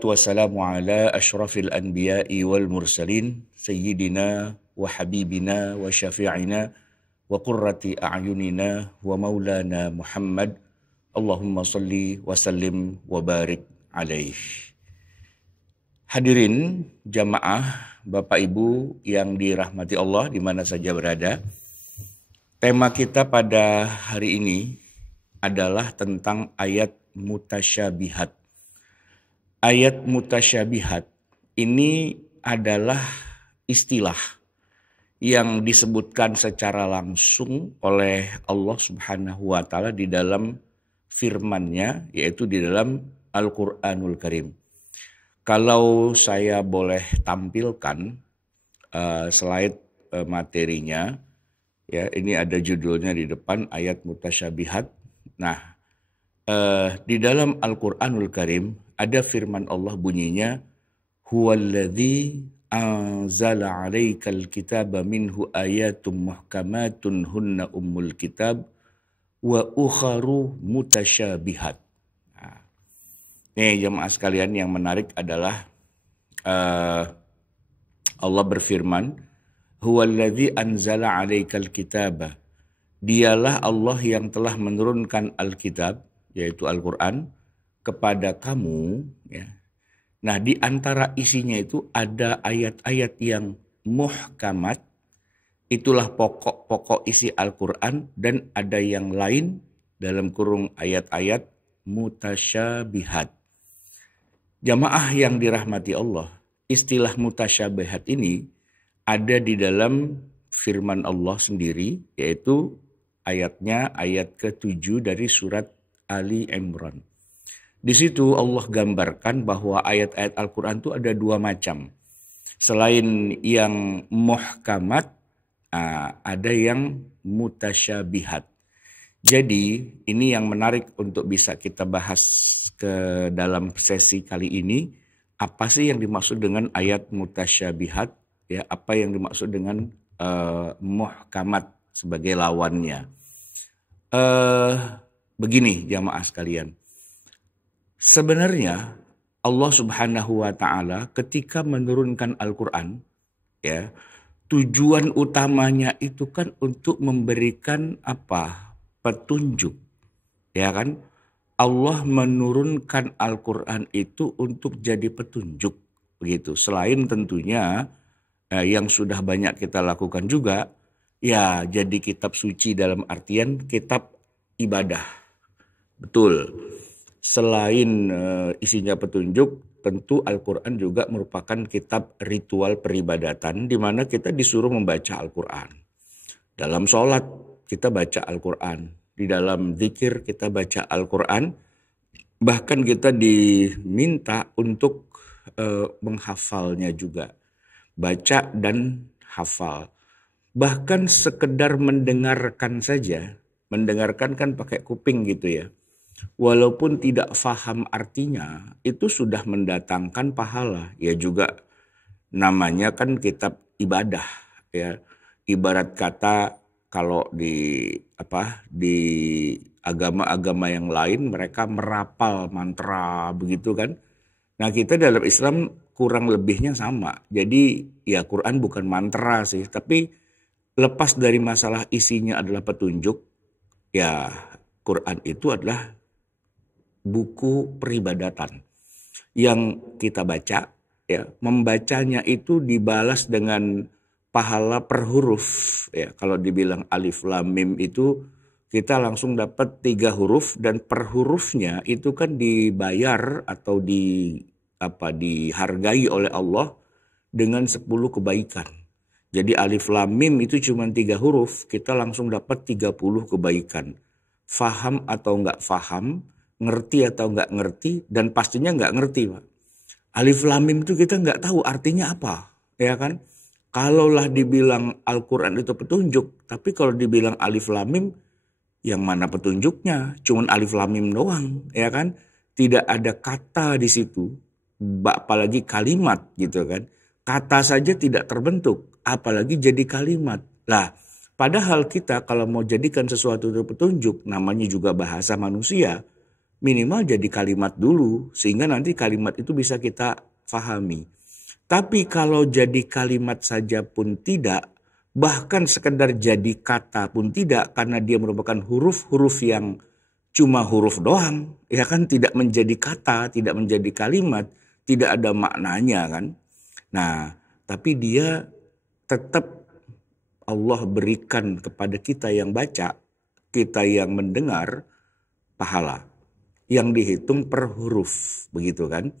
Wassalamu ala ashrafil anbiya'i wal mursalin sayyidina wa habibina wa syafi'ina wa qurrati a'yunina wa maulana Muhammad. Allahumma salli wa sallim wa barik alaih. Hadirin jamaah, Bapak Ibu yang dirahmati Allah di mana saja berada. Tema kita pada hari ini adalah tentang ayat mutasyabihat. Ayat mutasyabihat ini adalah istilah yang disebutkan secara langsung oleh Allah Subhanahu wa Ta'ala di dalam firman-Nya, yaitu di dalam Al-Qur'anul Karim. Kalau saya boleh tampilkan slide materinya, ya, ini ada judulnya di depan, ayat mutasyabihat. Nah, di dalam Al-Qur'anul Karim ada firman Allah bunyinya, huwallazi anzala 'alaikal kitaba minhu ayatum muhkamatun hunna ummul kitab wa ukharu mutasyabihat. Nah, nih jemaah sekalian, yang menarik adalah Allah berfirman, huwallazi anzala 'alaikal kitaba. Dialah Allah yang telah menurunkan Alkitab, yaitu Al-Qur'an, kepada kamu, ya. Nah, di antara isinya itu ada ayat-ayat yang muhkamat, itulah pokok-pokok isi Al-Quran, dan ada yang lain dalam kurung ayat-ayat mutasyabihat. Jamaah yang dirahmati Allah, istilah mutasyabihat ini ada di dalam firman Allah sendiri, yaitu ayatnya ayat ke-7 dari surat Ali Imran. Di situ Allah gambarkan bahwa ayat-ayat Al-Quran itu ada dua macam. Selain yang muhkamat, ada yang mutasyabihat. Jadi ini yang menarik untuk bisa kita bahas ke dalam sesi kali ini. Apa sih yang dimaksud dengan ayat mutasyabihat? Ya, apa yang dimaksud dengan muhkamat sebagai lawannya? Begini jamaah sekalian. Sebenarnya Allah Subhanahu wa Ta'ala ketika menurunkan Al-Quran, ya, tujuan utamanya itu kan untuk memberikan apa? Petunjuk. Ya kan? Allah menurunkan Al-Quran itu untuk jadi petunjuk, begitu. Selain tentunya yang sudah banyak kita lakukan juga, ya, jadi kitab suci dalam artian kitab ibadah. Betul. Selain isinya petunjuk, tentu Al-Quran juga merupakan kitab ritual peribadatan di mana kita disuruh membaca Al-Quran. Dalam sholat kita baca Al-Quran, di dalam zikir kita baca Al-Quran, bahkan kita diminta untuk menghafalnya juga. Baca dan hafal. Bahkan sekedar mendengarkan saja, mendengarkan kan pakai kuping gitu ya. Walaupun tidak faham artinya, itu sudah mendatangkan pahala. Ya juga namanya kan kitab ibadah, ya. Ibarat kata kalau di agama-agama yang lain mereka merapal mantra begitu kan. Nah, kita dalam Islam kurang lebihnya sama. Jadi ya Quran bukan mantra sih, tapi lepas dari masalah isinya adalah petunjuk, ya Quran itu adalah buku peribadatan yang kita baca, ya. Membacanya itu dibalas dengan pahala per huruf, ya. Kalau dibilang alif lam mim itu kita langsung dapat 3 huruf, dan per hurufnya itu kan dibayar atau dihargai oleh Allah dengan 10 kebaikan. Jadi alif lam mim itu cuma 3 huruf, kita langsung dapat 30 kebaikan. Faham atau enggak faham, ngerti atau nggak ngerti, dan pastinya nggak ngerti, Pak. Alif lam mim itu kita nggak tahu artinya apa, ya kan? Kalaulah dibilang Al-Quran itu petunjuk, tapi kalau dibilang alif lam mim, yang mana petunjuknya? Cuman alif lam mim doang, ya kan? Tidak ada kata di situ, apalagi kalimat gitu kan. Kata saja tidak terbentuk, apalagi jadi kalimat. Lah, padahal kita kalau mau jadikan sesuatu itu petunjuk, namanya juga bahasa manusia, minimal jadi kalimat dulu sehingga nanti kalimat itu bisa kita fahami. Tapi kalau jadi kalimat saja pun tidak, bahkan sekedar jadi kata pun tidak, karena dia merupakan huruf-huruf yang cuma huruf doang, ya kan, tidak menjadi kata, tidak menjadi kalimat, tidak ada maknanya kan. Nah, tapi dia tetap Allah berikan kepada kita yang baca, kita yang mendengar, pahala yang dihitung per huruf, begitu kan.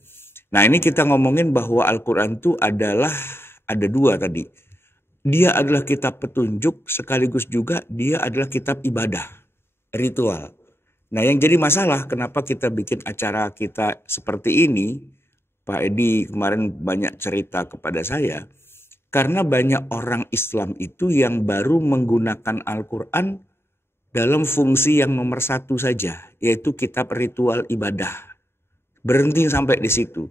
Nah, ini kita ngomongin bahwa Al-Quran itu adalah, ada dua tadi. Dia adalah kitab petunjuk, sekaligus juga dia adalah kitab ibadah, ritual. Nah, yang jadi masalah kenapa kita bikin acara kita seperti ini, Pak Edi kemarin banyak cerita kepada saya, karena banyak orang Islam itu yang baru menggunakan Al-Quran dalam fungsi yang nomor satu saja, yaitu kitab ritual ibadah. Berhenti sampai di situ.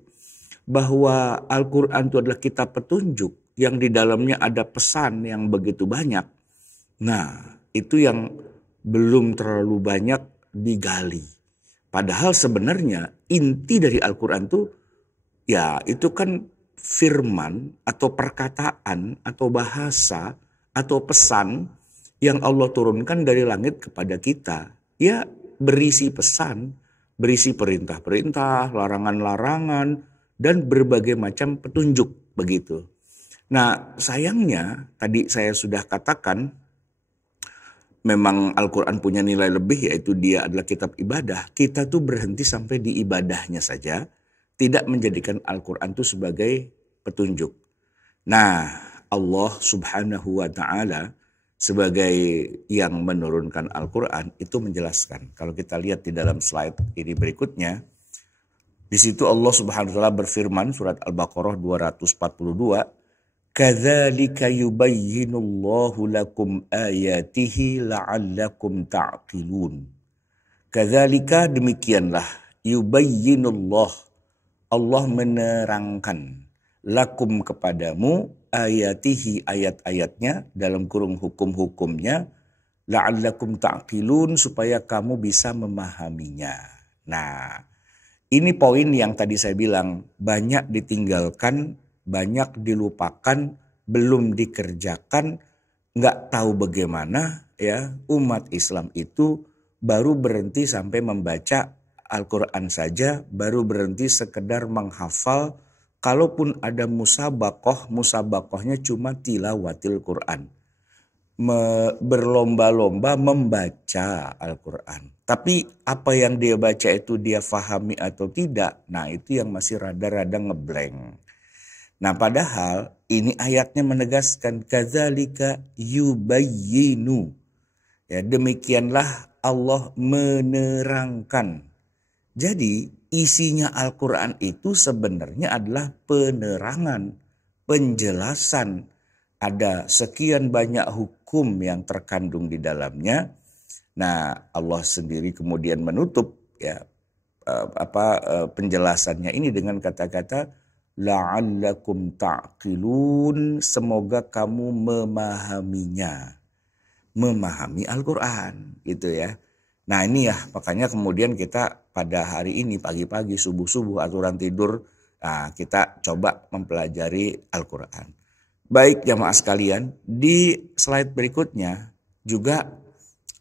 Bahwa Al-Quran itu adalah kitab petunjuk yang di dalamnya ada pesan yang begitu banyak. Nah, itu yang belum terlalu banyak digali. Padahal sebenarnya inti dari Al-Quran itu, ya itu kan firman atau perkataan atau bahasa atau pesan yang Allah turunkan dari langit kepada kita. Ya berisi pesan, berisi perintah-perintah, larangan-larangan, dan berbagai macam petunjuk begitu. Nah, sayangnya tadi saya sudah katakan memang Al-Quran punya nilai lebih, yaitu dia adalah kitab ibadah. Kita tuh berhenti sampai di ibadahnya saja, tidak menjadikan Al-Quran itu sebagai petunjuk. Nah, Allah Subhanahu wa Ta'ala sebagai yang menurunkan Al-Quran itu menjelaskan. Kalau kita lihat di dalam slide ini berikutnya, di situ Allah Subhanahu wa Ta'ala berfirman, surat Al-Baqarah 242, "Kadzalika yubayyinullahu lakum ayatihi la'allakum ta'qilun." Kadzalika, demikianlah, yubayyinullah, Allah menerangkan, lakum kepadamu, ayatihi ayat-ayatnya, dalam kurung hukum-hukumnya, la'allakum ta'qilun, supaya kamu bisa memahaminya. Nah, ini poin yang tadi saya bilang, banyak ditinggalkan, banyak dilupakan, belum dikerjakan, nggak tahu bagaimana ya umat Islam itu baru berhenti sampai membaca Al-Quran saja, baru berhenti sekedar menghafal. Kalaupun ada musabakohnya cuma tilawatil Quran. Berlomba-lomba membaca Al-Quran. Tapi apa yang dia baca itu dia fahami atau tidak, nah itu yang masih rada-rada ngeblank. Nah, padahal ini ayatnya menegaskan, kadzalika yubayyinu. Ya, demikianlah Allah menerangkan. Jadi isinya Al-Quran itu sebenarnya adalah penerangan, penjelasan. Ada sekian banyak hukum yang terkandung di dalamnya. Nah, Allah sendiri kemudian menutup ya penjelasannya ini dengan kata-kata la'allakum ta'qilun, semoga kamu memahaminya. Memahami Al-Quran gitu ya. Nah, ini ya makanya kemudian kita pada hari ini pagi-pagi subuh-subuh aturan tidur, nah, kita coba mempelajari Al-Quran. Baik jamaah sekalian, di slide berikutnya juga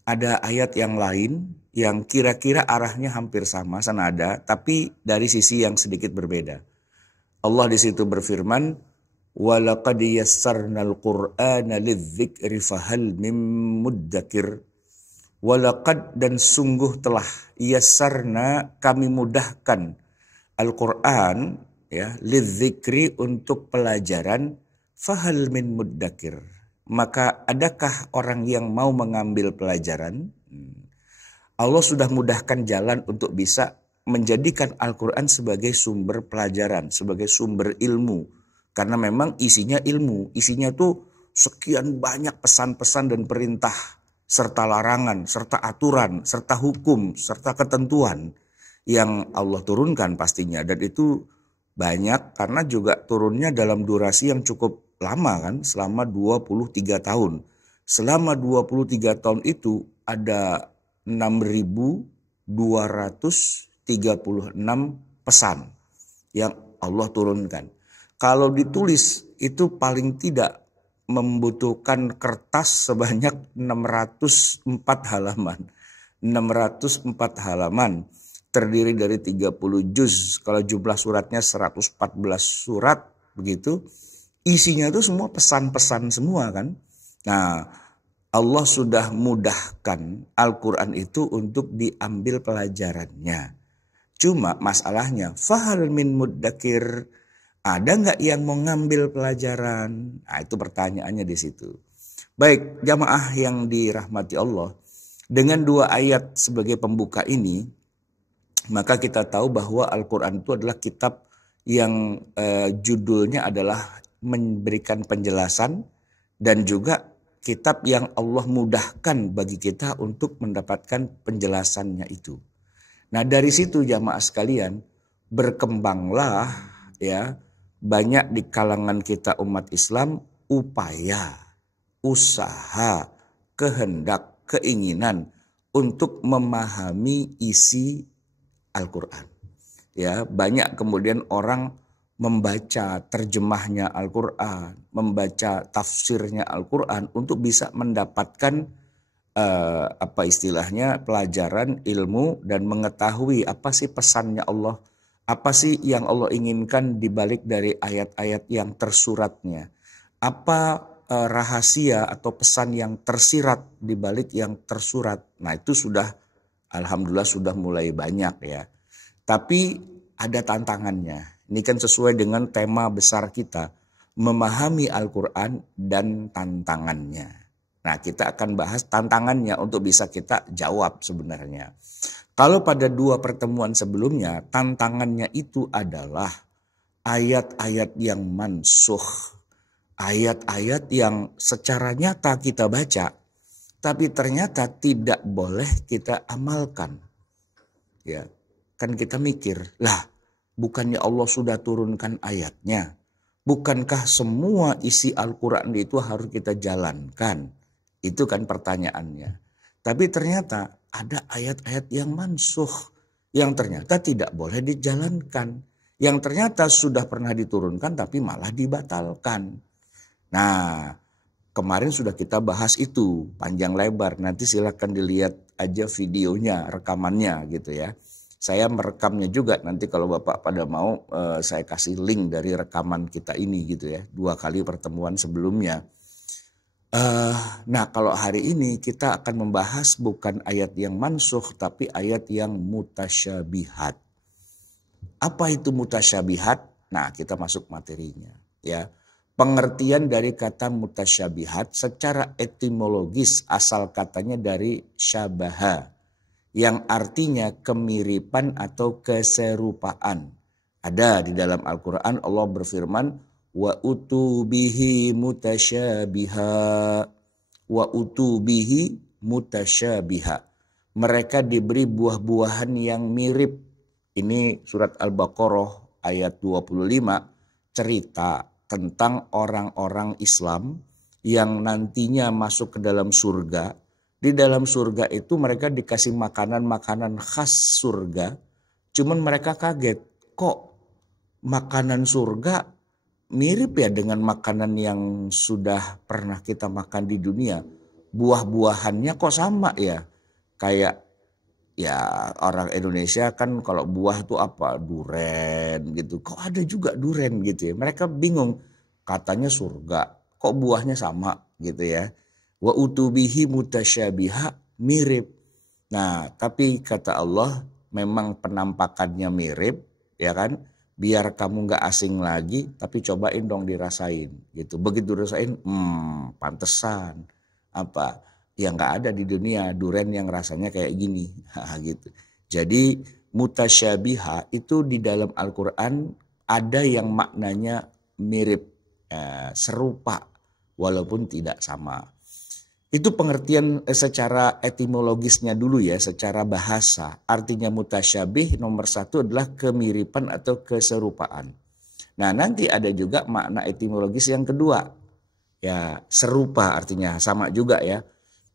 ada ayat yang lain yang kira-kira arahnya hampir sama, senada, tapi dari sisi yang sedikit berbeda. Allah di situ berfirman, "Walaqad yassarnal Qur'ana lidzikri fahal mim muddakir." Walaqad, dan sungguh telah, yassarna, kami mudahkan Al-Quran ya, lidzikri, untuk pelajaran, fahal min muddakir, maka adakah orang yang mau mengambil pelajaran? Allah sudah mudahkan jalan untuk bisa menjadikan Al-Quran sebagai sumber pelajaran, sebagai sumber ilmu. Karena memang isinya ilmu, isinya tuh sekian banyak pesan-pesan dan perintah, serta larangan, serta aturan, serta hukum, serta ketentuan yang Allah turunkan pastinya. Dan itu banyak karena juga turunnya dalam durasi yang cukup lama kan, selama 23 tahun. Selama 23 tahun itu ada 6.200 36 pesan yang Allah turunkan. Kalau ditulis itu paling tidak membutuhkan kertas sebanyak 604 halaman. 604 halaman terdiri dari 30 juz. Kalau jumlah suratnya 114 surat begitu. Isinya itu semua pesan-pesan semua kan. Nah, Allah sudah mudahkan Al-Quran itu untuk diambil pelajarannya. Cuma masalahnya, fahal min muddakir, ada nggak yang mau ngambil pelajaran? Nah, itu pertanyaannya di situ. Baik, jamaah yang dirahmati Allah, dengan 2 ayat sebagai pembuka ini, maka kita tahu bahwa Al-Quran itu adalah kitab yang judulnya adalah memberikan penjelasan dan juga kitab yang Allah mudahkan bagi kita untuk mendapatkan penjelasannya itu. Nah, dari situ jamaah sekalian berkembanglah ya banyak di kalangan kita umat Islam upaya, usaha, kehendak, keinginan untuk memahami isi Al-Quran. Ya, banyak kemudian orang membaca terjemahnya Al-Quran, membaca tafsirnya Al-Quran untuk bisa mendapatkan apa istilahnya pelajaran ilmu dan mengetahui apa sih pesannya Allah, apa sih yang Allah inginkan dibalik dari ayat-ayat yang tersuratnya, apa rahasia atau pesan yang tersirat dibalik yang tersurat. Nah, itu sudah alhamdulillah sudah mulai banyak ya. Tapi ada tantangannya. Ini kan sesuai dengan tema besar kita, memahami Al-Quran dan tantangannya. Nah, kita akan bahas tantangannya untuk bisa kita jawab sebenarnya. Kalau pada 2 pertemuan sebelumnya, tantangannya itu adalah ayat-ayat yang mansukh. Ayat-ayat yang secara nyata kita baca, tapi ternyata tidak boleh kita amalkan. Ya, kan kita mikir, lah bukannya Allah sudah turunkan ayatnya? Bukankah semua isi Al-Quran itu harus kita jalankan? Itu kan pertanyaannya. Tapi ternyata ada ayat-ayat yang mansukh, yang ternyata tidak boleh dijalankan. Yang ternyata sudah pernah diturunkan tapi malah dibatalkan. Nah, kemarin sudah kita bahas itu panjang lebar. Nanti silakan dilihat aja videonya, rekamannya gitu ya. Saya merekamnya juga, nanti kalau Bapak pada mau saya kasih link dari rekaman kita ini gitu ya. 2 kali pertemuan sebelumnya. Nah, kalau hari ini kita akan membahas bukan ayat yang mansukh tapi ayat yang mutasyabihat. Apa itu mutasyabihat? Nah, kita masuk materinya ya. Pengertian dari kata mutasyabihat secara etimologis asal katanya dari syabaha, yang artinya kemiripan atau keserupaan. Ada di dalam Al-Quran Allah berfirman, wa utubihi mutasyabiha, wa utubihi mutasyabiha. Mereka diberi buah-buahan yang mirip. Ini surat Al-Baqarah ayat 25 cerita tentang orang-orang Islam yang nantinya masuk ke dalam surga. Di dalam surga itu mereka dikasih makanan-makanan khas surga. Cuman mereka kaget, kok makanan surga mirip ya dengan makanan yang sudah pernah kita makan di dunia. Buah-buahannya kok sama ya. Kayak ya orang Indonesia kan kalau buah itu apa? Duren gitu. Kok ada juga duren gitu ya. Mereka bingung, katanya surga, kok buahnya sama gitu ya. Wa utubihi mutasyabiha, mirip. Nah, tapi kata Allah memang penampakannya mirip, ya kan? Biar kamu nggak asing lagi, tapi cobain dong dirasain, gitu. Begitu dirasain, pantesan apa? Yang nggak ada di dunia duren yang rasanya kayak gini, gitu. Jadi mutasyabiha itu di dalam Al-Quran ada yang maknanya mirip, serupa, walaupun tidak sama. Itu pengertian secara etimologisnya dulu ya, secara bahasa. Artinya mutasyabih nomor 1 adalah kemiripan atau keserupaan. Nah, nanti ada juga makna etimologis yang kedua. Ya, serupa artinya sama juga ya.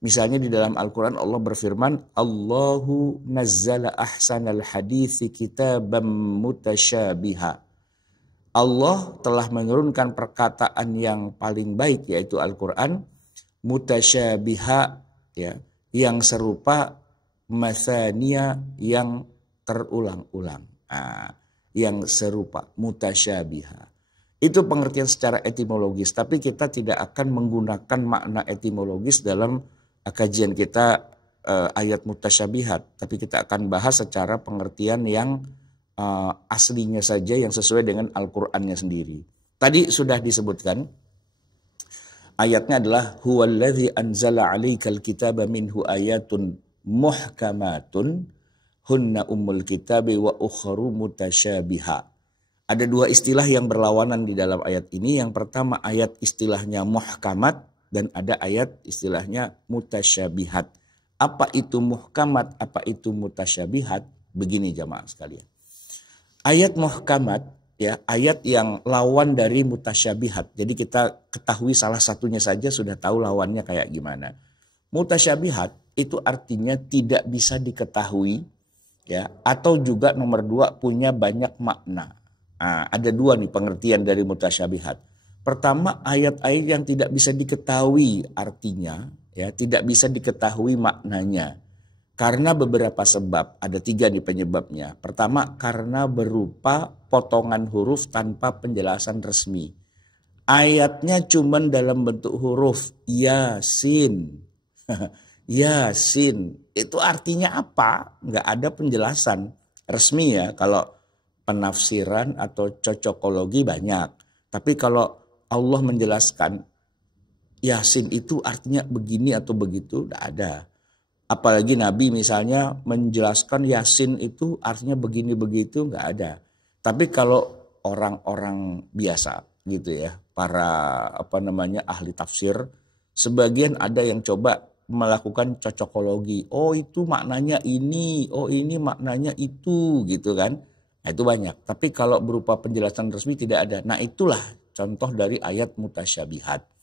Misalnya di dalam Al-Quran Allah berfirman, Allahu nazzala ahsanal hadithi kitaban mutasyabiha. Allah telah menurunkan perkataan yang paling baik yaitu Al-Quran, mutasyabiha, ya, yang serupa, mathania yang terulang-ulang. Yang serupa, mutasyabiha. Itu pengertian secara etimologis, tapi kita tidak akan menggunakan makna etimologis dalam kajian kita ayat mutasyabihat, tapi kita akan bahas secara pengertian yang aslinya saja yang sesuai dengan Al-Qur'annya sendiri. Tadi sudah disebutkan ayatnya adalah huwallazi anzala 'alaikal kitaba minhu ayatun muhkamatun hunna ummul kitabi wa ukhru mutasyabiha. Ada dua istilah yang berlawanan di dalam ayat ini. Yang pertama ayat istilahnya muhkamat dan ada ayat istilahnya mutasyabihat. Apa itu muhkamat, apa itu mutasyabihat? Begini jamaah sekalian. Ayat muhkamat, ya, ayat yang lawan dari mutasyabihat. Jadi kita ketahui salah satunya saja sudah tahu lawannya kayak gimana. Mutasyabihat itu artinya tidak bisa diketahui, ya, atau juga nomor dua punya banyak makna. Ada dua nih pengertian dari mutasyabihat. Pertama, ayat-ayat yang tidak bisa diketahui artinya, ya, tidak bisa diketahui maknanya. Karena beberapa sebab, ada tiga nih penyebabnya. Pertama, karena berupa potongan huruf tanpa penjelasan resmi. Ayatnya cuma dalam bentuk huruf Yasin. Yasin, itu artinya apa? Nggak ada penjelasan resmi ya. Kalau penafsiran atau cocokologi banyak. Tapi kalau Allah menjelaskan Yasin itu artinya begini atau begitu, tidak ada. Apalagi Nabi misalnya menjelaskan Yasin itu artinya begini begitu, nggak ada. Tapi kalau orang-orang biasa gitu ya, para ahli tafsir, sebagian ada yang coba melakukan cocokologi. Oh itu maknanya ini, oh ini maknanya itu gitu kan. Nah itu banyak. Tapi kalau berupa penjelasan resmi tidak ada. Nah itulah contoh dari ayat mutasyabihat.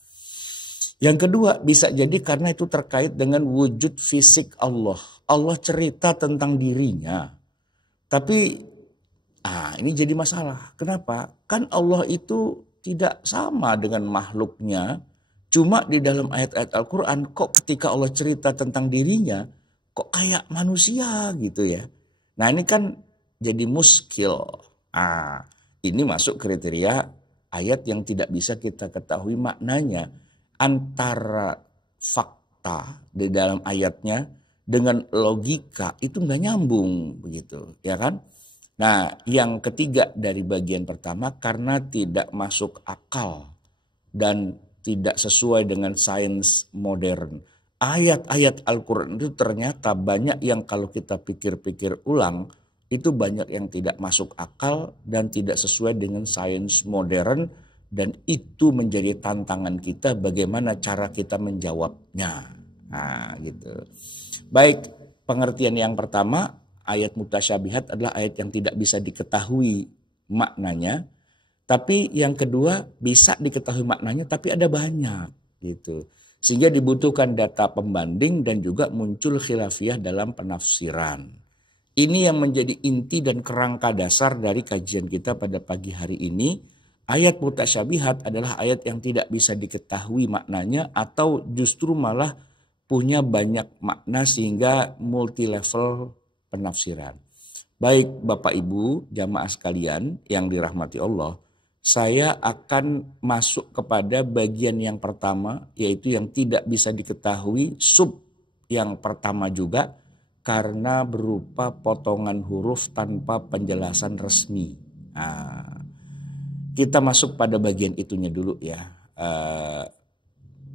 Yang kedua bisa jadi karena itu terkait dengan wujud fisik Allah. Allah cerita tentang dirinya. Tapi ini jadi masalah. Kenapa? Kan Allah itu tidak sama dengan makhluknya. Cuma di dalam ayat-ayat Al-Quran kok ketika Allah cerita tentang dirinya kok kayak manusia gitu ya. Nah ini kan jadi muskil. Ini masuk kriteria ayat yang tidak bisa kita ketahui maknanya. Antara fakta di dalam ayatnya dengan logika itu nggak nyambung begitu, ya kan? Nah, yang ketiga dari bagian pertama karena tidak masuk akal dan tidak sesuai dengan sains modern. Ayat-ayat Al-Quran itu ternyata banyak yang kalau kita pikir-pikir ulang itu banyak yang tidak masuk akal dan tidak sesuai dengan sains modern. Dan itu menjadi tantangan kita bagaimana cara kita menjawabnya. Nah gitu. Baik, pengertian yang pertama ayat mutasyabihat adalah ayat yang tidak bisa diketahui maknanya. Tapi yang kedua bisa diketahui maknanya tapi ada banyak gitu. Sehingga dibutuhkan data pembanding dan juga muncul khilafiyah dalam penafsiran. Ini yang menjadi inti dan kerangka dasar dari kajian kita pada pagi hari ini. Ayat mutasyabihat adalah ayat yang tidak bisa diketahui maknanya atau justru malah punya banyak makna sehingga multi level penafsiran. Baik Bapak Ibu jamaah sekalian yang dirahmati Allah, saya akan masuk kepada bagian yang pertama yaitu yang tidak bisa diketahui, sub yang pertama juga karena berupa potongan huruf tanpa penjelasan resmi. Kita masuk pada bagian itunya dulu ya.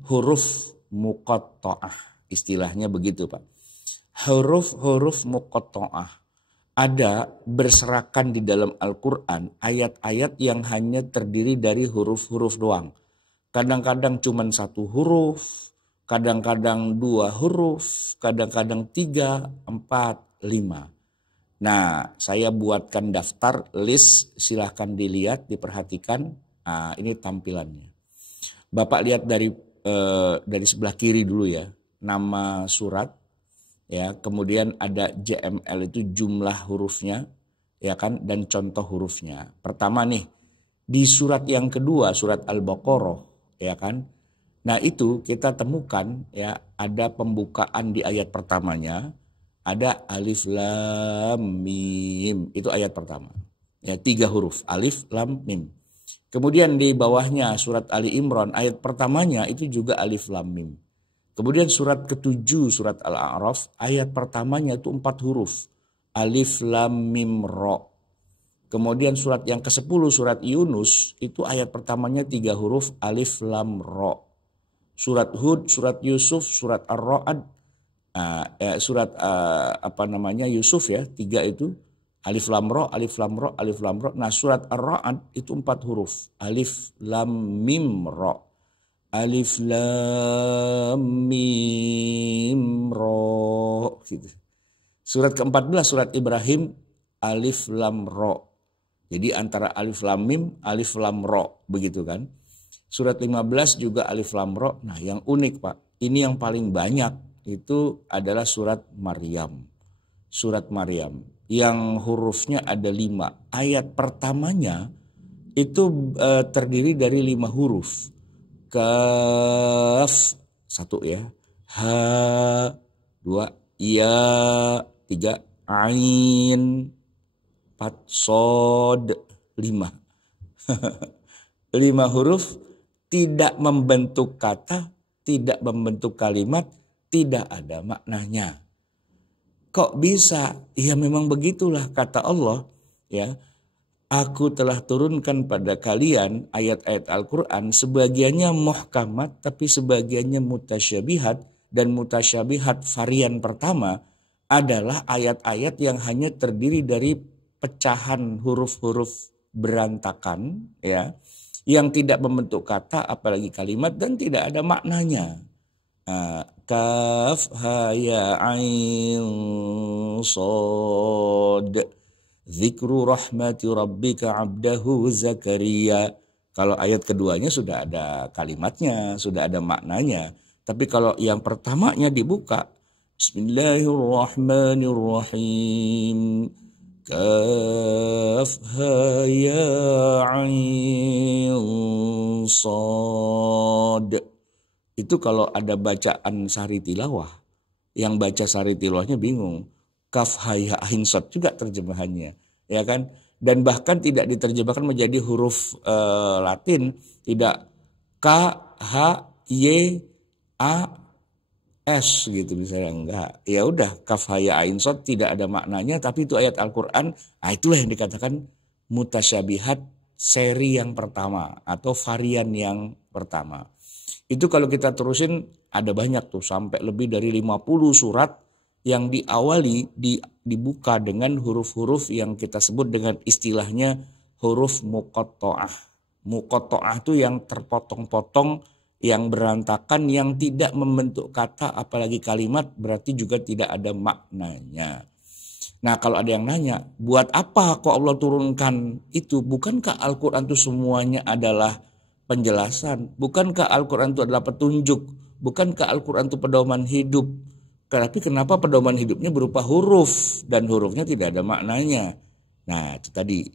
Huruf muqatta'ah. Istilahnya begitu Pak. Huruf muqatta'ah. Ada berserakan di dalam Al-Quran ayat-ayat yang hanya terdiri dari huruf-huruf doang. Kadang-kadang cuma satu huruf. Kadang-kadang dua huruf. Kadang-kadang 3, 4, 5. Nah, saya buatkan daftar list, silahkan dilihat, diperhatikan. Ini tampilannya. Bapak lihat dari sebelah kiri dulu ya. nama surat, ya. Kemudian ada JML itu jumlah hurufnya, ya kan, dan contoh hurufnya. Pertama nih di surat yang kedua, surat Al-Baqarah, ya kan. Nah itu kita temukan ya ada pembukaan di ayat pertamanya, ada alif lam mim, itu ayat pertama. Ya 3 huruf, alif lam mim. Kemudian di bawahnya surat Ali Imran ayat pertamanya itu juga alif lam mim. Kemudian surat ke-7 surat Al-A'raf ayat pertamanya itu 4 huruf, alif lam mim ro. Kemudian surat yang ke-10 surat Yunus itu ayat pertamanya 3 huruf, alif lam ro. Surat Hud, surat Yusuf, surat Ar-Ra'd, Yusuf ya, 3 itu alif lam ro, alif lam ro, alif lam ro. Nah surat Ar-Ra'd itu 4 huruf, alif lam mim ro, alif lam mim ro gitu. Surat ke-14 surat Ibrahim alif lam ro. Jadi antara alif lam mim, alif lam ro begitu kan. Surat 15 juga alif lam ro. Nah yang unik Pak, ini yang paling banyak itu adalah surat Maryam. Surat Maryam yang hurufnya ada 5. Ayat pertamanya itu terdiri dari 5 huruf. Kaf 1 ya, ha 2, ya 3, ain 4, sod 5. 5 huruf, tidak membentuk kata, tidak membentuk kalimat, tidak ada maknanya. Kok bisa? Ya memang begitulah kata Allah ya. Aku telah turunkan pada kalian ayat-ayat Al-Quran, sebagiannya muhkamat tapi sebagiannya mutasyabihat, dan mutasyabihat varian pertama adalah ayat-ayat yang hanya terdiri dari pecahan huruf-huruf berantakan ya, yang tidak membentuk kata apalagi kalimat dan tidak ada maknanya. Kaf ha ya ain sod Zikru rahmati rabbika abdahu Zakaria. Kalau ayat keduanya sudah ada kalimatnya, sudah ada maknanya. Tapi kalau yang pertamanya dibuka, Bismillahirrahmanirrahim. Kaf ha ya ain sad. Itu kalau ada bacaan sari tilawah, yang baca sari tilawahnya bingung. Kaf ha ya ain sad juga terjemahannya, ya kan? Dan bahkan tidak diterjemahkan menjadi huruf Latin, tidak K H Y A S gitu misalnya, enggak. Ya udah kaf ha ya ain sad tidak ada maknanya, tapi itu ayat Al-Qur'an. Nah, itulah yang dikatakan mutasyabihat seri yang pertama atau varian yang pertama. Itu kalau kita terusin ada banyak tuh, sampai lebih dari 50 surat yang diawali dibuka dengan huruf-huruf yang kita sebut dengan istilahnya huruf muqatta'ah. Muqatta'ah itu yang terpotong-potong, yang berantakan, yang tidak membentuk kata apalagi kalimat, berarti juga tidak ada maknanya. Nah kalau ada yang nanya, buat apa kok Allah turunkan itu? Bukankah Al-Quran itu semuanya adalah penjelasan? Bukankah Al-Quran itu adalah petunjuk? Bukankah Al-Quran itu pedoman hidup? Tapi kenapa pedoman hidupnya berupa huruf dan hurufnya tidak ada maknanya? Nah itu tadi,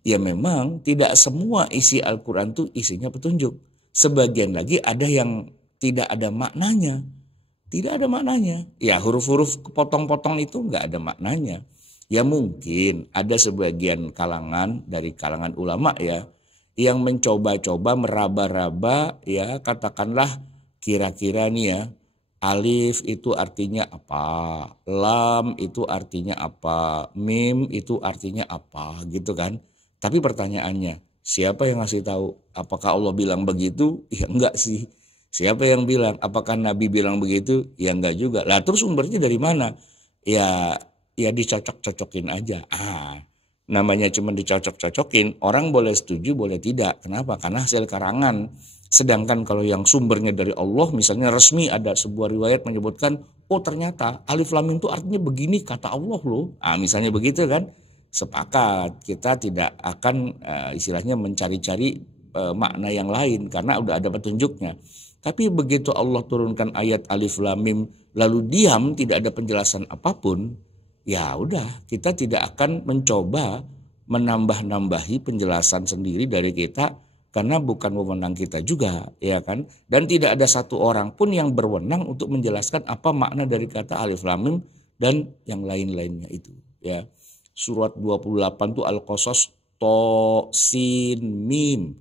ya memang tidak semua isi Al-Quran itu isinya petunjuk. Sebagian lagi ada yang tidak ada maknanya. Tidak ada maknanya. Ya huruf-huruf potong-potong itu nggak ada maknanya. Ya mungkin ada sebagian kalangan dari kalangan ulama ya, yang mencoba-coba meraba-raba ya, katakanlah kira-kira nih ya, alif itu artinya apa, lam itu artinya apa, mim itu artinya apa gitu kan. Tapi pertanyaannya, siapa yang ngasih tahu? Apakah Allah bilang begitu? Ya enggak sih. Siapa yang bilang? Apakah Nabi bilang begitu? Ya enggak juga. Lah terus sumbernya dari mana? Ya dicocok-cocokin aja. Namanya cuma dicocok-cocokin, orang boleh setuju boleh tidak. Kenapa? Karena hasil karangan. Sedangkan kalau yang sumbernya dari Allah, misalnya resmi ada sebuah riwayat menyebutkan, oh ternyata alif lam mim itu artinya begini kata Allah loh. Misalnya begitu kan, sepakat. Kita tidak akan istilahnya mencari-cari makna yang lain karena udah ada petunjuknya. Tapi begitu Allah turunkan ayat Alif Lam Mim lalu diam, tidak ada penjelasan apapun, ya udah, kita tidak akan mencoba menambah-nambahi penjelasan sendiri dari kita, karena bukan wewenang kita juga, ya kan? Dan tidak ada satu orang pun yang berwenang untuk menjelaskan apa makna dari kata Alif Lam Mim dan yang lain-lainnya itu, ya. Surat 28 tuh Al-Qasas, To, Sin, Mim.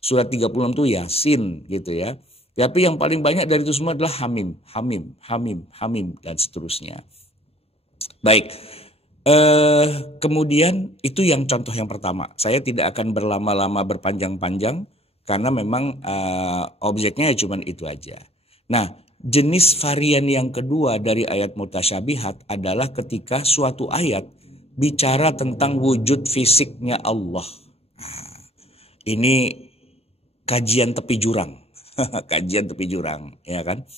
Surat 36 tuh Yasin gitu ya. Tapi yang paling banyak dari itu semua adalah Hamim, Hamim, Hamim, Hamim, dan seterusnya. Baik, kemudian itu yang contoh yang pertama. Saya tidak akan berlama-lama berpanjang-panjang karena memang objeknya cuma itu aja. Nah, jenis varian yang kedua dari ayat mutasyabihat adalah ketika suatu ayat bicara tentang wujud fisiknya Allah. Nah, ini kajian tepi jurang. Kajian tepi jurang, ya kan?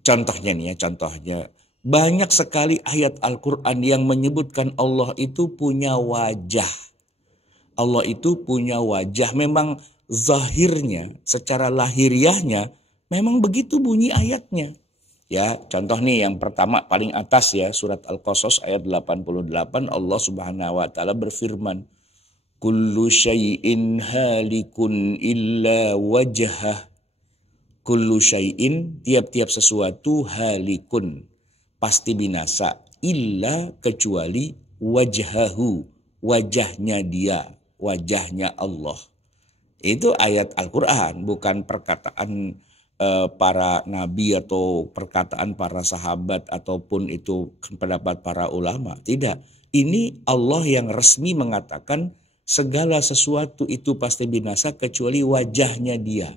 Contohnya nih ya, contohnya. Banyak sekali ayat Al-Quran yang menyebutkan Allah itu punya wajah. Allah itu punya wajah. Memang zahirnya, secara lahiriahnya, memang begitu bunyi ayatnya. Ya, contoh nih yang pertama paling atas ya, surat Al-Qasas ayat 88, Allah Subhanahu wa taala berfirman, "Kullu syai'in halikun illa wajhah." Kullu syai'in, tiap-tiap sesuatu, halikun, pasti binasa, illa, kecuali wajhahu, wajahnya dia, wajahnya Allah. Itu ayat Al-Quran, bukan perkataan para nabi atau perkataan para sahabat ataupun itu pendapat para ulama. Tidak, ini Allah yang resmi mengatakan segala sesuatu itu pasti binasa kecuali wajahnya dia.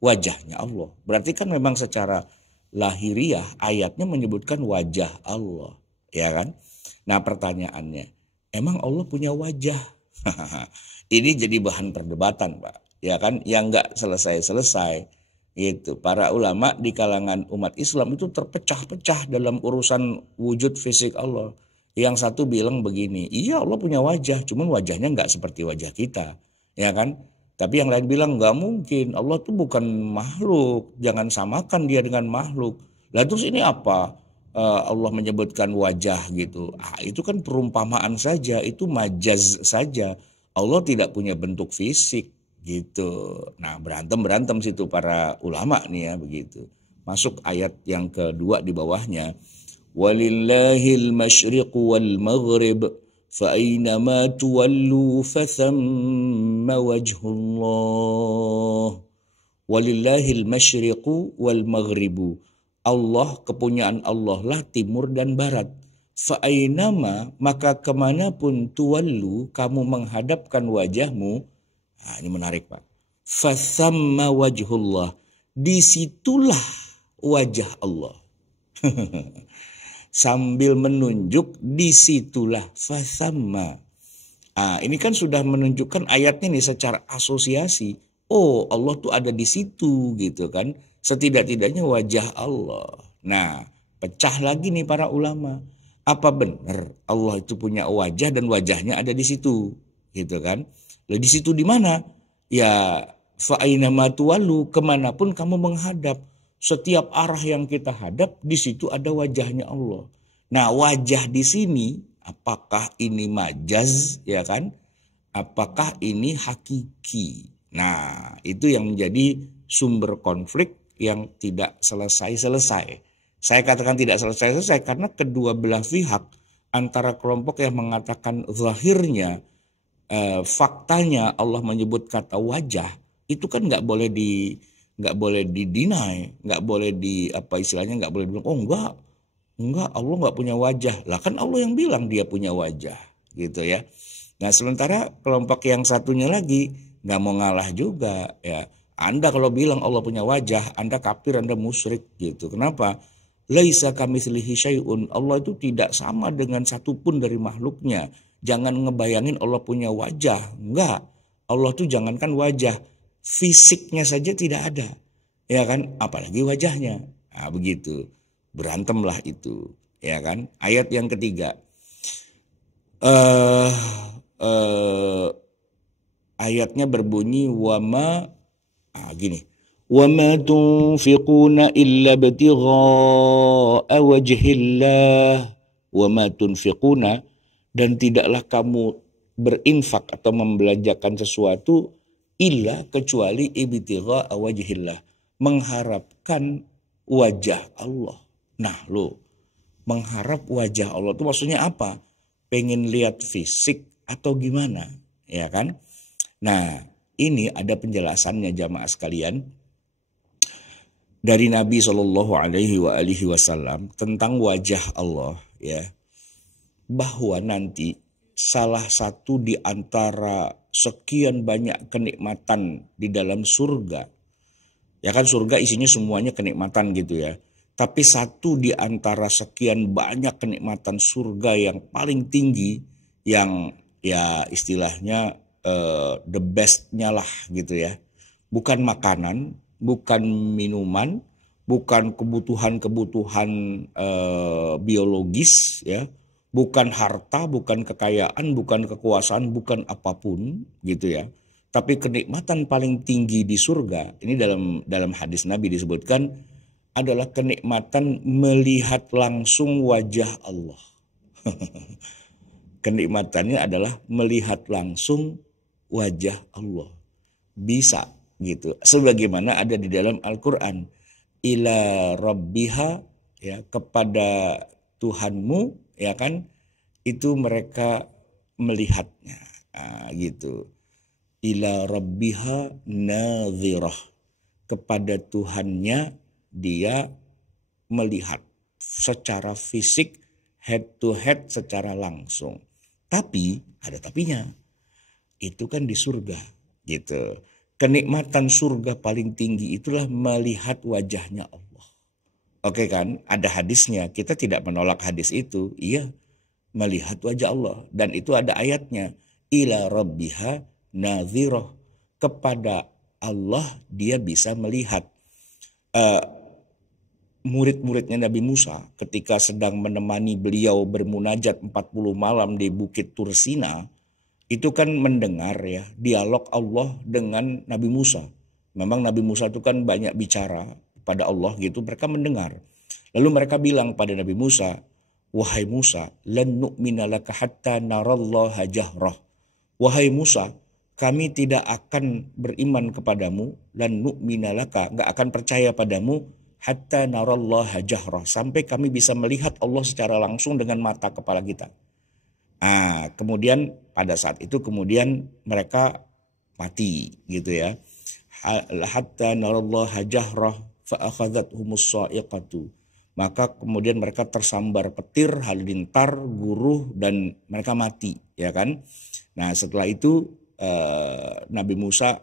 Wajahnya Allah. Berarti kan memang secara lahiriah ayatnya menyebutkan wajah Allah. Ya kan? Nah pertanyaannya, emang Allah punya wajah? Ini jadi bahan perdebatan Pak. Ya kan? Yang nggak selesai-selesai. Gitu. Para ulama di kalangan umat Islam itu terpecah-pecah dalam urusan wujud fisik Allah. Yang satu bilang begini, iya Allah punya wajah, cuman wajahnya nggak seperti wajah kita. Ya kan? Tapi yang lain bilang nggak mungkin, Allah tuh bukan makhluk, jangan samakan dia dengan makhluk. Lah terus ini apa? Allah menyebutkan wajah gitu. Itu kan perumpamaan saja, itu majaz saja. Allah tidak punya bentuk fisik gitu. Nah berantem situ para ulama nih ya begitu. Masuk ayat yang kedua di bawahnya. Walillahil masyriq wal maghrib. فَأَيْنَمَا تُوَلُّوا فَثَمَّ وَجْهُ اللَّهِ وَلِلَّهِ الْمَشْرِقُ وَالْمَغْرِبُ. Allah, kepunyaan Allah lah timur dan barat. فَأَيْنَمَا, maka kemanapun tuwallu, kamu menghadapkan wajahmu. Nah, ini menarik Pak. فَثَمَّ وَجْهُ اللَّهِ, disitulah wajah Allah. Sambil menunjuk, disitulah fasamma. Ini kan sudah menunjukkan ayatnya nih secara asosiasi. Oh Allah tuh ada di situ gitu kan. Setidak-tidaknya wajah Allah. Nah pecah lagi nih para ulama. Apa benar Allah itu punya wajah dan wajahnya ada di situ gitu kan. Lah di situ di mana? Ya fa aina ma tuwallu, kemanapun kamu menghadap. Setiap arah yang kita hadap, di situ ada wajahnya Allah. Nah, wajah di sini, apakah ini majaz, ya kan? Apakah ini hakiki? Nah, itu yang menjadi sumber konflik yang tidak selesai-selesai. Saya katakan tidak selesai-selesai karena kedua belah pihak, antara kelompok yang mengatakan zahirnya, faktanya Allah menyebut kata wajah, itu kan nggak boleh didinai, nggak boleh nggak boleh bilang, oh enggak Allah nggak punya wajah. Lah kan Allah yang bilang dia punya wajah, gitu ya. Nah sementara kelompok yang satunya lagi nggak mau ngalah juga, ya. Anda kalau bilang Allah punya wajah, Anda kafir, Anda musyrik, gitu. Kenapa? Laisa kamitslihi syai'un, Allah itu tidak sama dengan satupun dari makhluknya. Jangan ngebayangin Allah punya wajah, enggak. Allah tuh jangankan wajah, fisiknya saja tidak ada, ya kan, apalagi wajahnya. Nah begitu, berantemlah itu, ya kan. Ayat yang ketiga, ayatnya berbunyi wama, gini, وَمَا تُنْفِقُونَ إِلَّا ابْتِغَاءَ وَجْهِ اللَّهِ وَمَا تُنْفِقُونَ, dan tidaklah kamu berinfak atau membelanjakan sesuatu illa kecuali ibtigha'a wajhillah, mengharapkan wajah Allah. Nah lo, mengharap wajah Allah itu maksudnya apa? Pengen lihat fisik atau gimana? Ya kan? Nah, ini ada penjelasannya jamaah sekalian dari Nabi Shallallahu Alaihi Wasallam tentang wajah Allah, ya, bahwa nanti salah satu di antara sekian banyak kenikmatan di dalam surga, ya kan surga isinya semuanya kenikmatan gitu ya, tapi satu di antara sekian banyak kenikmatan surga yang paling tinggi, yang ya istilahnya the bestnya lah gitu ya, bukan makanan, bukan minuman, bukan kebutuhan-kebutuhan biologis ya, bukan harta, bukan kekayaan, bukan kekuasaan, bukan apapun gitu ya. Tapi kenikmatan paling tinggi di surga, ini dalam hadis Nabi disebutkan adalah kenikmatan melihat langsung wajah Allah. Kenikmatannya adalah melihat langsung wajah Allah. Bisa gitu. Sebagaimana ada di dalam Al-Quran. Ila rabbiha, ya, kepada Tuhanmu, ya kan, itu mereka melihatnya. Nah, gitu. Ila rabbiha nadhirah, kepada Tuhannya dia melihat secara fisik, head to head, secara langsung. Tapi ada tapinya, itu kan di surga gitu. Kenikmatan surga paling tinggi itulah melihat wajahnya Allah. Oke kan, ada hadisnya, kita tidak menolak hadis itu. Iya, melihat wajah Allah, dan itu ada ayatnya, ila rabbiha nadhirah, kepada Allah dia bisa melihat. Murid-muridnya Nabi Musa ketika sedang menemani beliau bermunajat 40 malam di Bukit Tursina, itu kan mendengar ya dialog Allah dengan Nabi Musa. Memang Nabi Musa itu kan banyak bicara pada Allah gitu, mereka mendengar. Lalu mereka bilang pada Nabi Musa, wahai Musa, lan nu'mina laka hatta narallaha jahrah. Wahai Musa, kami tidak akan beriman kepadamu, lan nu'mina laka, gak akan percaya padamu, hatta narallaha jahrah, sampai kami bisa melihat Allah secara langsung dengan mata kepala kita. Kemudian pada saat itu kemudian mereka mati gitu ya. Hatta narallaha jahrah fa akhadhathumus sa'iqatu. Maka kemudian mereka tersambar petir, halilintar, guruh, dan mereka mati, ya kan. Nah setelah itu Nabi Musa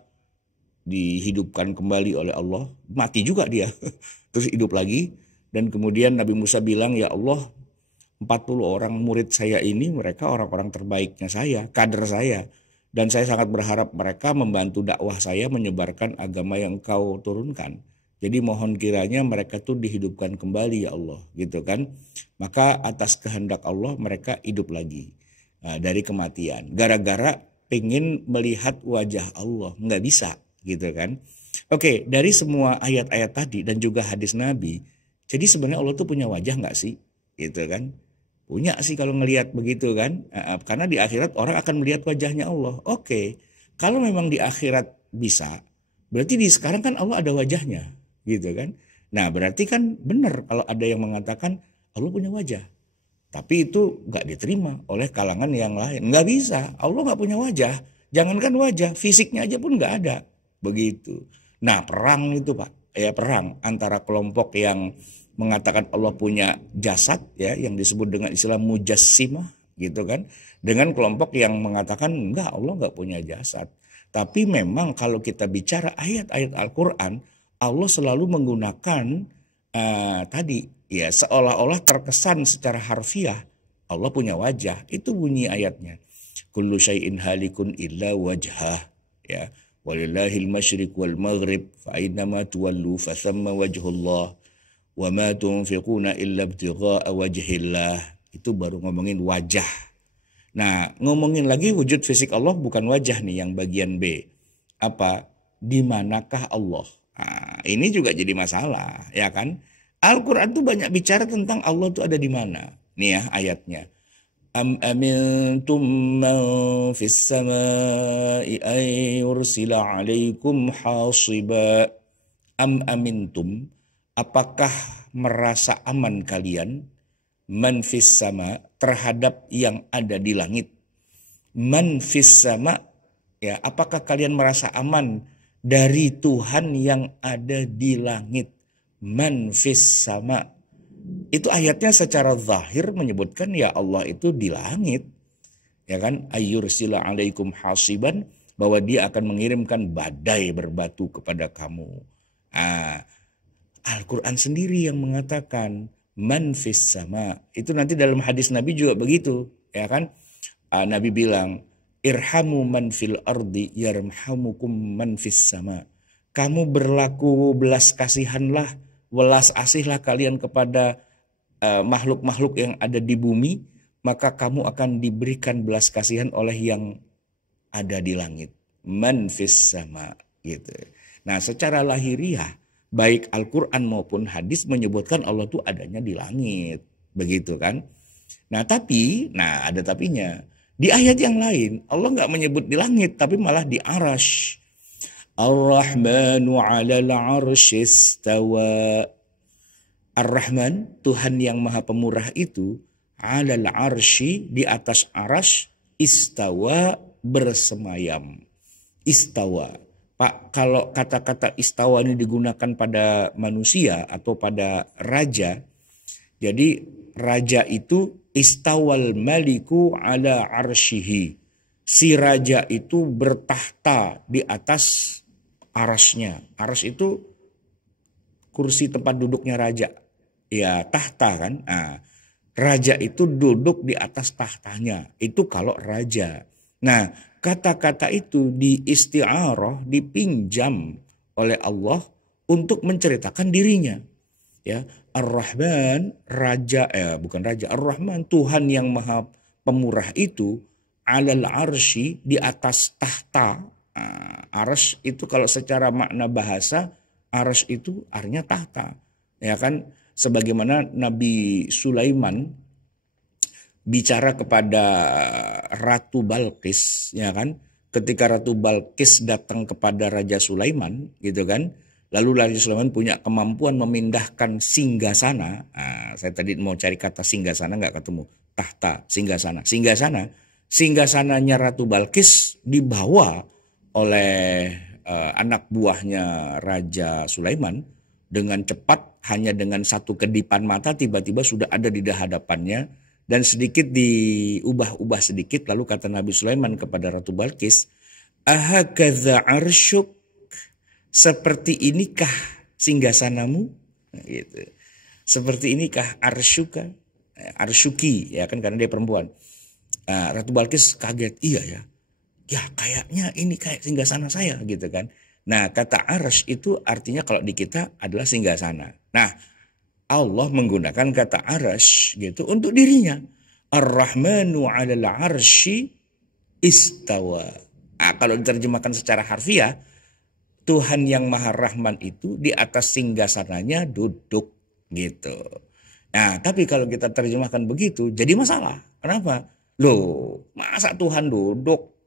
dihidupkan kembali oleh Allah, mati juga dia, terus hidup lagi. Dan kemudian Nabi Musa bilang, ya Allah, 40 orang murid saya ini mereka orang-orang terbaiknya saya, kader saya. Dan saya sangat berharap mereka membantu dakwah saya menyebarkan agama yang Engkau turunkan. Jadi mohon kiranya mereka tuh dihidupkan kembali ya Allah, gitu kan. Maka atas kehendak Allah mereka hidup lagi dari kematian. Gara-gara pengen melihat wajah Allah, nggak bisa gitu kan. Oke, dari semua ayat-ayat tadi dan juga hadis Nabi, jadi sebenarnya Allah tuh punya wajah nggak sih, gitu kan? Punya sih kalau ngelihat begitu kan, karena di akhirat orang akan melihat wajahnya Allah. Oke, kalau memang di akhirat bisa, berarti di sekarang kan Allah ada wajahnya, gitu kan? Nah berarti kan benar kalau ada yang mengatakan Allah punya wajah, tapi itu nggak diterima oleh kalangan yang lain. Nggak bisa, Allah nggak punya wajah. Jangankan wajah, fisiknya aja pun nggak ada, begitu. Nah perang itu Pak, ya perang antara kelompok yang mengatakan Allah punya jasad ya, yang disebut dengan istilah mujassimah gitu kan, dengan kelompok yang mengatakan enggak, Allah enggak punya jasad. Tapi memang kalau kita bicara ayat-ayat Al-Quran, Allah selalu menggunakan tadi ya, seolah-olah terkesan secara harfiah Allah punya wajah. Itu bunyi ayatnya, kullu syai'in halikun illa wajhah, ya, walillahil masyriq wal maghrib fa aynama tuwallu fa thamma wajhullah wa ma tunfiquna illa ibtigha'a wajhillah. Itu baru ngomongin wajah. Nah, ngomongin lagi wujud fisik Allah bukan wajah nih yang bagian B. Apa? Di manakah Allah? Nah, ini juga jadi masalah, ya kan? Al-Quran tuh banyak bicara tentang Allah tuh ada di mana. Nih ya ayatnya. Am amintum man fis samai ay yursila alaikum hasiba. Am amintum, apakah merasa aman kalian man fis sama terhadap yang ada di langit? Man fis sama, ya, apakah kalian merasa aman dari Tuhan yang ada di langit? Man fis sama. Itu ayatnya secara zahir menyebutkan ya Allah itu di langit. Ya kan? Ayyursila alaikum hasiban, bahwa dia akan mengirimkan badai berbatu kepada kamu. Nah, Al-Quran sendiri yang mengatakan man fis sama. Itu nanti dalam hadis Nabi juga begitu, ya kan? Nabi bilang, irhamu man fil ardi yarhamukum man fis sama. Kamu berlaku belas kasihanlah, welas asihlah kalian kepada makhluk-makhluk yang ada di bumi, maka kamu akan diberikan belas kasihan oleh yang ada di langit. Man fis sama, gitu. Nah, secara lahiriah baik Al-Quran maupun hadis menyebutkan Allah itu adanya di langit. Begitu kan? Nah tapi, ada tapinya. Di ayat yang lain Allah nggak menyebut di langit, tapi malah di arash. Ar-Rahmanu 'alal 'arsy istawa. Ar-Rahman, Tuhan yang Maha Pemurah itu, 'alal 'arsy, di atas arash, istawa, bersemayam. Istawa. Pak, kalau kata-kata istawa ini digunakan pada manusia atau pada raja, jadi raja itu istawal maliku ala arsyihi. Si raja itu bertahta di atas arasnya. Aras itu kursi tempat duduknya raja. Ya, tahta kan. Nah, raja itu duduk di atas tahtanya. Itu kalau raja. Nah, kata-kata itu diisti'arah, dipinjam oleh Allah untuk menceritakan dirinya. Ya, Ar-Rahman, bukan raja, Ar-Rahman, Tuhan yang Maha Pemurah itu, 'alal arsy, di atas tahta. Arsy itu kalau secara makna bahasa, arsy itu artinya tahta. Ya kan, sebagaimana Nabi Sulaiman bicara kepada Ratu Balqis, ya kan? Ketika Ratu Balqis datang kepada Raja Sulaiman, gitu kan? Lalu Raja Sulaiman punya kemampuan memindahkan singgasana. Saya tadi mau cari kata singgasana nggak ketemu. Tahta, singgasana. Singgasananya Ratu Balqis dibawa oleh anak buahnya Raja Sulaiman dengan cepat, hanya dengan satu kedipan mata tiba-tiba sudah ada di hadapannya. Dan sedikit diubah-ubah sedikit, lalu kata Nabi Sulaiman kepada Ratu Balqis, ahakadza arsyuk, seperti inikah singgasanamu? Gitu. Seperti inikah arsyuka? Arsyuki, ya kan, karena dia perempuan. Ratu Balqis kaget, iya ya. Ya kayaknya ini kayak singgasana saya, gitu kan. Nah, kata arsy itu artinya kalau di kita adalah singgasana. Nah, Allah menggunakan kata arash gitu untuk dirinya. Ar-Rahmanu 'alal 'arsy istawa. Kalau diterjemahkan secara harfiah, Tuhan yang Maha Rahman itu di atas singgasananya duduk gitu. Nah, tapi kalau kita terjemahkan begitu jadi masalah. Kenapa? Loh, masa Tuhan duduk?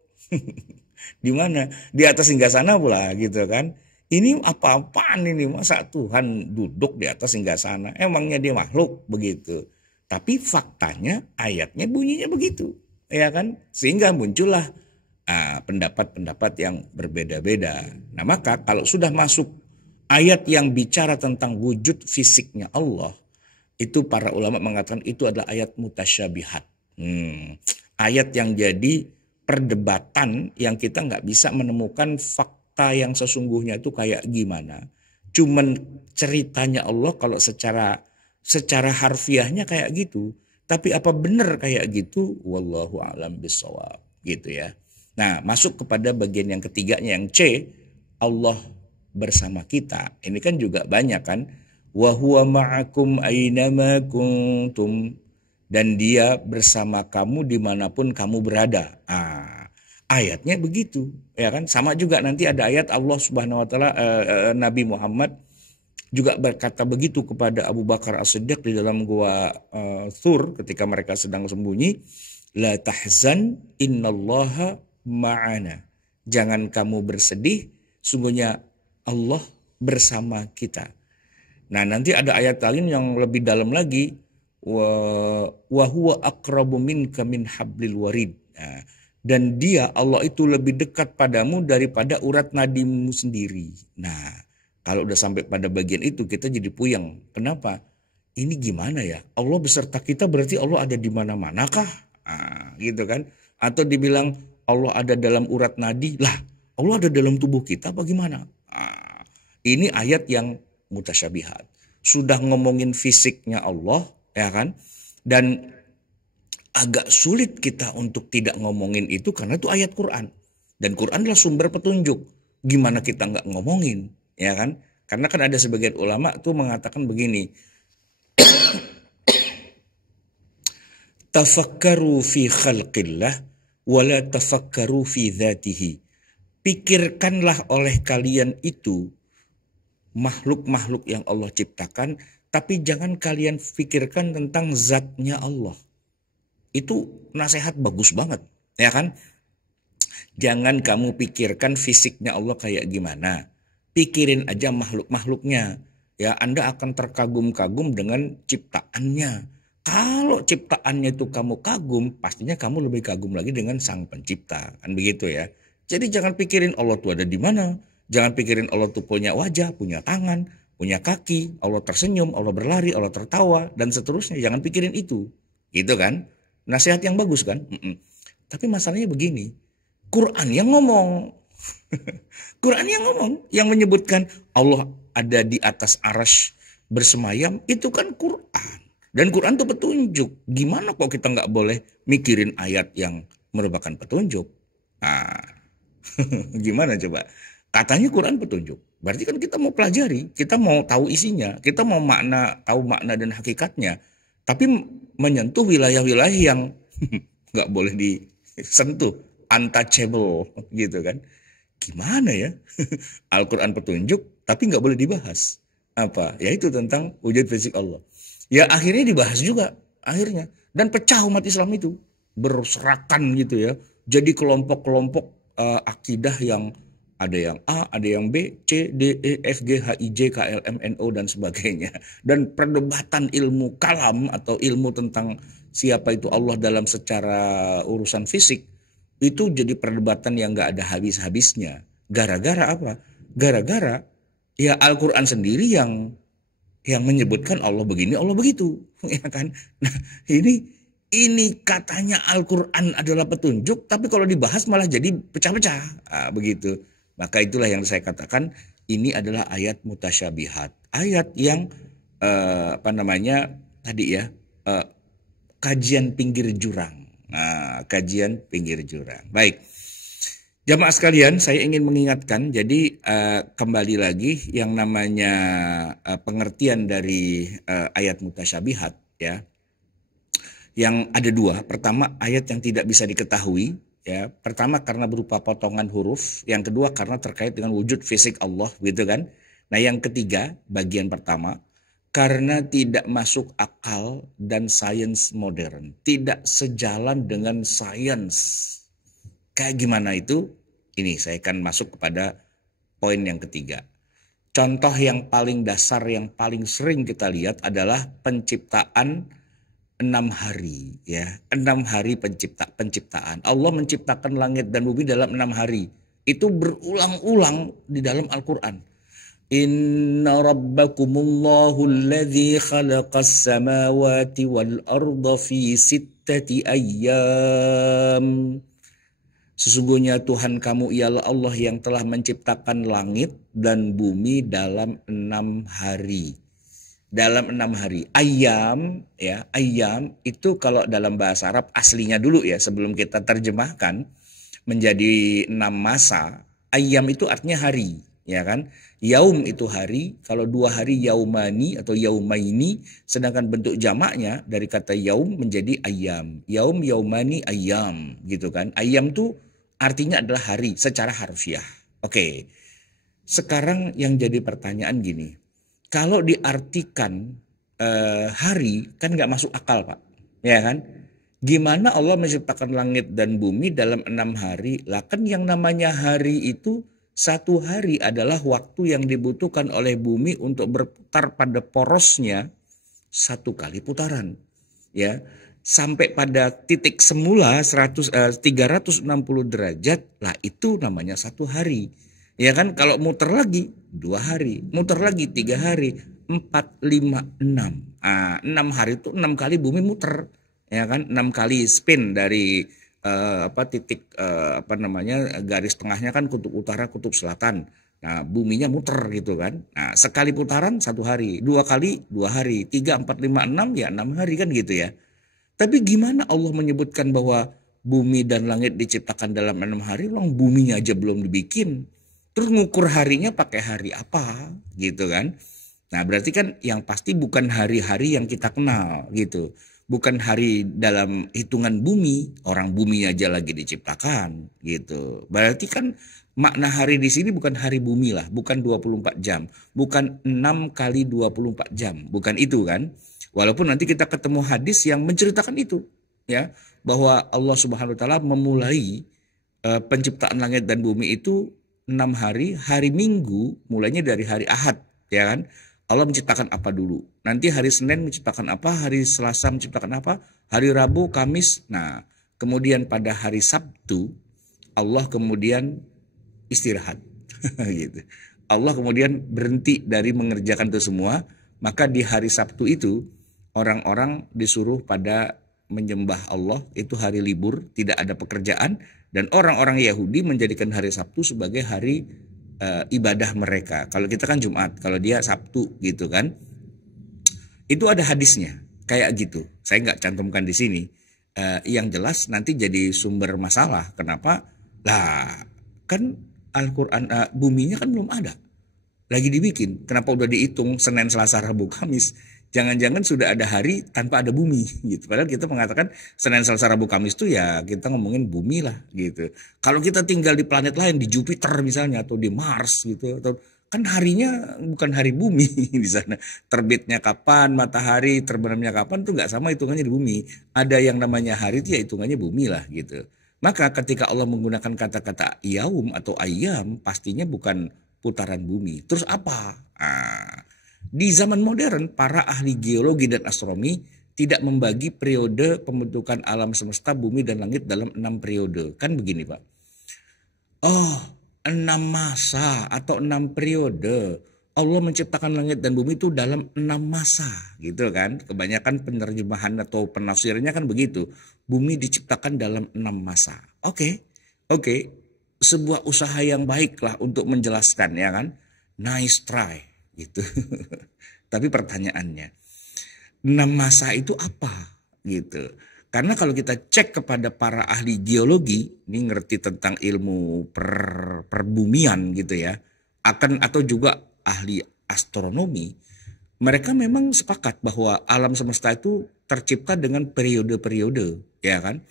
Di mana? Di atas singgasana pula gitu kan. Ini apa-apaan ini, masa Tuhan duduk di atas singgasana? Emangnya dia makhluk begitu. Tapi faktanya ayatnya bunyinya begitu, ya kan? Sehingga muncullah pendapat-pendapat yang berbeda-beda. Nah, maka kalau sudah masuk ayat yang bicara tentang wujud fisiknya Allah, itu para ulama mengatakan itu adalah ayat mutasyabihat. Ayat yang jadi perdebatan yang kita nggak bisa menemukan fakta yang sesungguhnya itu kayak gimana. Cuman ceritanya Allah kalau secara harfiahnya kayak gitu. Tapi apa benar kayak gitu? Wallahu a'lam bishawab, gitu ya. Nah, masuk kepada bagian yang ketiganya yang C, Allah bersama kita. Ini kan juga banyak kan. Wa huwa ma'akum aynama kuntum, dan dia bersama kamu dimanapun kamu berada. Ayatnya begitu, ya kan? Sama juga nanti ada ayat Allah Subhanahu wa taala, Nabi Muhammad juga berkata begitu kepada Abu Bakar As-Siddiq di dalam gua Thur ketika mereka sedang sembunyi, la tahzan innallaha ma'ana. Jangan kamu bersedih, sungguhnya Allah bersama kita. Nah, nanti ada ayat lain yang lebih dalam lagi, wa huwa aqrabu minka min hablil warid. Nah, dan dia Allah itu lebih dekat padamu daripada urat nadimu sendiri. Nah, kalau udah sampai pada bagian itu kita jadi puyeng. Kenapa? Ini gimana ya? Allah beserta kita berarti Allah ada di mana-manakah? Gitu kan? Atau dibilang Allah ada dalam urat nadi. Lah, Allah ada dalam tubuh kita bagaimana? Ini ayat yang mutasyabihat. Sudah ngomongin fisiknya Allah, ya kan? Dan agak sulit kita untuk tidak ngomongin itu karena itu ayat Quran. Dan Quran adalah sumber petunjuk. Gimana kita nggak ngomongin, ya kan? Karena kan ada sebagian ulama tuh mengatakan begini. Tafakkaru fi khalqillah wala tafakkaru fi dzatihi. Pikirkanlah oleh kalian itu makhluk-makhluk yang Allah ciptakan, tapi jangan kalian pikirkan tentang zatnya Allah. Itu nasihat bagus banget, ya kan? Jangan kamu pikirkan fisiknya Allah kayak gimana. Pikirin aja makhluk-makhluknya. Ya, Anda akan terkagum-kagum dengan ciptaannya. Kalau ciptaannya itu kamu kagum, pastinya kamu lebih kagum lagi dengan Sang Pencipta. Kan begitu ya. Jadi jangan pikirin Allah tuh ada di mana. Jangan pikirin Allah tuh punya wajah, punya tangan, punya kaki. Allah tersenyum, Allah berlari, Allah tertawa, dan seterusnya. Jangan pikirin itu. Gitu kan? Nasihat yang bagus kan? Tapi masalahnya begini. Quran yang ngomong. Quran yang ngomong. Yang menyebutkan Allah ada di atas arasy bersemayam. Itu kan Quran. Dan Quran itu petunjuk. Gimana kok kita nggak boleh mikirin ayat yang merupakan petunjuk? Gimana coba? Katanya Quran petunjuk. Berarti kan kita mau pelajari. Kita mau tahu isinya. Kita mau tahu makna dan hakikatnya. Tapi menyentuh wilayah-wilayah yang nggak boleh disentuh, untouchable gitu kan? Gimana ya? Al-Quran petunjuk, tapi nggak boleh dibahas. Apa? Ya itu tentang wujud fisik Allah. Ya akhirnya dibahas juga, akhirnya. Dan pecah umat Islam itu, berserakan gitu ya. Jadi kelompok-kelompok akidah yang ada yang A, ada yang B, C, D, E, F, G, H, I, J, K, L, M, N, O, dan sebagainya. Dan perdebatan ilmu kalam atau ilmu tentang siapa itu Allah dalam secara urusan fisik, itu jadi perdebatan yang gak ada habis-habisnya. Gara-gara apa? Gara-gara ya Al-Quran sendiri yang menyebutkan Allah begini, Allah begitu. Ya kan? Nah ini katanya Al-Quran adalah petunjuk, tapi kalau dibahas malah jadi pecah-pecah. Begitu. Maka itulah yang saya katakan ini adalah ayat mutasyabihat. Ayat yang tadi ya, kajian pinggir jurang. Kajian pinggir jurang. Baik. Jamaah sekalian, saya ingin mengingatkan, jadi kembali lagi yang namanya pengertian dari ayat mutasyabihat ya. Yang ada dua. Pertama, ayat yang tidak bisa diketahui. Ya, pertama karena berupa potongan huruf, yang kedua karena terkait dengan wujud fisik Allah, gitu kan. Nah, yang ketiga, bagian pertama, karena tidak masuk akal dan sains modern, tidak sejalan dengan sains. Kayak gimana itu? Ini saya akan masuk kepada poin yang ketiga. Contoh yang paling dasar, yang paling sering kita lihat adalah penciptaan 6 hari ya, 6 hari penciptaan. Allah menciptakan langit dan bumi dalam 6 hari. Itu berulang-ulang di dalam Al-Quran. Inna rabbakumullahu alladhi khalaqas samawati wal arda fi sittati ayyam. Sesungguhnya Tuhan kamu ialah Allah yang telah menciptakan langit dan bumi dalam 6 hari. Dalam 6 hari. Ayam ya, ayam itu kalau dalam bahasa Arab aslinya dulu ya, sebelum kita terjemahkan menjadi 6 masa. Ayam itu artinya hari, ya kan? Yaum itu hari, kalau 2 hari yaumani atau yaumaini, sedangkan bentuk jamaknya dari kata yaum menjadi ayam. Yaum, yaumani, ayam gitu kan. Ayam itu artinya adalah hari secara harfiah. Oke, sekarang yang jadi pertanyaan gini, kalau diartikan hari kan nggak masuk akal Pak, ya kan? Gimana Allah menciptakan langit dan bumi dalam 6 hari? Lah kan yang namanya hari itu, satu hari adalah waktu yang dibutuhkan oleh bumi untuk berputar pada porosnya 1 kali putaran, ya, sampai pada titik semula 360 derajat. Lah itu namanya 1 hari, ya kan? Kalau muter lagi 2 hari, muter lagi 3 hari, 4, 5, 6. 6 hari itu 6 kali bumi muter, ya kan? 6 kali spin dari titik garis tengahnya kan kutub utara, kutub selatan. Nah, buminya muter gitu kan. Nah, sekali putaran 1 hari, 2 kali 2 hari, 3, 4, 5, 6 ya 6 hari kan gitu ya. Tapi gimana Allah menyebutkan bahwa bumi dan langit diciptakan dalam 6 hari, orang buminya aja belum dibikin. Terus ngukur harinya pakai hari apa gitu kan. Nah, berarti kan yang pasti bukan hari-hari yang kita kenal gitu. Bukan hari dalam hitungan bumi, orang bumi aja lagi diciptakan gitu. Berarti kan makna hari di sini bukan hari bumi lah, bukan 24 jam, bukan 6 kali 24 jam, bukan itu kan. Walaupun nanti kita ketemu hadis yang menceritakan itu, ya, bahwa Allah Subhanahu wa taala memulai penciptaan langit dan bumi itu 6 hari, hari Minggu mulainya dari hari Ahad, ya kan. Allah menciptakan apa dulu, nanti hari Senin menciptakan apa, hari Selasa menciptakan apa, hari Rabu, Kamis. Nah, kemudian pada hari Sabtu Allah kemudian istirahat gitu. Allah kemudian berhenti dari mengerjakan itu semua. Maka di hari Sabtu itu orang-orang disuruh pada menyembah Allah, itu hari libur, tidak ada pekerjaan. Dan orang-orang Yahudi menjadikan hari Sabtu sebagai hari ibadah mereka. Kalau kita kan Jumat, kalau dia Sabtu gitu kan. Itu ada hadisnya kayak gitu. Saya nggak cantumkan di sini. Yang jelas nanti jadi sumber masalah. Kenapa? Lah kan Al-Quran buminya kan belum ada, lagi dibikin. Kenapa udah dihitung Senin, Selasa, Rabu, Kamis? Jangan-jangan sudah ada hari tanpa ada bumi gitu. Padahal kita mengatakan Senin, Selasa, Rabu, Kamis itu ya kita ngomongin bumi lah gitu. Kalau kita tinggal di planet lain, di Jupiter misalnya atau di Mars gitu, atau kan harinya bukan hari bumi di sana. Terbitnya kapan matahari, terbenamnya kapan tuh nggak sama hitungannya di bumi. Ada yang namanya hari itu ya hitungannya bumi lah gitu. Maka ketika Allah menggunakan kata-kata yaum atau ayam, pastinya bukan putaran bumi. Terus apa? Di zaman modern, para ahli geologi dan astronomi tidak membagi periode pembentukan alam semesta, bumi dan langit dalam 6 periode. Kan begini Pak. Oh, 6 masa atau 6 periode. Allah menciptakan langit dan bumi itu dalam 6 masa gitu kan. Kebanyakan penerjemahan atau penafsirnya kan begitu. Bumi diciptakan dalam 6 masa. Oke. Sebuah usaha yang baik lah untuk menjelaskan, ya kan. Nice try gitu. Tapi pertanyaannya, 6 masa itu apa gitu. Karena kalau kita cek kepada para ahli geologi, ini ngerti tentang ilmu perbumian gitu ya, atau juga ahli astronomi, mereka memang sepakat bahwa alam semesta itu tercipta dengan periode-periode, ya kan?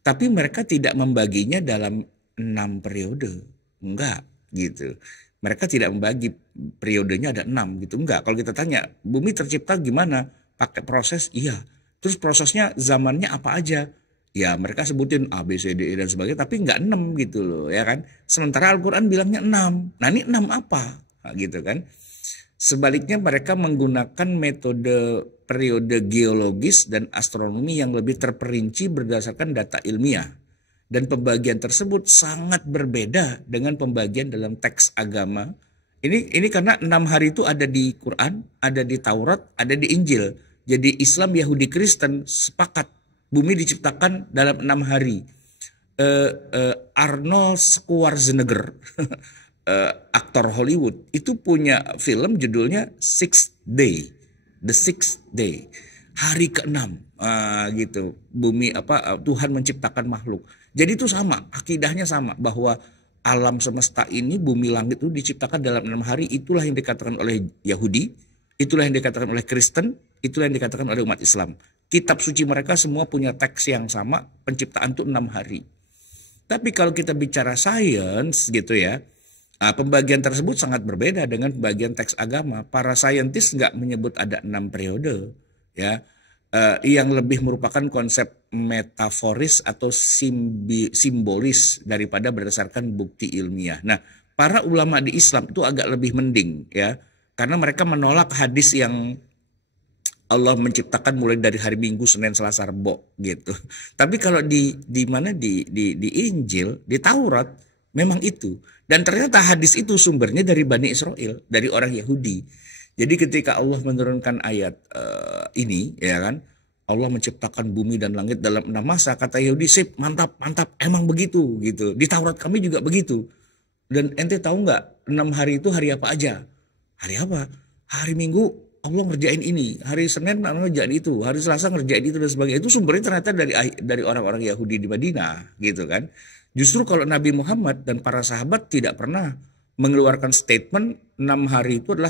Tapi mereka tidak membaginya dalam 6 periode, enggak gitu. Mereka tidak membagi periodenya ada 6 gitu, enggak. Kalau kita tanya, bumi tercipta gimana? Pakai proses, iya. Terus prosesnya zamannya apa aja? Ya mereka sebutin A, B, C, D, E dan sebagainya, tapi enggak 6 gitu loh, ya kan? Sementara Al-Quran bilangnya 6. Nah ini 6 apa? Nah, gitu kan? Sebaliknya mereka menggunakan metode periode geologis dan astronomi yang lebih terperinci berdasarkan data ilmiah. Dan pembagian tersebut sangat berbeda dengan pembagian dalam teks agama. Ini karena 6 hari itu ada di Quran, ada di Taurat, ada di Injil. Jadi Islam, Yahudi, Kristen sepakat bumi diciptakan dalam 6 hari. Arnold Schwarzenegger, aktor Hollywood, itu punya film judulnya Sixth Day, The Sixth Day, hari ke-6 gitu. Bumi Tuhan menciptakan makhluk. Jadi itu sama, akidahnya sama bahwa alam semesta ini, bumi langit itu diciptakan dalam 6 hari. Itulah yang dikatakan oleh Yahudi, itulah yang dikatakan oleh Kristen, itulah yang dikatakan oleh umat Islam. Kitab suci mereka semua punya teks yang sama, penciptaan itu 6 hari. Tapi kalau kita bicara sains gitu ya, pembagian tersebut sangat berbeda dengan pembagian teks agama. Para saintis nggak menyebut ada 6 periode, ya, yang lebih merupakan konsep metaforis atau simbolis daripada berdasarkan bukti ilmiah. Nah, para ulama di Islam itu agak lebih mending, ya, karena mereka menolak hadis yang Allah menciptakan mulai dari hari Minggu, Senin, Selasa, Rebo gitu. Tapi kalau di mana di Injil, di Taurat memang itu. Dan ternyata hadis itu sumbernya dari Bani Israel, dari orang Yahudi. Jadi ketika Allah menurunkan ayat ini, ya kan, Allah menciptakan bumi dan langit dalam 6 masa, kata Yahudi, sip, mantap, mantap, emang begitu gitu. Di Taurat kami juga begitu. Dan ente tahu nggak 6 hari itu hari apa aja? Hari apa? Hari Minggu Allah ngerjain ini, hari Senin ngerjain itu, hari Selasa ngerjain itu dan sebagainya. Itu sumbernya ternyata dari orang-orang Yahudi di Madinah, gitu kan. Justru kalau Nabi Muhammad dan para sahabat tidak pernah mengeluarkan statement 6 hari itu adalah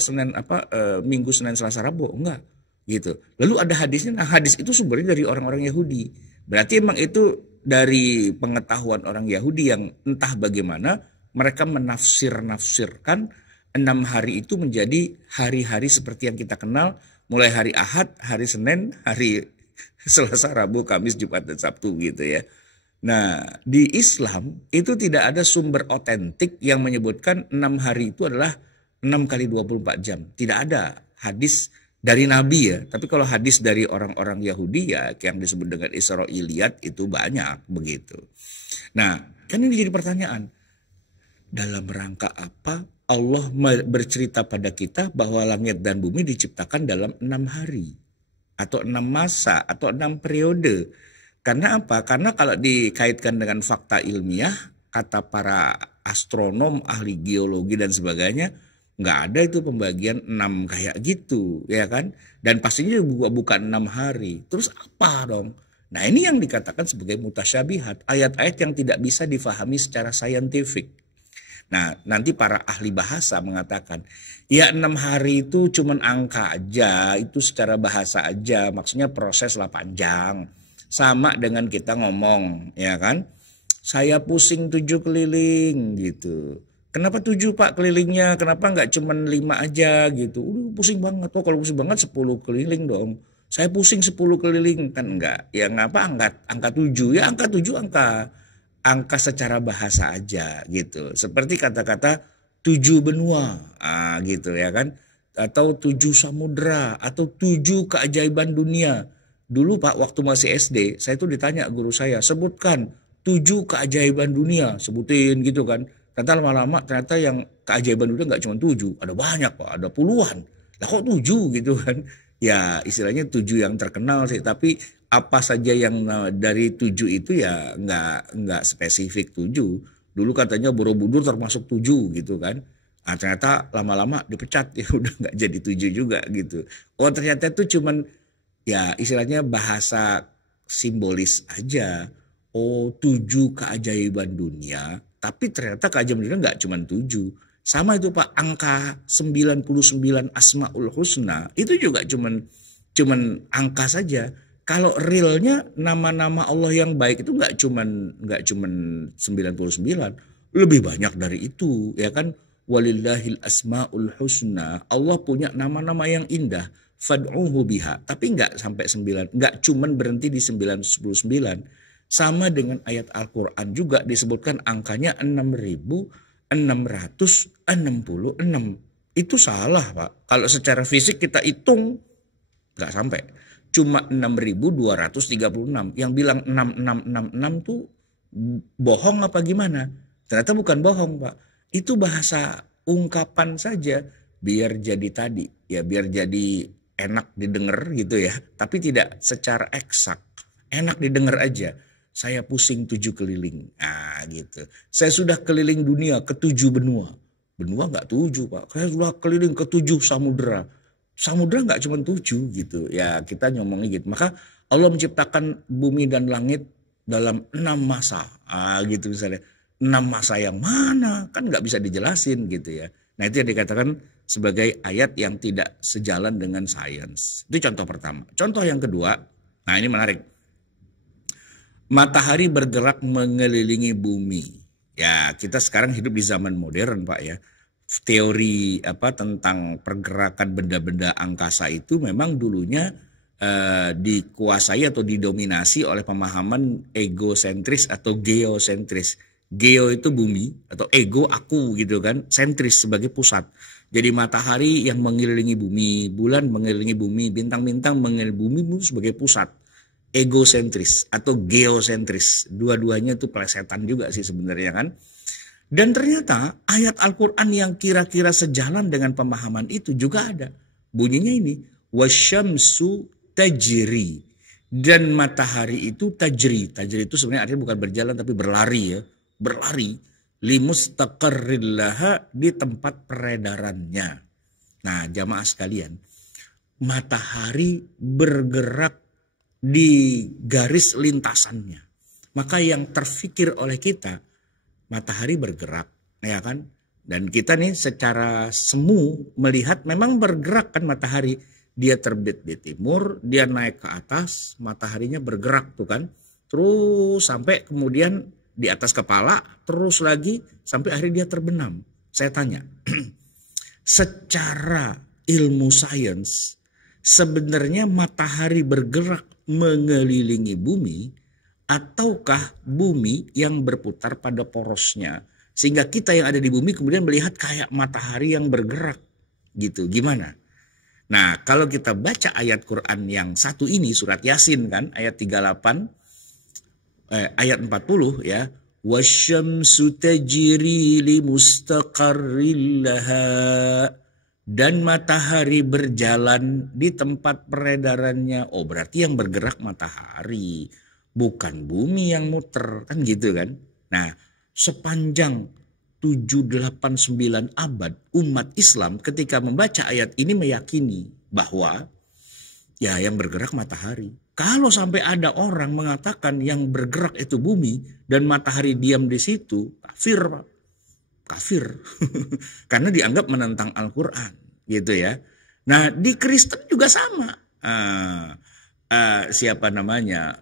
Minggu, Senin, Selasa, Rabu, enggak, gitu. Lalu ada hadisnya, nah hadis itu sumbernya dari orang-orang Yahudi. Berarti emang itu dari pengetahuan orang Yahudi yang entah bagaimana mereka menafsirkan 6 hari itu menjadi hari-hari seperti yang kita kenal, mulai hari Ahad, hari Senin, hari Selasa, Rabu, Kamis, Jumat, dan Sabtu gitu ya. Nah, di Islam itu tidak ada sumber otentik yang menyebutkan 6 hari itu adalah 6 kali 24 jam. Tidak ada hadis dari Nabi ya. Tapi kalau hadis dari orang-orang Yahudi ya yang disebut dengan Israiliyat itu banyak begitu. Nah, kan ini jadi pertanyaan. Dalam rangka apa Allah bercerita pada kita bahwa langit dan bumi diciptakan dalam 6 hari atau 6 masa atau 6 periode. Karena apa? Karena kalau dikaitkan dengan fakta ilmiah, kata para astronom, ahli geologi dan sebagainya, nggak ada itu pembagian 6 kayak gitu, ya kan? Dan pastinya bukan 6 hari. Terus apa dong? Nah, ini yang dikatakan sebagai mutasyabihat, ayat-ayat yang tidak bisa difahami secara saintifik. Nah, nanti para ahli bahasa mengatakan, ya 6 hari itu cuman angka aja, itu secara bahasa aja, maksudnya proseslah panjang. Sama dengan kita ngomong, ya kan? Saya pusing 7 keliling gitu. Kenapa 7 Pak kelilingnya? Kenapa nggak cuman 5 aja gitu? Pusing banget. Oh, kalau pusing banget 10 keliling dong. Saya pusing 10 keliling, kan enggak. Ya ngapa angka 7? Ya angka 7 angka secara bahasa aja gitu. Seperti kata-kata 7 benua, gitu ya kan. Atau 7 samudra, atau 7 keajaiban dunia. Dulu Pak waktu masih SD, saya tuh ditanya guru saya, sebutkan 7 keajaiban dunia, sebutin gitu kan. Ternyata lama-lama ternyata yang keajaiban dunia nggak cuma 7, ada banyak Pak, ada puluhan. Lah kok 7 gitu kan. Ya istilahnya 7 yang terkenal sih, tapi apa saja yang dari 7 itu ya nggak spesifik 7. Dulu katanya Borobudur termasuk 7 gitu kan. Nah, ternyata lama-lama dipecat, ya udah nggak jadi 7 juga gitu. Oh ternyata itu cuman ya istilahnya bahasa simbolis aja. Oh 7 keajaiban dunia, tapi ternyata keajaiban dunia nggak cuman 7. Sama itu Pak, angka 99 Asmaul Husna itu juga cuman angka saja. Kalau realnya nama-nama Allah yang baik itu nggak cuman 99, lebih banyak dari itu, ya kan? Walillahil asmaul husna. Allah punya nama-nama yang indah. Fad'uhu biha. Tapi nggak sampai 9, nggak cuman berhenti di 99. Sama dengan ayat Al-Qur'an juga disebutkan angkanya 6.666. Itu salah Pak. Kalau secara fisik kita hitung nggak sampai. Cuma 6.236. Yang bilang 6666 tuh bohong apa gimana? Ternyata bukan bohong Pak. Itu bahasa ungkapan saja biar jadi tadi. Ya biar jadi enak didengar gitu ya. Tapi tidak secara eksak. Enak didengar aja. Saya pusing 7 keliling. Nah gitu. Saya sudah keliling dunia ke 7 benua. Benua nggak 7 Pak. Saya sudah keliling ke 7 samudera. Samudra nggak cuma 7 gitu. Ya kita ngomongnya gitu. Maka Allah menciptakan bumi dan langit dalam 6 masa. Gitu misalnya. 6 masa yang mana? Kan nggak bisa dijelasin gitu ya. Nah itu yang dikatakan sebagai ayat yang tidak sejalan dengan sains. Itu contoh pertama. Contoh yang kedua. Nah ini menarik. Matahari bergerak mengelilingi bumi. Ya, kita sekarang hidup di zaman modern, Pak ya. Teori tentang pergerakan benda-benda angkasa itu memang dulunya dikuasai atau didominasi oleh pemahaman egosentris atau geosentris. Geo itu bumi atau ego aku gitu kan, sentris sebagai pusat. Jadi matahari yang mengelilingi bumi, bulan mengelilingi bumi, bintang-bintang mengelilingi bumi sebagai pusat. Egosentris atau geosentris. Dua-duanya itu plesetan juga sih sebenarnya kan. Dan ternyata ayat Al-Quran yang kira-kira sejalan dengan pemahaman itu juga ada. Bunyinya ini, wasyamsu tajri. Dan matahari itu tajri. Tajri itu sebenarnya artinya bukan berjalan tapi berlari ya. Berlari. Limustaqarrillaha, di tempat peredarannya. Nah jamaah sekalian, matahari bergerak di garis lintasannya. Maka yang terfikir oleh kita, matahari bergerak, ya kan? Dan kita nih secara semu melihat memang bergerak kan matahari. Dia terbit di timur, dia naik ke atas, mataharinya bergerak tuh kan. Terus sampai kemudian di atas kepala, terus lagi sampai akhirnya dia terbenam. Saya tanya, secara ilmu sains, sebenarnya matahari bergerak mengelilingi bumi ataukah bumi yang berputar pada porosnya, sehingga kita yang ada di bumi kemudian melihat kayak matahari yang bergerak gitu, gimana? Nah kalau kita baca ayat Quran yang satu ini, surat Yasin kan, ayat 38 ayat 40 ya, wasyamsu tajri limustaqarril laha, dan matahari berjalan di tempat peredarannya. Oh berarti yang bergerak matahari, bukan bumi yang muter, kan gitu kan. Nah sepanjang 789 abad umat Islam ketika membaca ayat ini meyakini bahwa ya yang bergerak matahari. Kalau sampai ada orang mengatakan yang bergerak itu bumi dan matahari diam di situ, kafir Pak. Kafir. Karena dianggap menentang Al-Quran gitu ya. Nah di Kristen juga sama. Siapa namanya,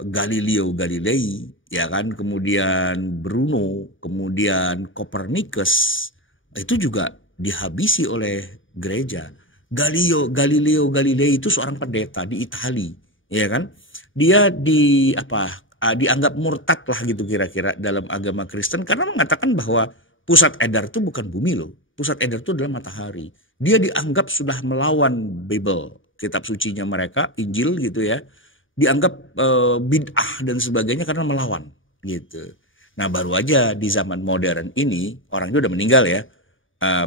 Galileo Galilei ya kan, kemudian Bruno, kemudian Copernicus, itu juga dihabisi oleh gereja. Galileo Galilei itu seorang pendeta di Italia ya kan, dia dianggap murtad lah gitu kira-kira dalam agama Kristen karena mengatakan bahwa pusat edar itu bukan bumi loh, pusat edar itu adalah matahari. Dia dianggap sudah melawan Bible, kitab sucinya mereka, Injil gitu ya, dianggap bid'ah dan sebagainya karena melawan gitu. Nah baru aja di zaman modern ini, orangnya udah meninggal ya,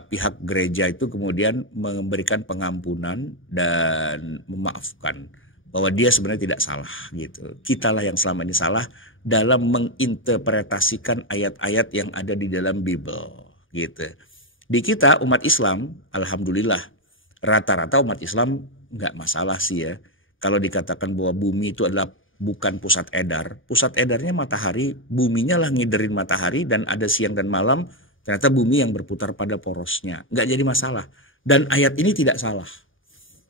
pihak gereja itu kemudian memberikan pengampunan dan memaafkan bahwa dia sebenarnya tidak salah gitu. Kitalah yang selama ini salah dalam menginterpretasikan ayat-ayat yang ada di dalam Bible gitu. Di kita umat Islam, alhamdulillah rata-rata umat Islam nggak masalah sih ya. Kalau dikatakan bahwa bumi itu adalah bukan pusat edar, pusat edarnya matahari, buminya lah ngiderin matahari dan ada siang dan malam, ternyata bumi yang berputar pada porosnya. Nggak jadi masalah. Dan ayat ini tidak salah.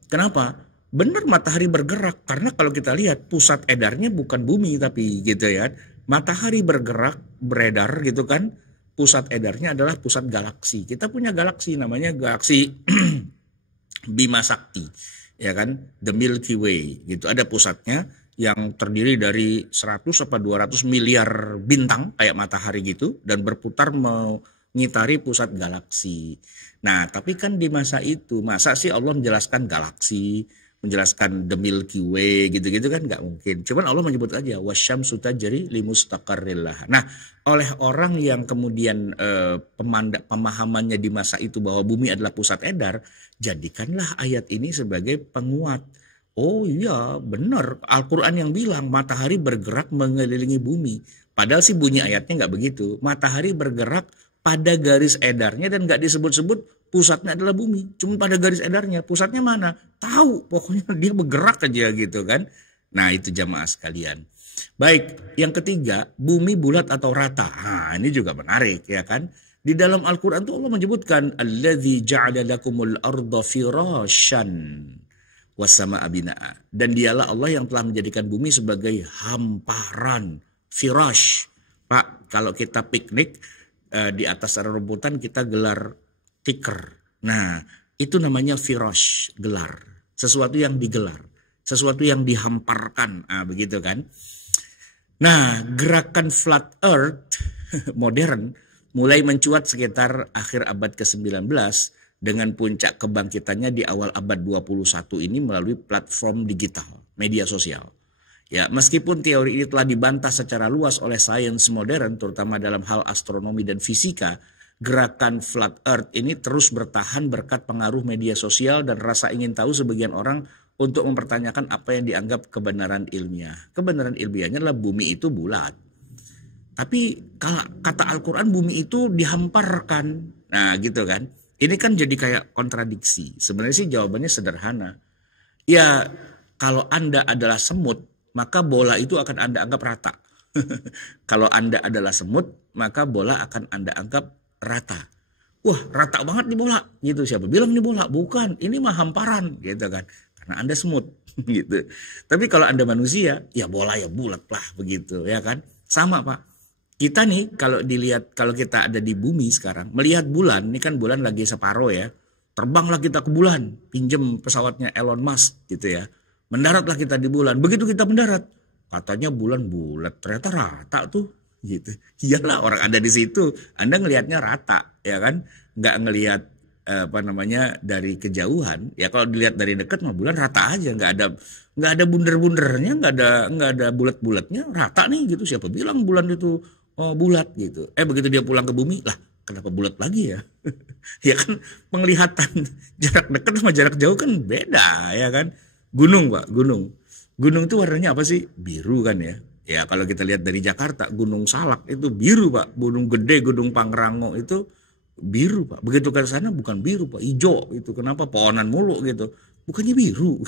Kenapa? Benar matahari bergerak, karena kalau kita lihat pusat edarnya bukan bumi tapi gitu ya. Matahari bergerak, beredar gitu kan. Pusat edarnya adalah pusat galaksi. Kita punya galaksi namanya galaksi Bima Sakti. Ya kan, the Milky Way gitu, ada pusatnya yang terdiri dari 100 atau 200 miliar bintang kayak matahari gitu dan berputar mengitari pusat galaksi. Nah tapi kan di masa itu, masa sih Allah menjelaskan galaksi, menjelaskan the Milky Way gitu-gitu kan nggak mungkin. Cuman Allah menyebut aja wasyamsu tajri limustaqarril laha. Nah oleh orang yang kemudian pemahamannya di masa itu bahwa bumi adalah pusat edar, jadikanlah ayat ini sebagai penguat. Oh iya benar, Al-Quran yang bilang matahari bergerak mengelilingi bumi. Padahal sih bunyi ayatnya nggak begitu. Matahari bergerak pada garis edarnya dan nggak disebut-sebut pusatnya adalah bumi. Cuma pada garis edarnya, pusatnya mana? Tahu, pokoknya dia bergerak aja gitu kan. Nah itu jamaah sekalian. Baik, yang ketiga, bumi bulat atau rata. Nah ini juga menarik ya kan. Di dalam Al-Quran tuh Allah menyebutkan alladzi ja'ala lakumul arda firasyan wassama abinaa. Dan dialah Allah yang telah menjadikan bumi sebagai hamparan, firash. Pak, kalau kita piknik di atas rumputan kita gelar tikar. Nah, itu namanya firash, gelar. Sesuatu yang digelar, sesuatu yang dihamparkan, begitu kan. Nah, gerakan flat earth modern mulai mencuat sekitar akhir abad ke-19 dengan puncak kebangkitannya di awal abad 21 ini melalui platform digital, media sosial. Ya, meskipun teori ini telah dibantah secara luas oleh sains modern, terutama dalam hal astronomi dan fisika, gerakan flat earth ini terus bertahan berkat pengaruh media sosial dan rasa ingin tahu sebagian orang untuk mempertanyakan apa yang dianggap kebenaran ilmiah. Kebenaran ilmiahnya adalah bumi itu bulat. Tapi kalau kata Al-Quran bumi itu dihamparkan. Nah gitu kan. Ini kan jadi kayak kontradiksi. Sebenarnya sih jawabannya sederhana. Ya kalau Anda adalah semut, maka bola itu akan Anda anggap rata. Kalau Anda adalah semut, maka bola akan Anda anggap rata. Wah, rata banget nih bola. Gitu, siapa bilang nih bola? Bukan, ini mah hamparan gitu kan. Karena Anda semut gitu. Tapi kalau Anda manusia, ya bola ya bulat lah begitu ya kan. Sama Pak. Kita nih kalau dilihat, kalau kita ada di bumi sekarang, melihat bulan, ini kan bulan lagi separuh ya. Terbanglah kita ke bulan, pinjem pesawatnya Elon Musk gitu ya. Mendaratlah kita di bulan. Begitu kita mendarat, katanya bulan bulat, ternyata rata tuh, gitu. Iyalah orang ada di situ, Anda ngelihatnya rata, ya kan? Nggak ngelihat dari kejauhan. Ya kalau dilihat dari dekat mah bulan rata aja, nggak ada bunder-bundernya, nggak ada bulat-bulatnya, rata nih gitu. Siapa bilang bulan itu bulat gitu? Begitu dia pulang ke bumi, lah kenapa bulat lagi ya? Ya kan penglihatan jarak dekat sama jarak jauh kan beda, ya kan? Gunung Pak, gunung. Gunung itu warnanya apa sih? Biru kan ya. Ya kalau kita lihat dari Jakarta, Gunung Salak itu biru Pak. Gunung Gede, Gunung Pangrango itu biru Pak. Begitu ke sana bukan biru Pak, hijau itu. Kenapa? Pohonan mulu gitu. Bukannya biru.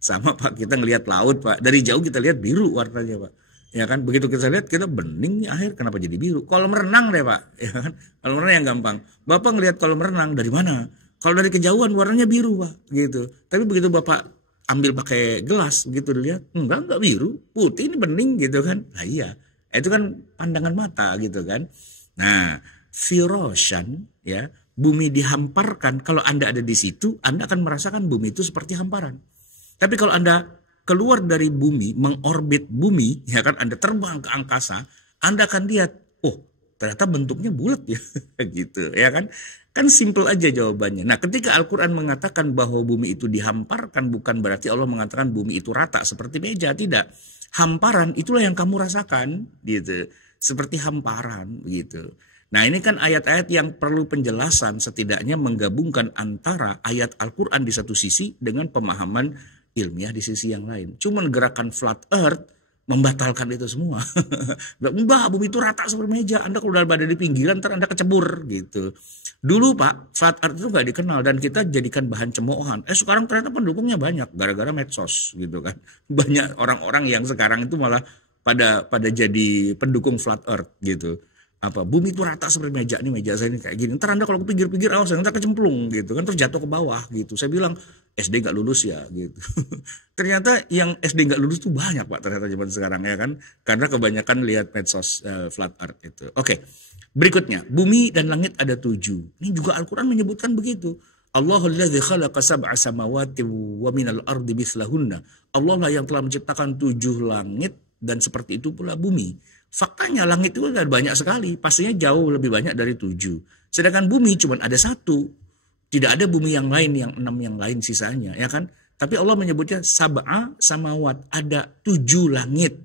Sama Pak, kita ngelihat laut Pak. Dari jauh kita lihat biru warnanya Pak. Ya kan, begitu kita lihat kita bening air, kenapa jadi biru? Kolam renang deh Pak. Ya kan? Kolam renang yang gampang. Bapak ngelihat kolam renang dari mana? Kalau dari kejauhan warnanya biru Pak, gitu. Tapi begitu Bapak ambil pakai gelas gitu dilihat, enggak biru, putih ini bening gitu kan. Nah iya, itu kan pandangan mata gitu kan. Nah, firoshan ya, bumi dihamparkan. Kalau Anda ada di situ, Anda akan merasakan bumi itu seperti hamparan. Tapi kalau Anda keluar dari bumi, mengorbit bumi, ya kan, Anda terbang ke angkasa, Anda akan lihat, oh ternyata bentuknya bulat ya, gitu ya kan. Kan simple aja jawabannya. Nah ketika Al-Quran mengatakan bahwa bumi itu dihamparkan, bukan berarti Allah mengatakan bumi itu rata seperti meja, tidak. Hamparan itulah yang kamu rasakan gitu. Seperti hamparan gitu. Nah ini kan ayat-ayat yang perlu penjelasan, setidaknya menggabungkan antara ayat Al-Quran di satu sisi dengan pemahaman ilmiah di sisi yang lain. Cuman gerakan flat earth membatalkan itu semua. Mbak, bumi itu rata seperti meja. Anda kalau udah berada di pinggiran, ntar Anda kecebur gitu. Dulu Pak, flat earth itu nggak dikenal dan kita jadikan bahan cemoohan. Sekarang ternyata pendukungnya banyak gara-gara medsos gitu kan. Banyak orang-orang yang sekarang itu malah pada jadi pendukung flat earth gitu. Bumi itu rata seperti meja, nih meja saya ini kayak gini. Ntar Anda kalau ke pinggir-pinggir awas, ntar kecemplung gitu kan, terus jatuh ke bawah gitu. Saya bilang SD nggak lulus ya gitu. Ternyata yang SD nggak lulus tuh banyak Pak ternyata zaman sekarang ya kan, karena kebanyakan lihat medsos flat earth itu. Oke, berikutnya bumi dan langit ada 7. Ini juga Al-Quran menyebutkan begitu. Allahul ladzi khalaqa sab'a samawati wa minal ardi mithlahunna. Allah lah yang telah menciptakan 7 langit dan seperti itu pula bumi. Faktanya langit itu ada banyak sekali, pastinya jauh lebih banyak dari 7. Sedangkan bumi cuma ada 1. Tidak ada bumi yang lain, yang 6 yang lain sisanya, ya kan? Tapi Allah menyebutnya sab'a samawat, ada 7 langit.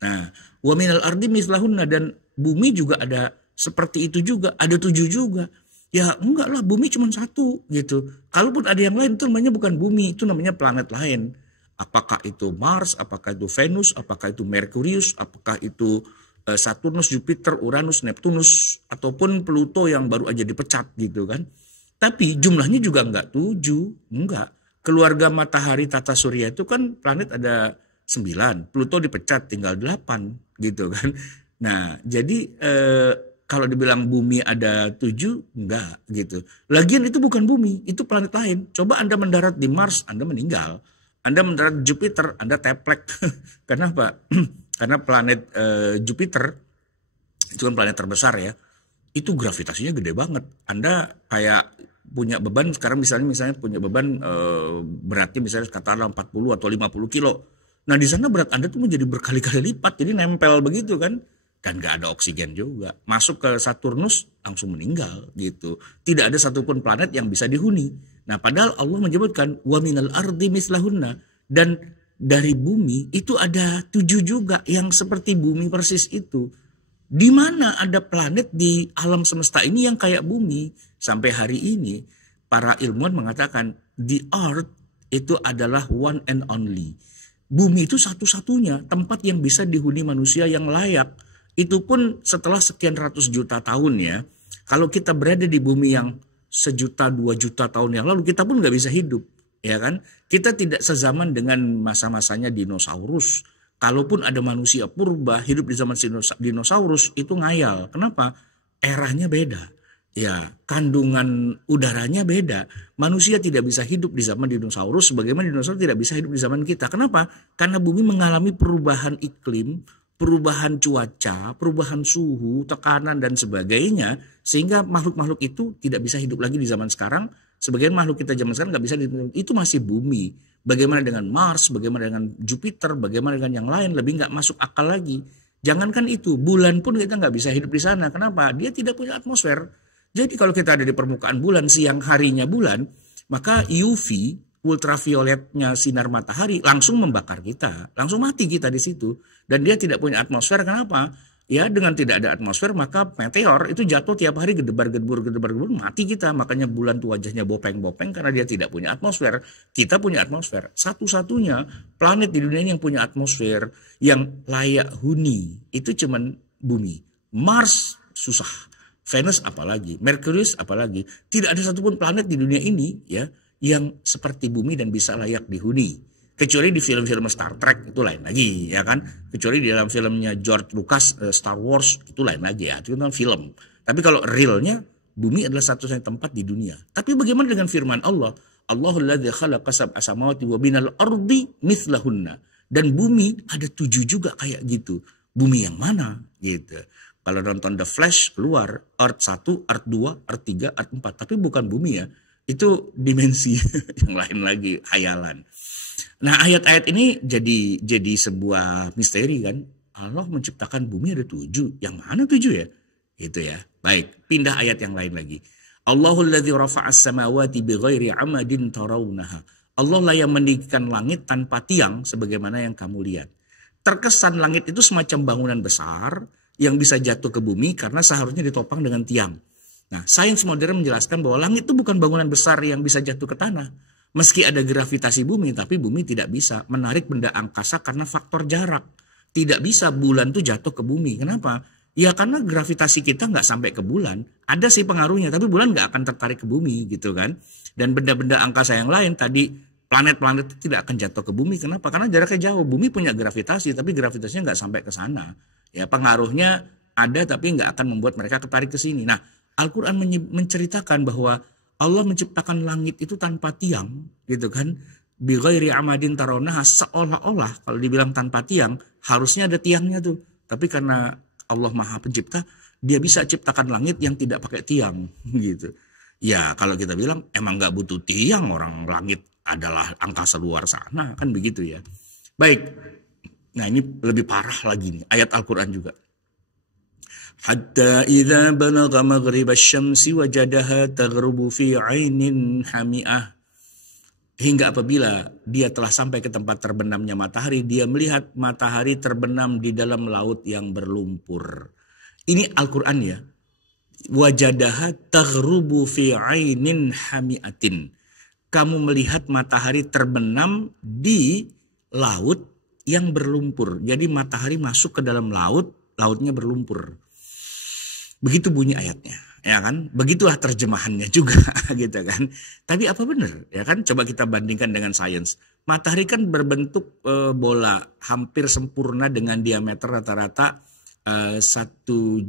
Nah, wa minal ardi mislahunna, dan bumi juga ada seperti itu juga, ada 7 juga. Ya enggak lah, bumi cuma 1 gitu. Kalaupun ada yang lain itu namanya bukan bumi, itu namanya planet lain. Apakah itu Mars, apakah itu Venus, apakah itu Merkurius, apakah itu Saturnus, Jupiter, Uranus, Neptunus, ataupun Pluto yang baru aja dipecat gitu kan. Tapi jumlahnya juga enggak 7, enggak. Keluarga matahari tata surya itu kan planet ada 9, Pluto dipecat tinggal 8 gitu kan. Nah jadi kalau dibilang bumi ada 7, enggak gitu. Lagian itu bukan bumi, itu planet lain. Coba Anda mendarat di Mars, Anda meninggal. Anda mendarat di Jupiter, Anda teplek. Kenapa? Karena planet Jupiter itu kan planet terbesar ya. Itu gravitasinya gede banget. Anda kayak punya beban sekarang misalnya punya beban beratnya misalnya katakanlah 40 atau 50 kilo. Nah di sana berat Anda tuh menjadi berkali-kali lipat, jadi nempel begitu kan. Dan gak ada oksigen juga. Masuk ke Saturnus langsung meninggal gitu. Tidak ada satupun planet yang bisa dihuni. Nah padahal Allah menyebutkan wa minal ardi mislahunna, dan dari bumi itu ada 7 juga yang seperti bumi persis itu. Di mana ada planet di alam semesta ini yang kayak bumi? Sampai hari ini para ilmuwan mengatakan the earth itu adalah one and only. Bumi itu satu-satunya tempat yang bisa dihuni manusia yang layak. Itu pun setelah sekian ratus juta tahun ya. Kalau kita berada di bumi yang 1 juta 2 juta tahun yang lalu, kita pun nggak bisa hidup, ya kan? Kita tidak sezaman dengan masa-masanya dinosaurus. Kalaupun ada manusia purba hidup di zaman dinosaurus, itu ngayal. Kenapa? Eranya beda. Ya, kandungan udaranya beda. Manusia tidak bisa hidup di zaman dinosaurus sebagaimana dinosaurus tidak bisa hidup di zaman kita. Kenapa? Karena bumi mengalami perubahan iklim, perubahan cuaca, perubahan suhu, tekanan dan sebagainya, sehingga makhluk-makhluk itu tidak bisa hidup lagi di zaman sekarang. Sebagian makhluk kita zaman sekarang nggak bisa hidup, itu masih bumi. Bagaimana dengan Mars, bagaimana dengan Jupiter, bagaimana dengan yang lain, lebih nggak masuk akal lagi. Jangankan itu, bulan pun kita nggak bisa hidup di sana. Kenapa? Dia tidak punya atmosfer. Jadi kalau kita ada di permukaan bulan, siang harinya bulan, maka UV, ultravioletnya sinar matahari langsung membakar kita, langsung mati kita di situ. Dan dia tidak punya atmosfer. Kenapa? Ya dengan tidak ada atmosfer maka meteor itu jatuh tiap hari gedebar-gedebur mati kita. Makanya bulan tuh wajahnya bopeng-bopeng karena dia tidak punya atmosfer. Kita punya atmosfer. Satu-satunya planet di dunia ini yang punya atmosfer yang layak huni itu cuman bumi. Mars susah. Venus apalagi, Merkurius apalagi. Tidak ada satupun planet di dunia ini ya yang seperti bumi dan bisa layak dihuni. Kecuali di film-film Star Trek itu lain lagi ya kan. Kecuali di dalam filmnya George Lucas Star Wars itu lain lagi ya. Itu kan film. Tapi kalau realnya bumi adalah satu-satunya tempat di dunia. Tapi bagaimana dengan firman Allah? Allahul ladzi khalaqa sab'a samawati wa binal ardi mithlahunna. Dan bumi ada 7 juga kayak gitu. Bumi yang mana gitu. Kalau nonton The Flash keluar Earth 1, Earth 2, Earth 3, Earth 4. Tapi bukan bumi ya. Itu dimensi yang lain lagi, hayalan. Nah ayat-ayat ini jadi sebuah misteri kan. Allah menciptakan bumi ada 7. Yang mana 7 ya? Itu ya. Baik, pindah ayat yang lain lagi. Allahul ladzi rafa'as samawati bighairi amadin tarawunaha. Allah lah yang meninggikan langit tanpa tiang sebagaimana yang kamu lihat. Terkesan langit itu semacam bangunan besar yang bisa jatuh ke bumi karena seharusnya ditopang dengan tiang. Nah, sains modern menjelaskan bahwa langit itu bukan bangunan besar yang bisa jatuh ke tanah. Meski ada gravitasi bumi, tapi bumi tidak bisa menarik benda angkasa karena faktor jarak. Tidak bisa bulan tuh jatuh ke bumi. Kenapa? Ya karena gravitasi kita nggak sampai ke bulan. Ada sih pengaruhnya, tapi bulan nggak akan tertarik ke bumi gitu kan. Dan benda-benda angkasa yang lain tadi, planet-planet itu tidak akan jatuh ke bumi. Kenapa? Karena jaraknya jauh. Bumi punya gravitasi, tapi gravitasinya nggak sampai ke sana. Ya pengaruhnya ada, tapi nggak akan membuat mereka tertarik ke sini. Nah, Al-Quran menceritakan bahwa Allah menciptakan langit itu tanpa tiang, gitu kan? Bighairi amadin tarawunaha, seolah-olah kalau dibilang tanpa tiang, harusnya ada tiangnya tuh. Tapi karena Allah Maha Pencipta, dia bisa ciptakan langit yang tidak pakai tiang, gitu. Ya kalau kita bilang emang nggak butuh tiang, orang langit adalah angkasa luar sana, kan begitu ya. Baik, nah ini lebih parah lagi nih, ayat Al-Quran juga. Hatta idza balagha maghribasy syamsi wajadaha taghrubu fi 'ainin hami'ah. Hingga apabila dia telah sampai ke tempat terbenamnya matahari, dia melihat matahari terbenam di dalam laut yang berlumpur. Ini Al-Quran ya. Wajadaha taghrubu fi 'ainin hami'atin. Kamu melihat matahari terbenam di laut yang berlumpur. Jadi matahari masuk ke dalam laut, lautnya berlumpur. Begitu bunyi ayatnya, ya kan? Begitulah terjemahannya juga, gitu kan? Tapi apa benar, ya kan? Coba kita bandingkan dengan sains. Matahari kan berbentuk bola, hampir sempurna dengan diameter rata-rata 1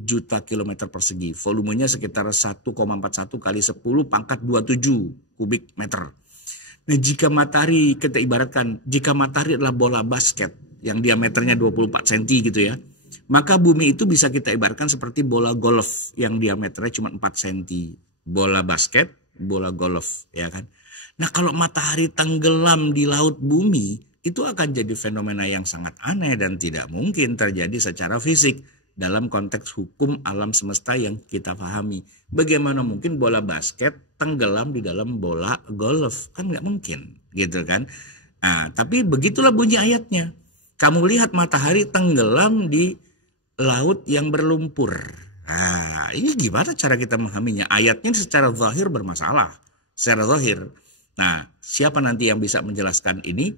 juta kilometer persegi. Volumenya sekitar 1,41 kali 10 pangkat 27 kubik meter. Nah, jika matahari, kita ibaratkan, jika matahari adalah bola basket yang diameternya 24 cm gitu ya, maka bumi itu bisa kita ibaratkan seperti bola golf yang diameternya cuma 4 cm. Bola basket, bola golf, ya kan. Nah, kalau matahari tenggelam di laut bumi, itu akan jadi fenomena yang sangat aneh dan tidak mungkin terjadi secara fisik dalam konteks hukum alam semesta yang kita pahami. Bagaimana mungkin bola basket tenggelam di dalam bola golf? Kan nggak mungkin, gitu kan. Nah, tapi begitulah bunyi ayatnya. Kamu lihat matahari tenggelam di laut yang berlumpur. Nah, ini gimana cara kita memahaminya? Ayatnya secara zahir bermasalah. Secara zahir. Nah, siapa nanti yang bisa menjelaskan ini?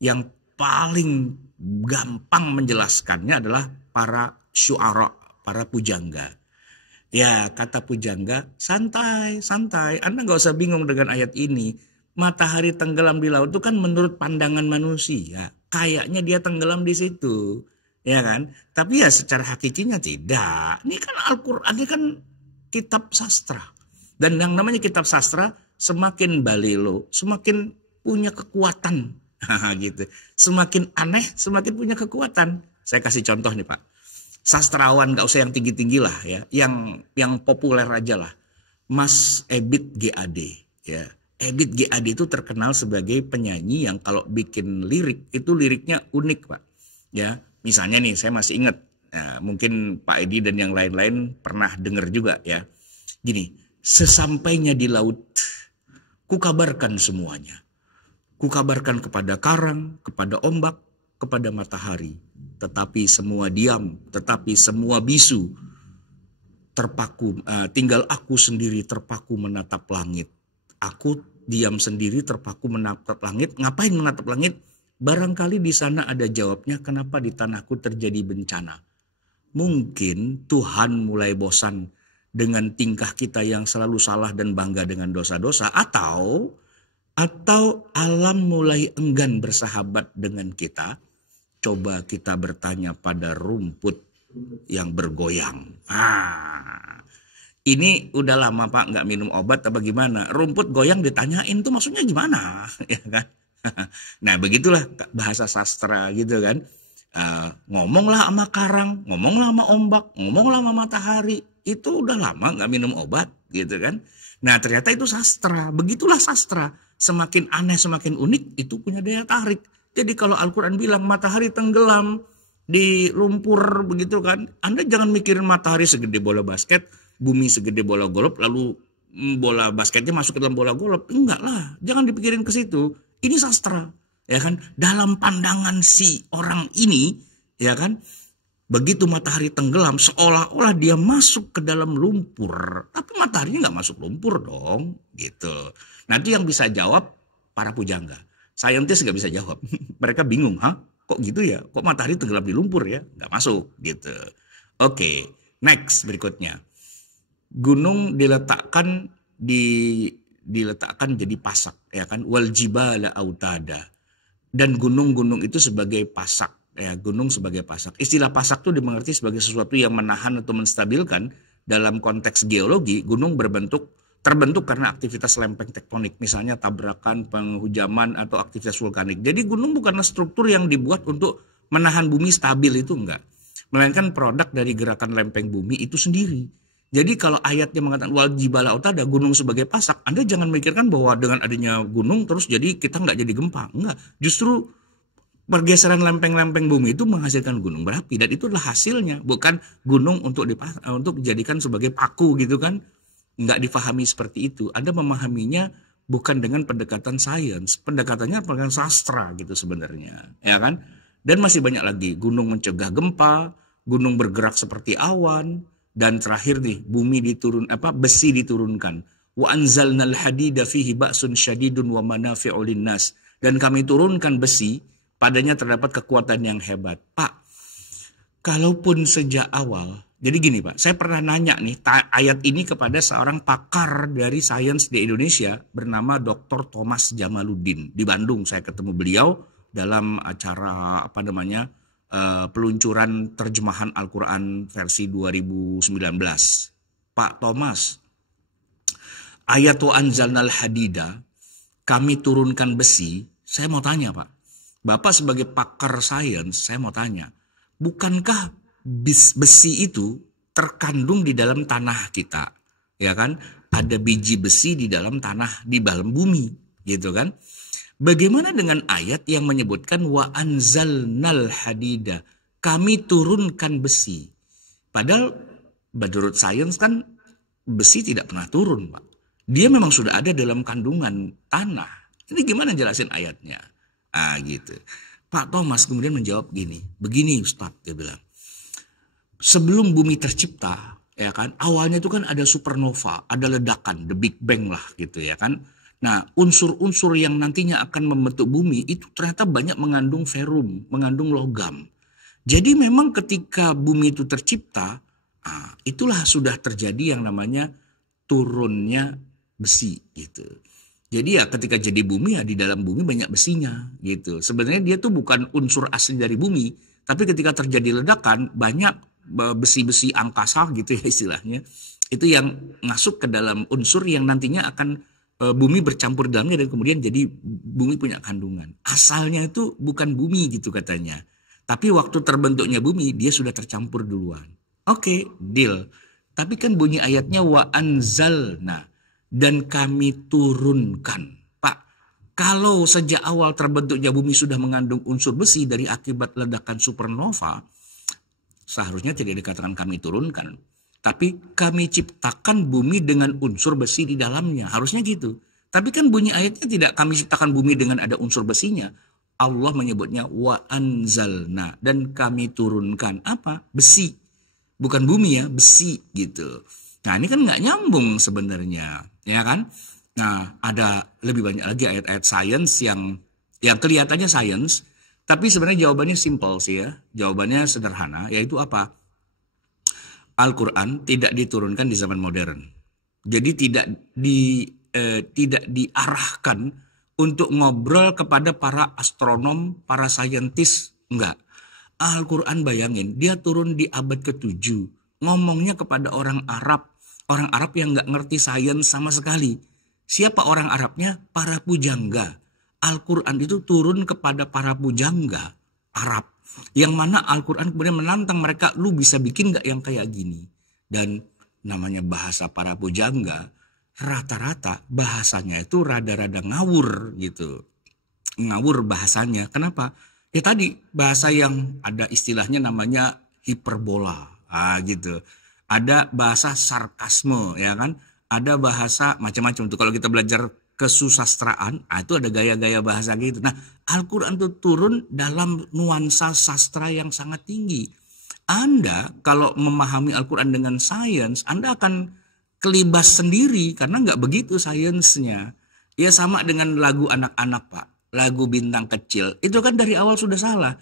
Yang paling gampang menjelaskannya adalah para syu'ara, para pujangga. Ya, kata pujangga, santai, santai. Anda nggak usah bingung dengan ayat ini. Matahari tenggelam di laut itu kan menurut pandangan manusia. Kayaknya dia tenggelam di situ. Ya kan? Tapi ya secara hakikinya tidak. Ini kan Al-Quran, ini kan kitab sastra. Dan yang namanya kitab sastra, semakin balelo, semakin punya kekuatan. Gitu. Semakin aneh, semakin punya kekuatan. Saya kasih contoh nih Pak. Sastrawan, gak usah yang tinggi-tinggi lah ya. Yang populer aja lah. Mas Ebit GAD. Ya. Ebit GAD itu terkenal sebagai penyanyi yang kalau bikin lirik, itu liriknya unik Pak. Ya. Misalnya nih, saya masih ingat. Nah, mungkin Pak Edi dan yang lain-lain pernah dengar juga ya. Gini, sesampainya di laut, kukabarkan semuanya. Kukabarkan kepada karang, kepada ombak, kepada matahari. Tetapi semua diam, tetapi semua bisu. Terpaku, tinggal aku sendiri terpaku menatap langit. Aku diam sendiri terpaku menatap langit. Ngapain menatap langit? Barangkali di sana ada jawabnya kenapa di tanahku terjadi bencana. Mungkin Tuhan mulai bosan dengan tingkah kita yang selalu salah dan bangga dengan dosa-dosa. Atau alam mulai enggan bersahabat dengan kita. Coba kita bertanya pada rumput yang bergoyang. Ini udah lama Pak nggak minum obat apa gimana? Rumput goyang ditanyain tuh maksudnya gimana? Ya kan? Nah begitulah bahasa sastra gitu kan. Ngomonglah sama karang, ngomonglah sama ombak, ngomonglah sama matahari. Itu udah lama nggak minum obat gitu kan. Nah ternyata itu sastra. Begitulah sastra. Semakin aneh, semakin unik, itu punya daya tarik. Jadi kalau Al-Quran bilang matahari tenggelam di lumpur begitu kan. Anda jangan mikirin matahari segede bola basket, bumi segede bola golf, lalu bola basketnya masuk ke dalam bola golf. Enggak lah, jangan dipikirin ke situ. Ini sastra, ya kan. Dalam pandangan si orang ini, ya kan. Begitu matahari tenggelam, seolah-olah dia masuk ke dalam lumpur. Tapi mataharinya nggak masuk lumpur dong, gitu. Nanti yang bisa jawab para pujangga. Saintis nggak bisa jawab. Mereka bingung, kok gitu ya? Kok matahari tenggelam di lumpur ya? Nggak masuk, gitu. Oke, next berikutnya. Gunung diletakkan jadi pasak, ya kan? Wal jibala autada. Dan gunung-gunung itu sebagai pasak. Ya, gunung sebagai pasak. Istilah pasak itu dimengerti sebagai sesuatu yang menahan atau menstabilkan. Dalam konteks geologi, gunung terbentuk karena aktivitas lempeng tektonik. Misalnya tabrakan, penghujaman, atau aktivitas vulkanik. Jadi gunung bukanlah struktur yang dibuat untuk menahan bumi stabil, itu enggak. Melainkan produk dari gerakan lempeng bumi itu sendiri. Jadi kalau ayatnya mengatakan wal jibala autada, gunung sebagai pasak, Anda jangan mikirkan bahwa dengan adanya gunung terus jadi kita nggak jadi gempa. Enggak, justru pergeseran lempeng-lempeng bumi itu menghasilkan gunung berapi, dan itu adalah hasilnya, bukan gunung untuk dijadikan sebagai paku gitu kan. Nggak difahami seperti itu. Anda memahaminya bukan dengan pendekatan sains, pendekatannya pendekatan sastra gitu sebenarnya, ya kan? Dan masih banyak lagi, gunung mencegah gempa, gunung bergerak seperti awan, dan terakhir nih, besi diturunkan. Wa anzalnal hadida fihi ba'sun syadidun wa manafi'u linnas. Dan kami turunkan besi, padanya terdapat kekuatan yang hebat. Pak, kalaupun sejak awal, jadi gini Pak, saya pernah nanya nih ayat ini kepada seorang pakar dari sains di Indonesia bernama Dr. Thomas Jamaluddin. Di Bandung saya ketemu beliau dalam acara peluncuran terjemahan Al-Quran versi 2019. Pak Thomas, ayat wa anzalnal hadida, kami turunkan besi, saya mau tanya Pak. Bapak sebagai pakar sains, saya mau tanya, bukankah besi itu terkandung di dalam tanah kita? Ya kan? Ada biji besi di dalam tanah, di dalam bumi, gitu kan? Bagaimana dengan ayat yang menyebutkan wa anzalnal hadida, kami turunkan besi. Padahal menurut sains kan besi tidak pernah turun, Pak. Dia memang sudah ada dalam kandungan tanah. Ini gimana jelasin ayatnya? Gitu. Pak Thomas kemudian menjawab gini, begini Ustadz, dia bilang. Sebelum bumi tercipta, ya kan, awalnya itu kan ada supernova, ada ledakan, the Big Bang lah gitu ya kan. Nah, unsur-unsur yang nantinya akan membentuk bumi itu ternyata banyak mengandung ferum, mengandung logam. Jadi memang ketika bumi itu tercipta, itulah sudah terjadi yang namanya turunnya besi gitu. Jadi ya ketika jadi bumi ya di dalam bumi banyak besinya gitu. Sebenarnya dia tuh bukan unsur asli dari bumi, tapi ketika terjadi ledakan banyak besi-besi angkasa gitu ya istilahnya. Itu yang masuk ke dalam unsur yang nantinya akan bumi bercampur dalamnya dan kemudian jadi bumi punya kandungan. Asalnya itu bukan bumi gitu katanya. Tapi waktu terbentuknya bumi dia sudah tercampur duluan. Oke, deal. Tapi kan bunyi ayatnya wa anzalna. Dan kami turunkan. Pak, kalau sejak awal terbentuknya bumi sudah mengandung unsur besi dari akibat ledakan supernova, seharusnya tidak dikatakan kami turunkan. Tapi kami ciptakan bumi dengan unsur besi di dalamnya. Harusnya gitu. Tapi kan bunyi ayatnya tidak kami ciptakan bumi dengan ada unsur besinya. Allah menyebutnya wa anzalna. Dan kami turunkan apa? Besi. Bukan bumi ya, besi gitu. Nah ini kan nggak nyambung sebenarnya, ya kan? Nah ada lebih banyak lagi ayat-ayat sains yang kelihatannya sains, tapi sebenarnya jawabannya simple sih ya. Jawabannya sederhana, yaitu apa? Al-Quran tidak diturunkan di zaman modern. Jadi tidak diarahkan untuk ngobrol kepada para astronom, para saintis, enggak. Al-Quran bayangin, dia turun di abad ke-7, ngomongnya kepada orang Arab yang nggak ngerti sains sama sekali. Siapa orang Arabnya? Para pujangga. Al-Quran itu turun kepada para pujangga Arab. Yang mana Al-Quran kemudian menantang mereka, lu bisa bikin nggak yang kayak gini? Dan namanya bahasa para pujangga, rata-rata bahasanya itu rada-rada ngawur gitu. Ngawur bahasanya. Kenapa? Ya tadi bahasa yang ada istilahnya namanya hiperbola. Gitu. Ada bahasa sarkasme, ya kan? Ada bahasa macam-macam tuh. Kalau kita belajar kesusastraan, itu ada gaya-gaya bahasa gitu. Nah, Al-Quran itu turun dalam nuansa sastra yang sangat tinggi. Anda kalau memahami Al-Quran dengan sains, Anda akan kelibas sendiri karena nggak begitu sainsnya. Ya sama dengan lagu anak-anak Pak, lagu Bintang Kecil. Itu kan dari awal sudah salah.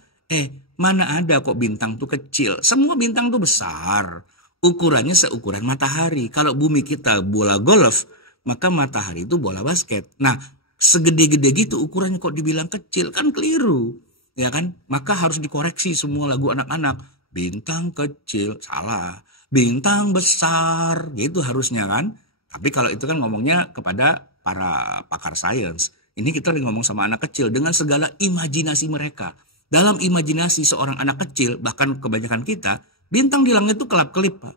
Mana ada kok bintang tuh kecil? Semua bintang tuh besar. Ukurannya seukuran matahari. Kalau bumi kita bola golf, maka matahari itu bola basket. Nah, segede-gede gitu ukurannya kok dibilang kecil, kan keliru. Ya kan? Maka harus dikoreksi semua lagu anak-anak. Bintang kecil, salah. Bintang besar, gitu harusnya kan. Tapi kalau itu kan ngomongnya kepada para pakar sains. Ini kita lagi ngomong sama anak kecil dengan segala imajinasi mereka. Dalam imajinasi seorang anak kecil, bahkan kebanyakan kita, bintang di langit itu kelap-kelip Pak.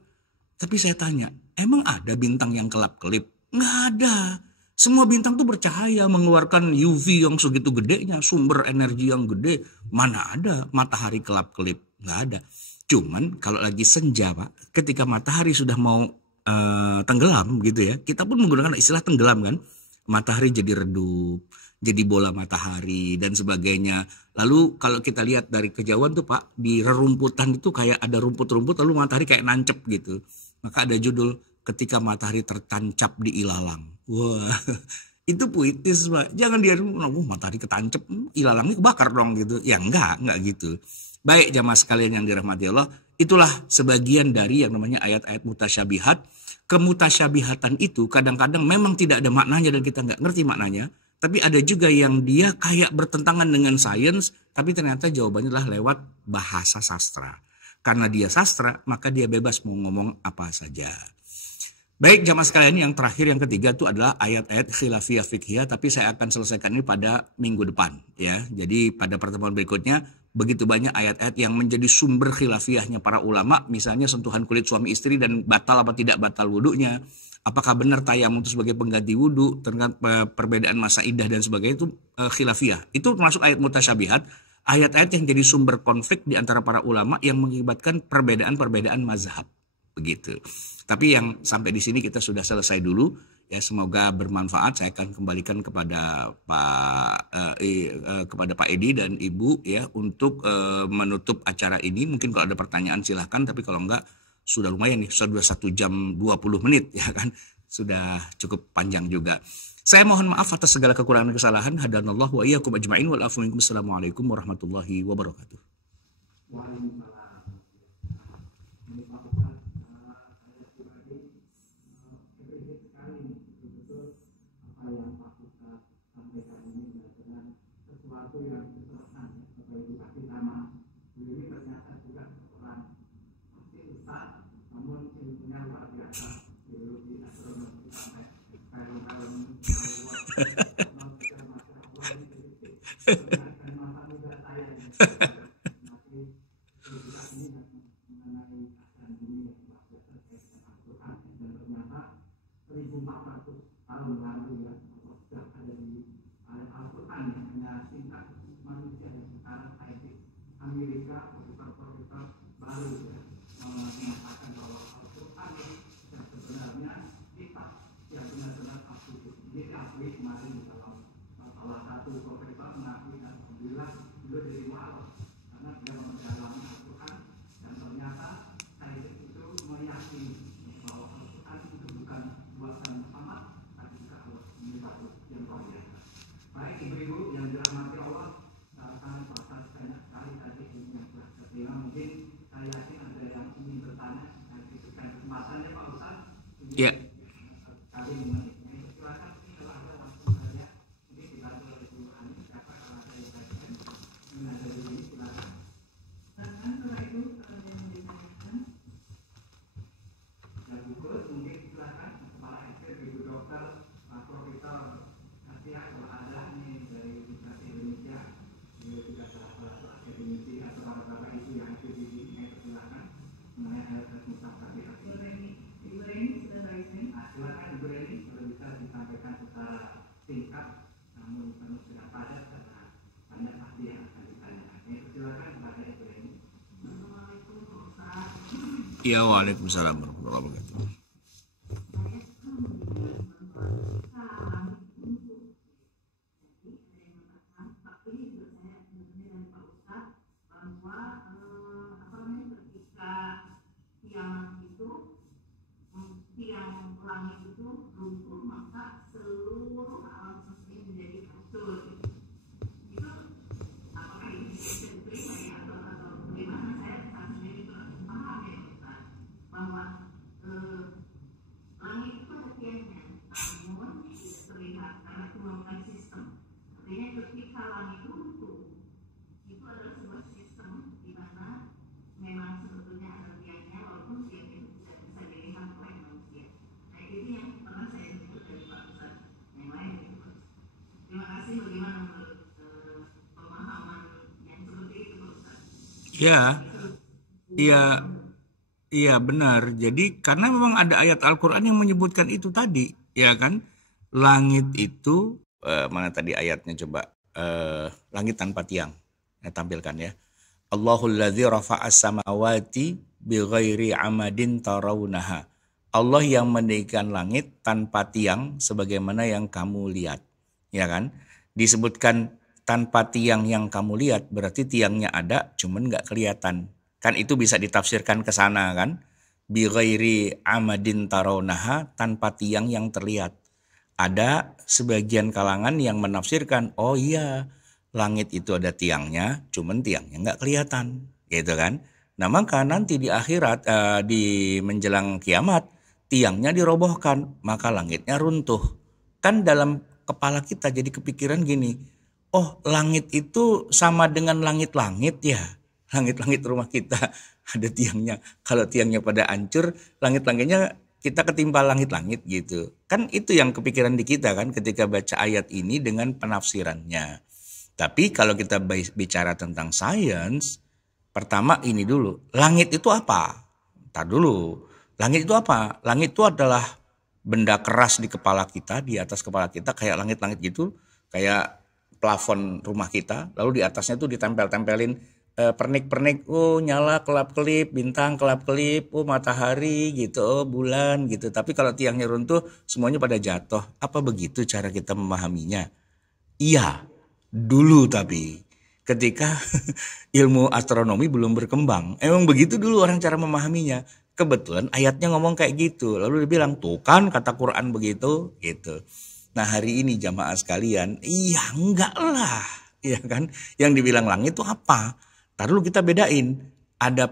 Tapi saya tanya, emang ada bintang yang kelap-kelip? Nggak ada. Semua bintang tuh bercahaya, mengeluarkan UV yang segitu gedenya, sumber energi yang gede. Mana ada matahari kelap-kelip? Nggak ada. Cuman kalau lagi senja Pak, ketika matahari sudah mau tenggelam gitu ya, kita pun menggunakan istilah tenggelam kan. Matahari jadi redup, jadi bola matahari dan sebagainya. Lalu kalau kita lihat dari kejauhan tuh Pak, di rerumputan itu kayak ada rumput-rumput lalu matahari kayak nancep gitu. Maka ada judul ketika matahari tertancap di ilalang. Wah, itu puitis Pak. Jangan dia matahari ketancap, ilalangnya kebakar dong gitu. Ya enggak gitu. Baik jamaah sekalian yang dirahmati Allah, itulah sebagian dari yang namanya ayat-ayat mutasyabihat. Kemutasyabihatan itu kadang-kadang memang tidak ada maknanya dan kita nggak ngerti maknanya. Tapi ada juga yang dia kayak bertentangan dengan sains, tapi ternyata jawabannya adalah lewat bahasa sastra. Karena dia sastra, maka dia bebas mau ngomong apa saja. Baik jamaah sekalian, yang terakhir yang ketiga itu adalah ayat-ayat khilafiyah fiqhiyah, tapi saya akan selesaikan ini pada minggu depan ya. Jadi pada pertemuan berikutnya begitu banyak ayat-ayat yang menjadi sumber khilafiyahnya para ulama, misalnya sentuhan kulit suami istri dan batal apa tidak batal wudhunya. Apakah benar tayamum itu sebagai pengganti wudhu, terkait perbedaan masa iddah dan sebagainya, itu khilafiyah. Itu termasuk ayat mutasyabihat, ayat-ayat yang jadi sumber konflik di antara para ulama yang mengakibatkan perbedaan-perbedaan mazhab. Begitu. Tapi yang sampai di sini kita sudah selesai dulu ya, semoga bermanfaat. Saya akan kembalikan kepada Pak Edi dan Ibu ya untuk menutup acara ini. Mungkin kalau ada pertanyaan silahkan, tapi kalau enggak sudah lumayan nih, sudah 1 jam 20 menit ya kan. Sudah cukup panjang juga. Saya mohon maaf atas segala kekurangan dan kesalahan. Hadanallahu wa iyyakum ajma'in wal afu minkum. Assalamualaikum warahmatullahi wabarakatuh. Ya. Ya, waalaikumsalam warahmatullahi wabarakatuh. Ya, iya, iya benar. Jadi karena memang ada ayat Al-Quran yang menyebutkan itu tadi, ya kan? Langit itu, mana tadi ayatnya coba? Langit tanpa tiang. Saya tampilkan ya. Allahul ladzi rafa'as samawati bighairi amadin tarawunaha. Allah yang mendirikan langit tanpa tiang sebagaimana yang kamu lihat. Ya kan? Disebutkan tanpa tiang yang kamu lihat, berarti tiangnya ada, cuman nggak kelihatan. Kan itu bisa ditafsirkan ke sana kan. Bi ghairi amadin tarawnaha, tanpa tiang yang terlihat. Ada sebagian kalangan yang menafsirkan, oh iya, langit itu ada tiangnya, cuman tiangnya nggak kelihatan. Gitu kan. Nah maka nanti di akhirat, di menjelang kiamat, tiangnya dirobohkan, maka langitnya runtuh. Kan dalam kepala kita jadi kepikiran gini, oh langit itu sama dengan langit-langit ya. Langit-langit rumah kita ada tiangnya. Kalau tiangnya pada hancur, langit-langitnya kita ketimpa langit-langit gitu. Kan itu yang kepikiran di kita kan ketika baca ayat ini dengan penafsirannya. Tapi kalau kita bicara tentang sains, pertama ini dulu, langit itu apa? Ntar dulu, langit itu apa? Langit itu adalah benda keras di kepala kita, di atas kepala kita kayak langit-langit gitu, kayak plafon rumah kita, lalu di atasnya tuh ditempel-tempelin pernik-pernik, oh nyala kelap-kelip, bintang kelap-kelip, oh matahari gitu, oh bulan gitu. Tapi kalau tiangnya runtuh, semuanya pada jatuh. Apa begitu cara kita memahaminya? Iya, dulu tapi ketika ilmu astronomi belum berkembang. Emang begitu dulu orang cara memahaminya. Kebetulan ayatnya ngomong kayak gitu. Lalu dia bilang, tuh kan kata Quran begitu, gitu. Nah hari ini jamaah sekalian, iya enggak lah, ya kan? Yang dibilang langit itu apa? Ntar dulu kita bedain. Ada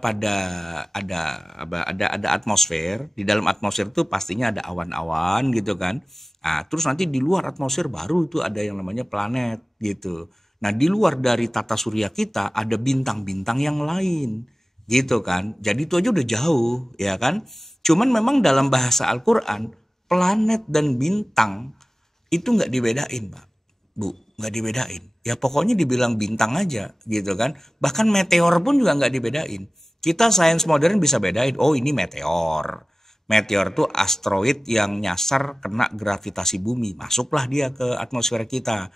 atmosfer. Di dalam atmosfer itu pastinya ada awan-awan gitu kan. Nah, terus nanti di luar atmosfer baru itu ada yang namanya planet gitu. Nah di luar dari tata surya kita ada bintang-bintang yang lain gitu kan. Jadi itu aja udah jauh ya kan. Cuman memang dalam bahasa Al-Quran planet dan bintang itu nggak dibedain Pak, Bu, nggak dibedain. Ya pokoknya dibilang bintang aja gitu kan. Bahkan meteor pun juga nggak dibedain. Kita sains modern bisa bedain, oh ini meteor. Meteor tuh asteroid yang nyasar kena gravitasi bumi. Masuklah dia ke atmosfer kita.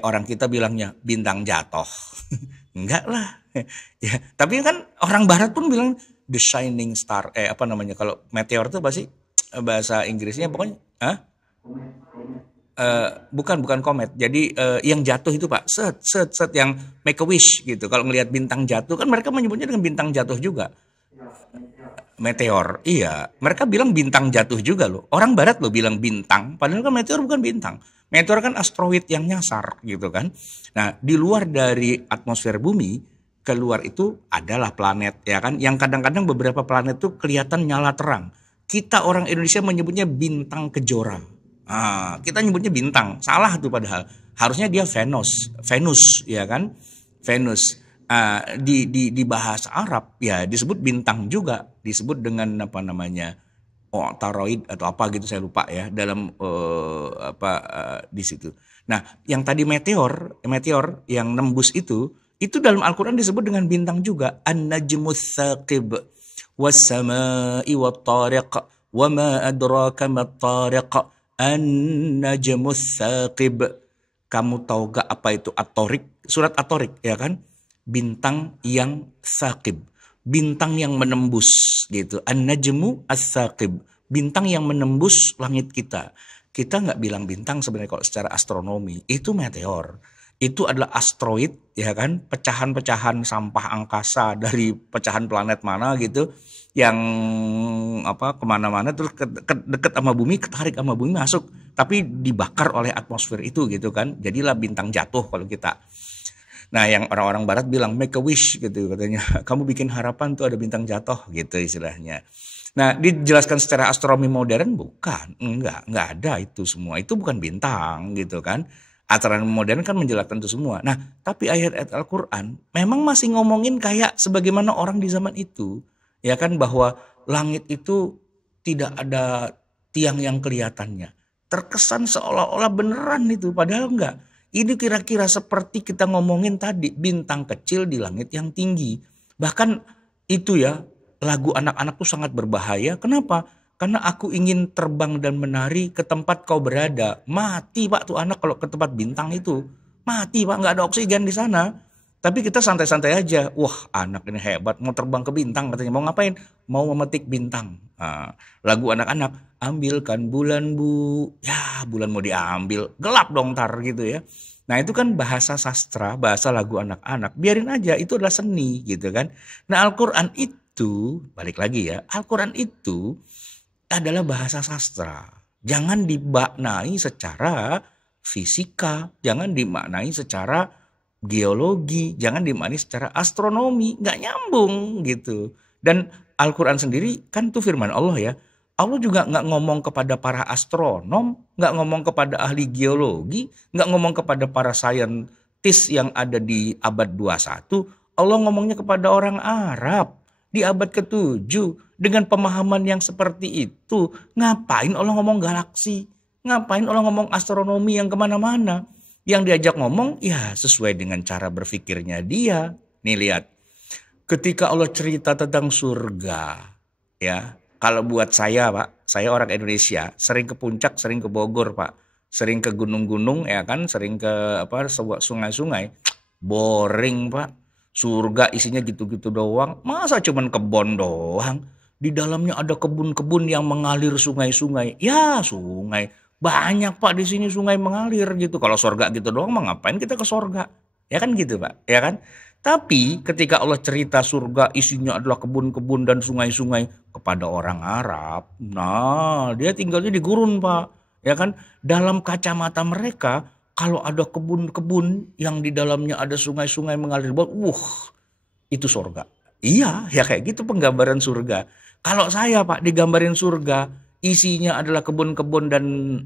Orang kita bilangnya bintang jatuh. Enggak lah. Ya, tapi kan orang barat pun bilang the shining star. Apa namanya kalau meteor tuh pasti bahasa Inggrisnya pokoknya bukan komet. Jadi yang jatuh itu Pak, set yang make a wish gitu. Kalau ngelihat bintang jatuh kan mereka menyebutnya dengan bintang jatuh juga. Meteor, iya. Mereka bilang bintang jatuh juga loh. Orang barat loh bilang bintang, padahal kan meteor bukan bintang. Meteor kan asteroid yang nyasar gitu kan. Nah, di luar dari atmosfer bumi, keluar itu adalah planet ya kan. Yang kadang-kadang beberapa planet tuh kelihatan nyala terang. Kita orang Indonesia menyebutnya bintang kejora. Kita nyebutnya bintang, salah tuh padahal. Harusnya dia Venus ya kan. Venus. Di bahasa Arab ya disebut bintang juga, disebut dengan apa namanya taroid atau apa gitu saya lupa ya dalam di situ. Nah yang tadi meteor yang nembus itu dalam Al-Quran disebut dengan bintang juga, an-najmus tsaqib was-sama'i wat-tariq wa ma adraka mat-tariq an-najmus tsaqib. Kamu tahu gak apa itu at-tariq? Surat at-tariq ya kan? Bintang yang saqib, bintang yang menembus gitu. An-najmu as-saqib, bintang yang menembus langit kita. Kita nggak bilang bintang sebenarnya kalau secara astronomi, itu meteor. Itu adalah asteroid ya kan, pecahan-pecahan sampah angkasa dari pecahan planet mana gitu yang kemana-mana terus deket sama bumi, ketarik sama bumi masuk, tapi dibakar oleh atmosfer itu gitu kan. Jadilah bintang jatuh kalau kita. Nah yang orang-orang barat bilang make a wish gitu katanya. Kamu bikin harapan tuh ada bintang jatuh gitu istilahnya. Nah dijelaskan secara astronomi modern bukan. Enggak ada itu semua. Itu bukan bintang gitu kan. Astronomi modern kan menjelaskan itu semua. Nah tapi ayat-ayat Al-Quran memang masih ngomongin kayak sebagaimana orang di zaman itu. Ya kan bahwa langit itu tidak ada tiang yang kelihatannya. Terkesan seolah-olah beneran itu padahal enggak. Ini kira-kira seperti kita ngomongin tadi, bintang kecil di langit yang tinggi. Bahkan itu ya, lagu anak-anak tuh sangat berbahaya. Kenapa? Karena aku ingin terbang dan menari ke tempat kau berada. Mati Pak tuh anak kalau ke tempat bintang itu. Mati Pak, nggak ada oksigen di sana. Tapi kita santai-santai aja. Wah anak ini hebat, mau terbang ke bintang katanya. Mau ngapain? Mau memetik bintang. Lagu anak-anak, ambilkan bulan Bu. Ya bulan mau diambil, gelap dong tar gitu ya. Nah itu kan bahasa sastra, bahasa lagu anak-anak. Biarin aja, itu adalah seni gitu kan. Nah Al-Quran itu, balik lagi ya. Al-Quran itu adalah bahasa sastra. Jangan dimaknai secara fisika. Jangan dimaknai secara geologi, jangan dimaknai secara astronomi, nggak nyambung gitu. Dan Al-Quran sendiri kan itu firman Allah ya. Allah juga nggak ngomong kepada para astronom, nggak ngomong kepada ahli geologi, nggak ngomong kepada para saintis yang ada di abad 21. Allah ngomongnya kepada orang Arab. Di abad ke-7 dengan pemahaman yang seperti itu, ngapain Allah ngomong galaksi? Ngapain Allah ngomong astronomi yang kemana-mana? Yang diajak ngomong ya sesuai dengan cara berpikirnya dia. Nih lihat, ketika Allah cerita tentang surga, ya kalau buat saya Pak, saya orang Indonesia, sering ke puncak, sering ke Bogor Pak, sering ke gunung-gunung ya kan, sering ke apa sungai-sungai, boring Pak. Surga isinya gitu-gitu doang, masa cuman kebun doang? Di dalamnya ada kebun-kebun yang mengalir sungai-sungai. Ya sungai, banyak Pak di sini sungai mengalir gitu. Kalau surga gitu doang, mah ngapain kita ke surga? Ya kan gitu Pak, ya kan? Tapi ketika Allah cerita surga isinya adalah kebun-kebun dan sungai-sungai kepada orang Arab, nah dia tinggalnya di gurun Pak, ya kan? Dalam kacamata mereka, kalau ada kebun-kebun yang di dalamnya ada sungai-sungai mengalir, itu surga. Iya, ya kayak gitu penggambaran surga. Kalau saya Pak digambarin surga, isinya adalah kebun-kebun dan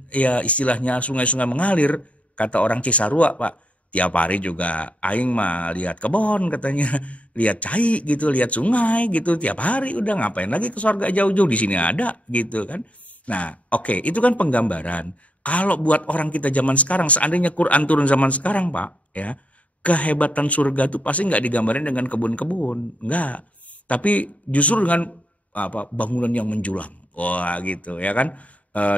ya istilahnya sungai-sungai mengalir, kata orang Cisarua Pak. Tiap hari juga aing mah lihat kebun katanya, lihat cai gitu, lihat sungai gitu, tiap hari udah ngapain lagi ke surga jauh-jauh di sini ada gitu kan. Nah, oke, itu kan penggambaran. Kalau buat orang kita zaman sekarang, seandainya Quran turun zaman sekarang Pak, ya kehebatan surga itu pasti nggak digambarin dengan kebun-kebun, nggak. Tapi justru dengan apa bangunan yang menjulang, wah gitu ya kan.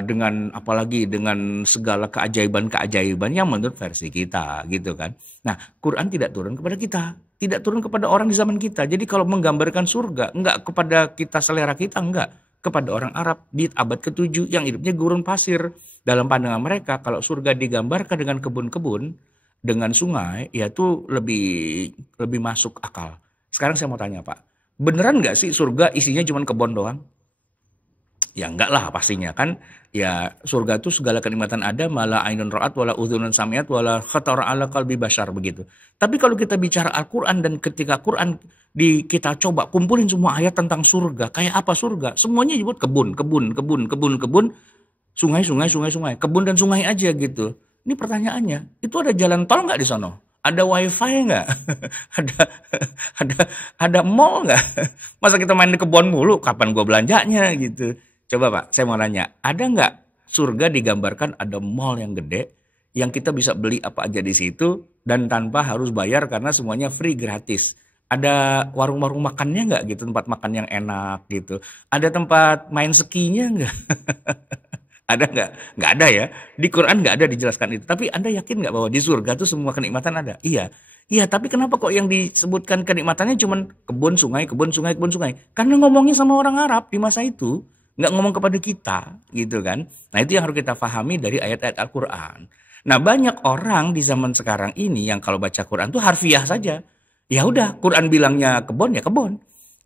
Dengan apalagi dengan segala keajaiban-keajaiban yang menurut versi kita gitu kan. Nah Quran tidak turun kepada kita, tidak turun kepada orang di zaman kita. Jadi kalau menggambarkan surga, nggak kepada kita selera kita, nggak. Kepada orang Arab di abad ke-7 yang hidupnya gurun pasir. Dalam pandangan mereka kalau surga digambarkan dengan kebun-kebun, dengan sungai, ya itu lebih lebih masuk akal. Sekarang saya mau tanya Pak, beneran nggak sih surga isinya cuma kebun doang? Ya enggak lah pastinya kan. Ya surga itu segala kenikmatan ada, malah ainun ra'at wala udhunun samiat wala khatara ala qalbi bashar begitu. Tapi kalau kita bicara Al-Qur'an dan ketika Quran kita coba kumpulin semua ayat tentang surga, kayak apa surga? Semuanya disebut kebun, kebun, kebun, kebun, kebun, sungai, sungai, sungai, sungai, kebun dan sungai aja gitu. Ini pertanyaannya, itu ada jalan tol nggak di sono? Ada wifi nggak? ada ada ada mall nggak? Masa kita main di kebun mulu? Kapan gua belanjanya gitu? Coba Pak, saya mau nanya, ada nggak surga digambarkan ada mall yang gede yang kita bisa beli apa aja di situ dan tanpa harus bayar karena semuanya free gratis? Ada warung-warung makannya nggak gitu, tempat makan yang enak gitu? Ada tempat main skinya nggak? Ada nggak? Nggak ada ya. Di Quran nggak ada dijelaskan itu. Tapi Anda yakin nggak bahwa di surga tuh semua kenikmatan ada? Iya. Iya, tapi kenapa kok yang disebutkan kenikmatannya cuman kebun, sungai, kebun, sungai, kebun, sungai? Karena ngomongnya sama orang Arab di masa itu. Nggak ngomong kepada kita, gitu kan. Nah, itu yang harus kita pahami dari ayat-ayat Al-Quran. Nah, banyak orang di zaman sekarang ini yang kalau baca Quran tuh harfiah saja. Ya udah, Quran bilangnya kebun, ya kebun.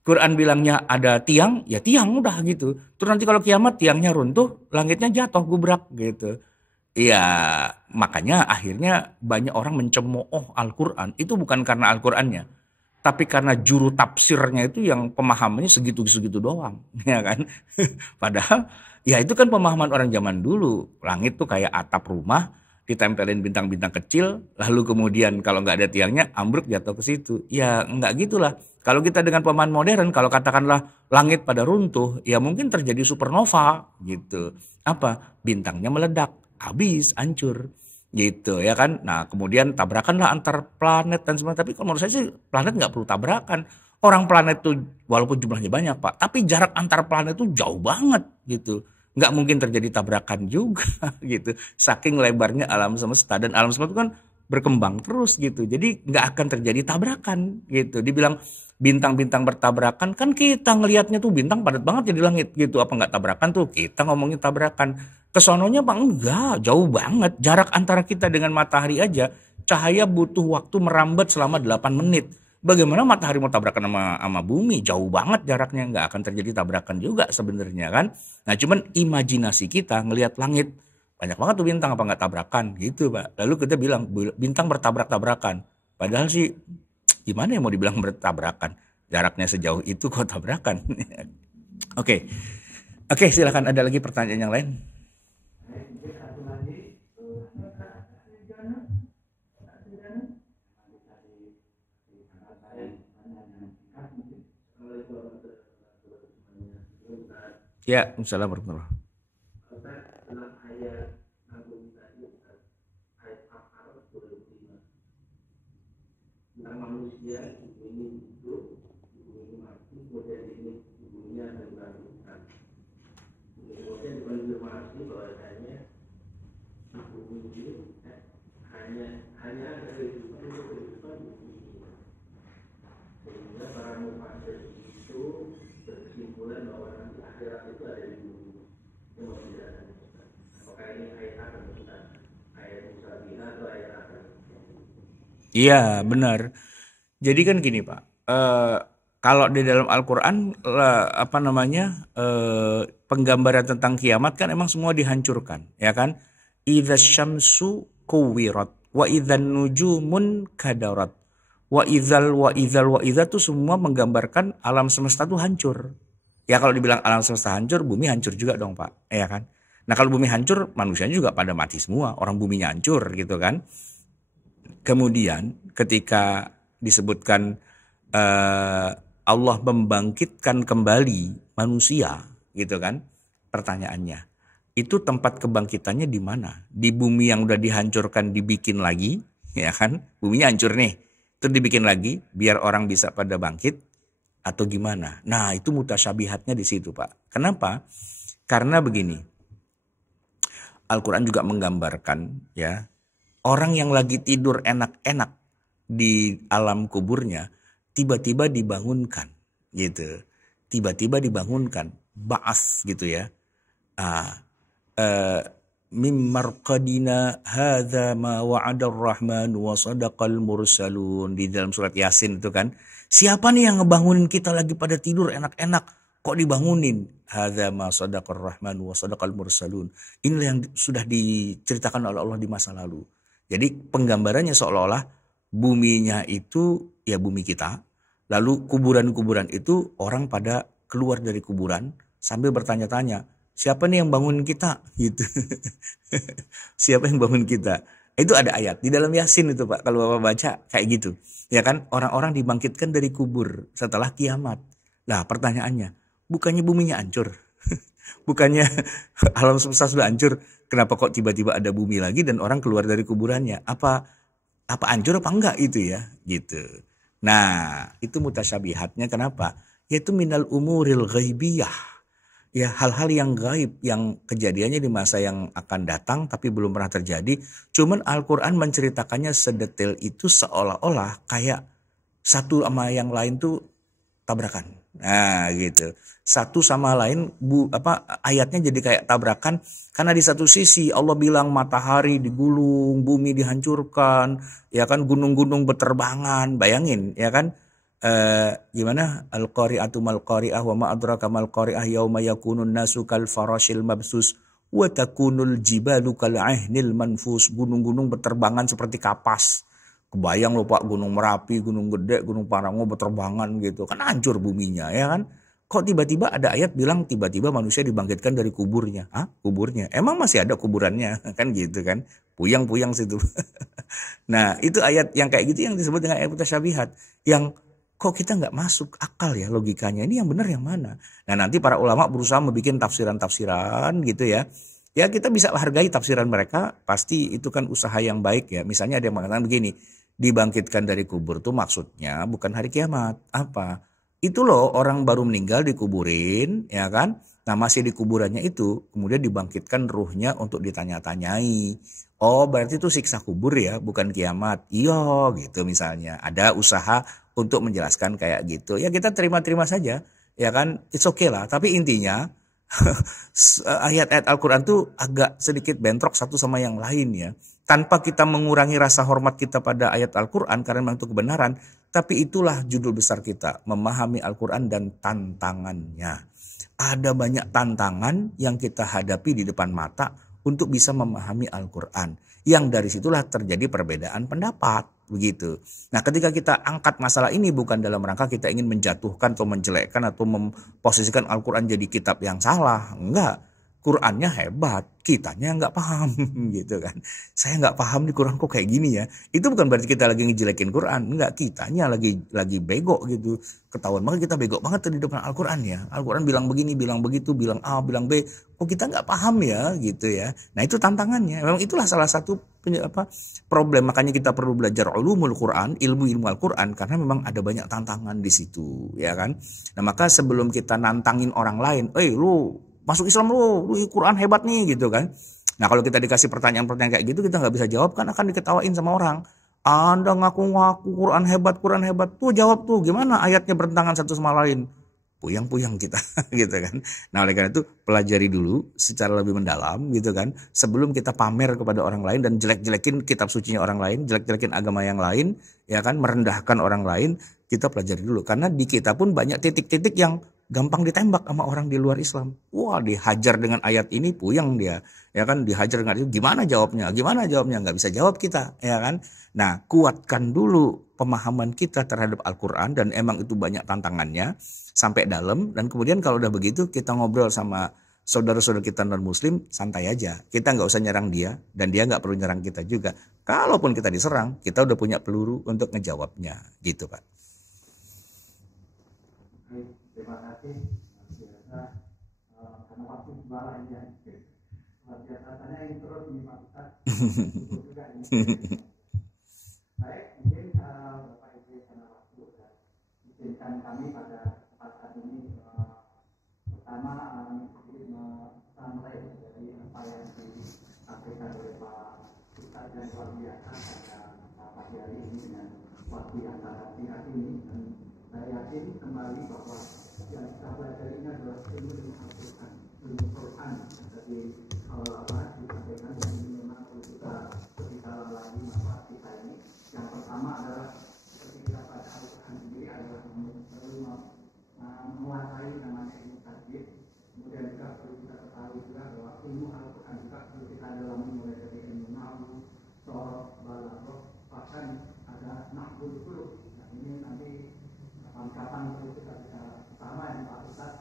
Quran bilangnya ada tiang, ya tiang udah gitu. Terus nanti kalau kiamat tiangnya runtuh, langitnya jatuh gubrak gitu. Iya, makanya akhirnya banyak orang mencemooh Al-Quran. Itu bukan karena Al-Qurannya, tapi karena juru tafsirnya itu yang pemahamannya segitu-segitu doang, ya kan? Padahal ya itu kan pemahaman orang zaman dulu. Langit tuh kayak atap rumah, ditempelin bintang-bintang kecil, lalu kemudian kalau nggak ada tiangnya ambruk jatuh ke situ. Ya nggak gitulah. Kalau kita dengan pemahaman modern, kalau katakanlah langit pada runtuh, ya mungkin terjadi supernova gitu. Apa? Bintangnya meledak, habis, hancur gitu ya kan. Nah kemudian tabrakanlah antar planet dan sebagainya. Tapi kalau menurut saya sih planet nggak perlu tabrakan. Orang planet tuh walaupun jumlahnya banyak Pak, tapi jarak antar planet tuh jauh banget gitu. Nggak mungkin terjadi tabrakan juga gitu. Saking lebarnya alam semesta dan alam semesta itu kan berkembang terus gitu. Jadi nggak akan terjadi tabrakan gitu. Dibilang bintang-bintang bertabrakan kan kita ngelihatnya tuh bintang padat banget jadi langit gitu. Apa nggak tabrakan tuh? Kita ngomongin tabrakan. Kesononya Pak enggak, jauh banget. Jarak antara kita dengan matahari aja cahaya butuh waktu merambat selama 8 menit. Bagaimana matahari mau tabrakan sama bumi? Jauh banget jaraknya, nggak akan terjadi tabrakan juga sebenarnya kan. Nah cuman imajinasi kita ngelihat langit, banyak banget tuh bintang apa nggak tabrakan gitu Pak. Lalu kita bilang bintang bertabrak-tabrakan. Padahal sih gimana ya mau dibilang bertabrakan? Jaraknya sejauh itu kok tabrakan? Oke, Oke silakan ada lagi pertanyaan yang lain? Ya, Assalamualaikum warahmatullahi wabarakatuh. Iya, benar. Jadi kan gini Pak, kalau di dalam Al-Quran apa namanya penggambaran tentang kiamat kan emang semua dihancurkan, ya kan? Idza syamsu kuwirat, wa idzan nujumun kadarat, wa idzal tuh semua menggambarkan alam semesta tuh hancur. Ya kalau dibilang alam semesta hancur, bumi hancur juga dong Pak, ya kan? Nah kalau bumi hancur, manusianya juga pada mati semua, orang buminya hancur gitu kan? Kemudian ketika disebutkan Allah membangkitkan kembali manusia, gitu kan? Pertanyaannya, itu tempat kebangkitannya di mana? Di bumi yang udah dihancurkan dibikin lagi, ya kan? Buminya hancur nih, terus dibikin lagi biar orang bisa pada bangkit atau gimana? Nah, itu mutasyabihatnya di situ, Pak. Kenapa? Karena begini. Al-Qur'an juga menggambarkan ya, orang yang lagi tidur enak-enak di alam kuburnya tiba-tiba dibangunkan gitu. Tiba-tiba dibangunkan, ba'as gitu ya. Mimmarqadina hadza ma wa'adar rahman wa sadaqal mursalun, di dalam surat Yasin itu kan. Siapa nih yang ngebangunin kita lagi pada tidur enak-enak? Kok dibangunin? Hadza ma sadaqar rahman wa sadaqal mursalun. Inilah yang sudah diceritakan oleh Allah di masa lalu. Jadi penggambarannya seolah-olah buminya itu ya bumi kita. Lalu kuburan-kuburan itu orang pada keluar dari kuburan sambil bertanya-tanya, siapa nih yang bangun kita? Gitu. Siapa yang bangun kita? Itu ada ayat di dalam Yasin itu Pak. Kalau Bapak baca kayak gitu. Ya kan, orang-orang dibangkitkan dari kubur setelah kiamat. Nah pertanyaannya, bukannya buminya hancur? Bukannya alam semesta sudah hancur? Kenapa kok tiba-tiba ada bumi lagi dan orang keluar dari kuburannya? Apa hancur apa enggak itu ya? Gitu. Nah, itu mutasyabihatnya kenapa? Yaitu minal umuril ghaibiyah. Ya, hal-hal yang gaib yang kejadiannya di masa yang akan datang tapi belum pernah terjadi. Cuman Al-Qur'an menceritakannya sedetail itu seolah-olah kayak satu sama yang lain tuh tabrakan. Nah, gitu. Satu sama lain ayatnya jadi kayak tabrakan karena di satu sisi Allah bilang matahari digulung, bumi dihancurkan, ya kan, gunung-gunung berterbangan. Bayangin, ya kan? Gimana? Al-qari'atu mal qari'ah wa ma adraka mal qari'ah yauma yakunun nasu kal farashil mabsus wa takunul jibalu kal ahnil manfus. Gunung-gunung berterbangan seperti kapas. Kebayang loh Pak, Gunung Merapi, Gunung Gede, Gunung Parango berterbangan gitu. Kan hancur buminya, ya kan? Kok tiba-tiba ada ayat bilang tiba-tiba manusia dibangkitkan dari kuburnya? Hah? Kuburnya? Emang masih ada kuburannya? Kan gitu kan? Puyang-puyang situ. Nah, itu ayat yang kayak gitu yang disebut dengan ayat mutasyabihat. Yang kok kita nggak masuk akal ya logikanya. Ini yang benar yang mana? Nah, nanti para ulama berusaha membuat tafsiran-tafsiran gitu ya. Ya kita bisa hargai tafsiran mereka, pasti itu kan usaha yang baik ya. Misalnya ada yang mengatakan begini, dibangkitkan dari kubur tuh maksudnya bukan hari kiamat. Apa? Itu loh orang baru meninggal dikuburin, ya kan? Nah masih di kuburannya itu, kemudian dibangkitkan ruhnya untuk ditanya-tanyai. Oh berarti itu siksa kubur ya, bukan kiamat. Iya gitu misalnya. Ada usaha untuk menjelaskan kayak gitu. Ya kita terima-terima saja, ya kan? It's okay lah. Tapi intinya ayat-ayat Al-Quran tuh agak sedikit bentrok satu sama yang lain ya. Tanpa kita mengurangi rasa hormat kita pada ayat Al-Quran karena memang itu kebenaran. Tapi itulah judul besar kita, memahami Al-Quran dan tantangannya. Ada banyak tantangan yang kita hadapi di depan mata untuk bisa memahami Al-Quran. Yang dari situlah terjadi perbedaan pendapat. Begitu. Nah ketika kita angkat masalah ini bukan dalam rangka kita ingin menjatuhkan atau menjelekkan atau memposisikan Al-Quran jadi kitab yang salah. Enggak. Qurannya hebat, kitanya nggak paham gitu kan. Saya nggak paham di Quran kok kayak gini ya. Itu bukan berarti kita lagi ngejelekin Quran, enggak, kitanya lagi bego gitu. Ketahuan banget kita bego banget tuh di depan Al-Quran ya. Al-Quran bilang begini, bilang begitu, bilang A, bilang B. Kok kita nggak paham ya gitu ya. Nah itu tantangannya. Memang itulah salah satu problem. Makanya kita perlu belajar ulumul Quran, ilmu-ilmu Al-Quran, karena memang ada banyak tantangan di situ ya kan. Nah maka sebelum kita nantangin orang lain, lu masuk Islam lu Quran hebat nih gitu kan. Nah kalau kita dikasih pertanyaan-pertanyaan kayak gitu kita nggak bisa jawab kan akan diketawain sama orang. Anda ngaku-ngaku Quran hebat tuh jawab tuh gimana ayatnya bertentangan satu sama lain. Puyang-puyang kita gitu kan. Nah oleh karena itu pelajari dulu secara lebih mendalam gitu kan. Sebelum kita pamer kepada orang lain dan jelek-jelekin kitab sucinya orang lain, jelek-jelekin agama yang lain, ya kan, merendahkan orang lain, kita pelajari dulu. Karena di kita pun banyak titik-titik yang gampang ditembak sama orang di luar Islam. Wah dihajar dengan ayat ini puyeng dia. Ya kan dihajar dengan itu gimana jawabnya? Gimana jawabnya? Nggak bisa jawab kita. Ya kan. Nah kuatkan dulu pemahaman kita terhadap Al-Quran. Dan emang itu banyak tantangannya. Sampai dalam. Dan kemudian kalau udah begitu kita ngobrol sama saudara-saudara kita non-muslim. Santai aja. Kita nggak usah nyerang dia. Dan dia nggak perlu nyerang kita juga. Kalaupun kita diserang. Kita udah punya peluru untuk ngejawabnya. Gitu Pak. Terima kasih. Biasa karena waktu sebarang ya. Biasa saya ingin terus menyimak Ustaz. Juga ini. Baik, mungkin Bapak Ibu karena waktu izinkan kami pada kesempatan ini pertama sampai dari apa yang disampaikan oleh Pak Ustaz yang luar biasa pada pagi hari ini dengan waktu yang sangat singkat ini, dan saya yakin kembali bahwa yang kita belajar ini adalah ilmu Al-Quran, ilmu Quran. Jadi disampaikan dan ini memang perlu kita lebih dalam lagi manfaat kita ini. Yang pertama adalah seperti kita baca Al-Quran sendiri adalah menguasai namanya ilmu tajwid. Kemudian juga perlu kita ketahui juga bahwa ilmu Al-Quran juga perlu kita dalami mulai dari ilmu nahwu, sorof, balaghah, bahkan ada nahwul qulub. Nah ini nanti kapan perlu kita bisa sama yang Pak Ustaz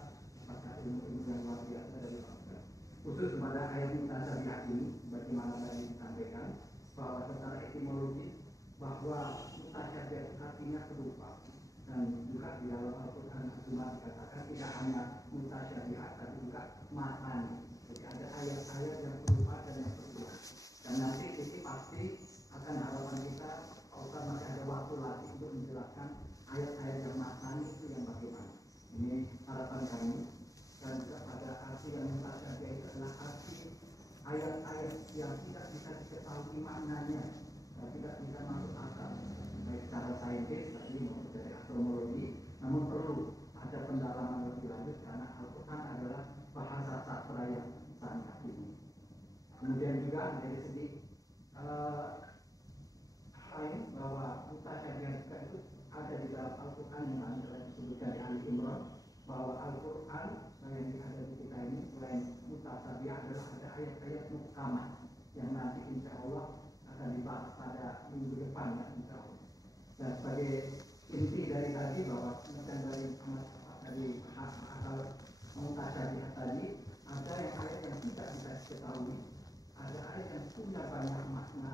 pada ilmu-ilmu yang luar biasa dari Pak Ustaz. Khusus kepada ayat mutasyabihat ini, bagaimana tadi disampaikan bahwa secara etimologi bahwa mutasyabihat artinya serupa, dan juga di dalam Al-Quran dikatakan tidak hanya mutasyabihat tapi juga matani. Jadi ada ayat-ayat yang serupa dan yang berbeda. Dan nanti ini pasti akan harapan kita, Pak Ustaz masih ada waktu lagi untuk menjelaskan ayat-ayat yang matani itu yang bagaimana. Ini harapan kami. Dan juga pada arti yang mutasyabihat itu adalah arti ayat-ayat yang tidak bisa diketahui maknanya dan tidak bisa masuk akal baik secara saintis tadi maupun dari astronomologi, namun perlu ada pendalaman lebih lanjut karena Al-Quran adalah bahasa sastra yang sangat tinggi. Kemudian juga dari segi lain bahwa mutasyabihat juga itu ada di dalam Al-Quran yang telah disebutkan di Ali Imran, bahwa Al-Quran yang ada di kita ini selain mutasyabihat adalah ada ayat-ayat muhkamah yang nanti insya Allah akan dibahas pada minggu depan ya insya Allah. Dan sebagai inti dari tadi bahwa kemudian dari asal mutasyabihat tadi ada yang ayat yang tidak bisa diketahui, ada ayat yang punya banyak makna,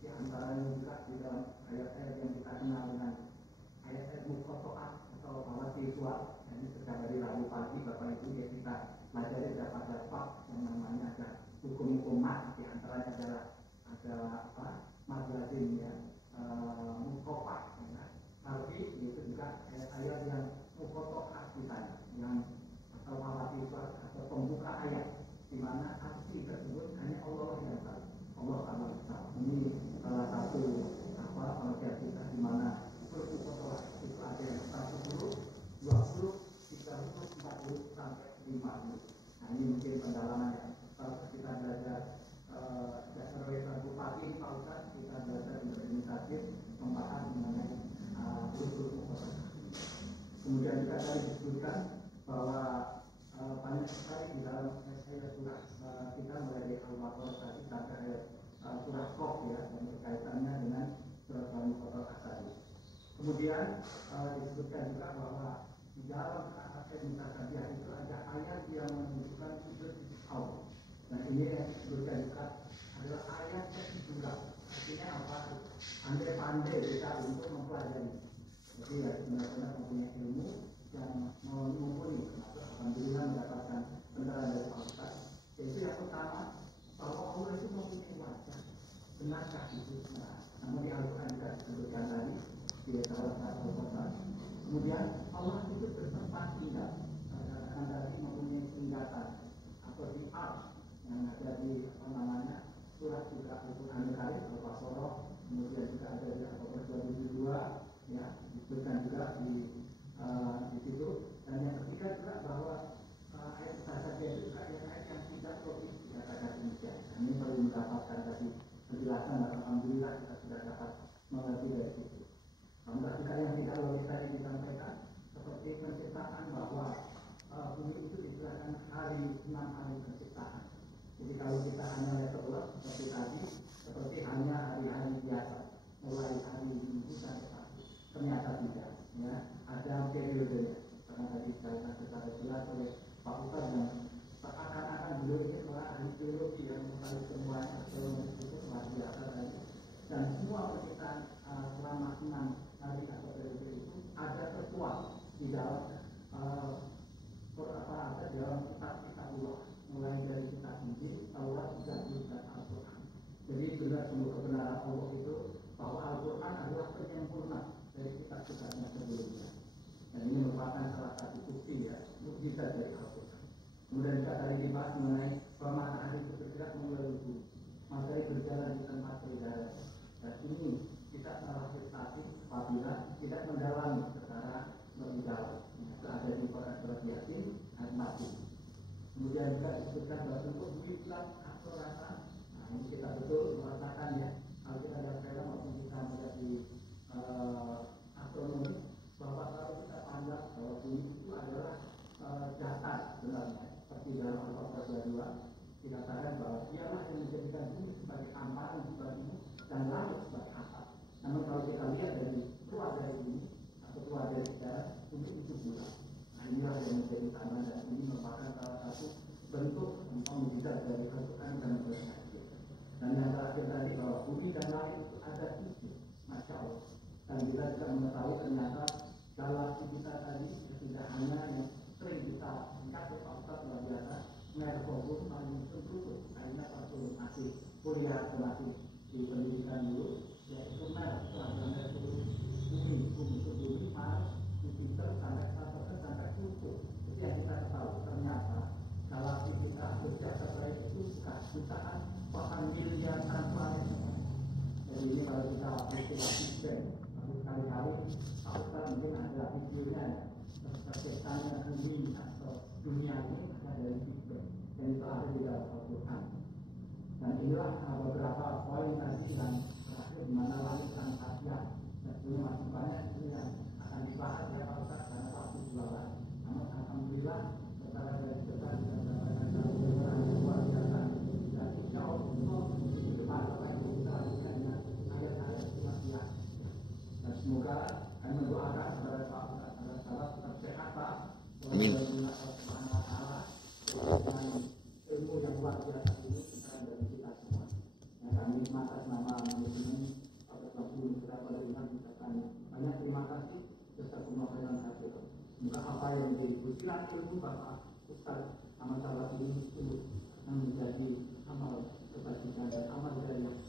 di antaranya juga di dalam ayat-ayat yang kita kenal dengan ayat-ayat muqatta'ah atau bahasa visual. Ini sejak dari Rabu pagi Bapak Ibu ya kita pelajari pada bab yang namanya ada hukum-hukum mat, di antaranya adalah ada mad lazim ya, muqatta'ah. Tapi itu juga ayat-ayat yang muqatta'ah di sana, yang atau bahasa visual atau pembuka ayat, di mana arti tersebut hanya Allah yang tahu. Allah tahu. Ini salah satu pengertian kita di mana muqatta'ah itu ada yang 10, 20, 30, 40 sampai 50. Nah ini mungkin pendalamannya. Kalau kita belajar dasar Rabu pagi Pak Ustaz, kita belajar implementasi membahas mengenai kemudian juga tadi disebutkan bahwa banyak sekali di dalam ayat surah kita mulai dari Al-Baqarah tadi sampai surah Qaf ya, yang berkaitannya dengan surah Al-Baqarah tadi. Kemudian disebutkan juga bahwa di dalam ayat mutasyabihat itu ada ayat yang menunjukkan sudut Allah. ini yang disebutkan juga adalah ayat ketujuh. Artinya apa? Pandai-pandai kita untuk mempelajari. Jadi ya benar-benar mempunyai ilmu yang mumpuni, termasuk alhamdulillah mendapatkan penerangan dari Pak Ustaz. Yaitu yang pertama, bahwa Allah itu mempunyai wajah. Benarkah itu? Nah, namun di Al-Quran juga disebutkan tadi di salah satu Al-Quran. Kemudian Allah itu bertempat tinggal. Katakan tadi mempunyai tingkatan atau di ars yang ada di surat juga Al-Quran Karim Al-Baqarah, kemudian juga ada di Al-Baqarah 272 ya, disebutkan juga di situ. Dan yang ketiga juga bahwa ayat saja itu juga ayat yang tidak logis dikatakan demikian. Ini perlu mendapatkan tadi penjelasan dan alhamdulillah kita sudah dapat mengerti dari situ. Namun juga yang tidak logis tadi disampaikan seperti penciptaan bahwa bumi itu disebutkan hari 6 hari penciptaan. Jadi kalau kita hanya letterless seperti tadi, seperti hanya hari-hari biasa, mulai hari Minggu sampai Sabtu, ternyata tidak. Ya, ada periodenya. Karena tadi secara jelas oleh Pak Ustaz dan seakan-akan beliau ini adalah ahli teologi yang mengetahui semuanya, teologi itu luar biasa tadi. Dan semua penciptaan selama 6 hari atau periode itu ada tertuang di dalam dalam kitab-kitab Allah, mulai dari kitab Injil, Taurat, Zabur, dan Al-Quran. Jadi benar sungguh kebenaran Allah itu bahwa Al-Quran adalah penyempurna dari kitab-kitab yang sebelumnya. Dan ini merupakan salah satu bukti ya, mukjizat dari Al-Quran. Kemudian juga tadi dibahas mengenai bahwa matahari itu bergerak melalui bumi, matahari berjalan di tempat berbeda. Dan ini kita salah statis apabila tidak mendalami secara lebih dalam. Itu ada di surat Yasin ayat 40. Kemudian juga disebutkan bahwa bentuk bumi bulat atau rata. Nah ini kita betul merasakan ya. Kalau kita lihat film maupun kita melihat di astronomi, bahwa kalau kita pandang bahwa bumi itu adalah datar sebenarnya. Seperti dalam Al-Baqarah 22 dikatakan bahwa dialah yang menjadikan bumi sebagai hamparan di bagimu dan langit sebagai atap. Namun kalau kita lihat dari luar dari bumi atau keluar dari sejarah, bumi itu bulat. Nah inilah yang menjadi tanda dan ini merupakan salah satu bentuk mukjizat dari Al-Quran dan Al-Quran. Dan yang terakhir tadi bahwa bumi dan langit itu ada sisi, masya Allah. Dan kita juga mengetahui ternyata galaksi kita tadi tidak hanya yang sering kita lihat di Pak luar biasa, Merkurius paling tertutup. Akhirnya waktu masih kuliah atau masih di pendidikan dulu, yaitu Merkurius bumi Mars, Jupiter sampai Pluto. Itu yang kita tahu. Ternyata galaksi kita sejak terbaik itu bukan jutaan bahkan miliaran planet. Jadi ini kalau kita aplikasi Big Bang, sekali-kali Pak Ustaz mungkin ada videonya ya, terciptanya bumi atau dunia ini ada dari Big Bang, dan itu ada di dalam Al-Quran. Dan inilah beberapa poin tadi yang terakhir di mana langit dan khasiat. Dan ini masih banyak ini yang akan dibahas ya Pak Ustaz karena waktu jualan. Namun alhamdulillah setelah dari kita sudah mendapatkan satu yang luar biasa. Dan insya Allah di depan apa yang kita lakukan dengan ayat-ayat kematian. Dan semoga kami mendoakan kepada Pak Ustaz agar salah tetap sehat Pak. Amin. Dengan ilmu yang luar biasa ini dari kita semua. Yang kami atas nama manajemen Pak Guru kita pada Tuhan kita tanya. Banyak terima kasih beserta pemahaman hasil. Semoga apa yang menjadi butiran ilmu Bapak Ustaz sama salah ini itu menjadi amal kebajikan dan amal dari yang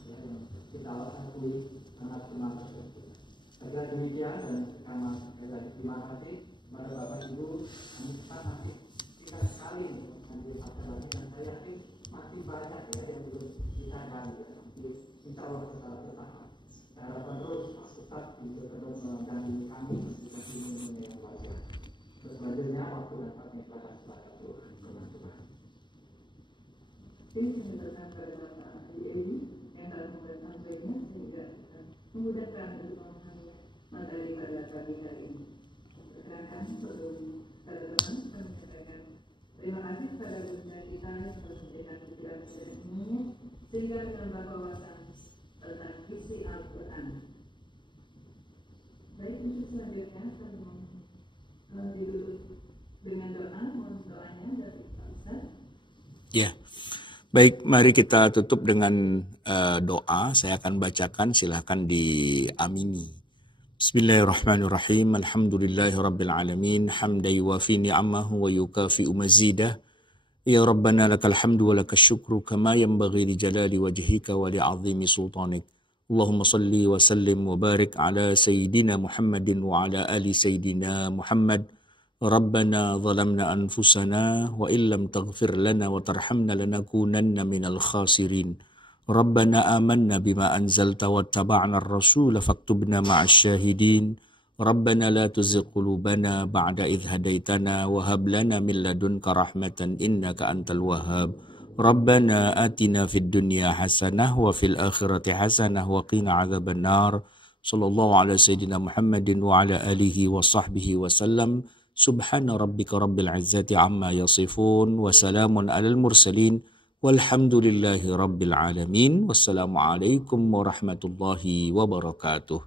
kita akui sangat terima kasih. Saya demikian dan sama sekali terima kasih kepada Bapak Ibu. Kami masih kita sekali mengambil masalah dan saya yakin masih banyak ya yang belum kita gali. Insya Allah kita bertahan. Saya harapkan terus Pak Ustaz untuk terus mendampingi kami di sini yang wajar. Selanjutnya waktu dan tempatnya silakan Tuhan. Ini menceritakan pada Bapak Ahli Ilmu yang dalam memberikan sampainya sehingga memudahkan untuk memahami materi pada pagi hari ini. Perkenalkan sebelum teman-teman kami sampaikan terima kasih kepada bunda kita yang telah memberikan pikiran ini sehingga menambah wawasan tentang isi Al-Quran. Baik, untuk selanjutnya kami mohon ditutup dengan doa, mohon doanya dari Pak Ustaz. Ya, Baik, mari kita tutup dengan doa. Saya akan bacakan, silahkan diamini. Bismillahirrahmanirrahim. Alhamdulillahi rabbil alamin. Hamdan yuwafi ni'amahu wa yukafi'u mazidah. Ya Rabbana lakal hamdu wa lakal syukru kama yanbaghi li jalali wajhika wa li 'azimi sultanik. Allahumma salli wa sallim wa barik ala sayyidina Muhammadin wa ala ali sayyidina Muhammad. Rabbana zalamna anfusana wa illam taghfir lana wa tarhamna lanakunanna minal khasirin. Rabbana amanna bima anzalta wa taba'na ar-rasula faktubna ma'asy syahidin. Rabbana la tuzigh qulubana ba'da idh hadaitana wa hab lana min ladunka rahmatan innaka antal wahhab. Rabbana atina fid dunya hasanah wa fil akhirati hasanah wa qina adzaban nar. Sallallahu ala sayyidina Muhammadin wa ala alihi wa sahbihi wa sallam. Subhana rabbika rabbil izzati amma yasifun wa salamun alal mursalin walhamdulillahi rabbil alamin. Wassalamualaikum warahmatullahi wabarakatuh.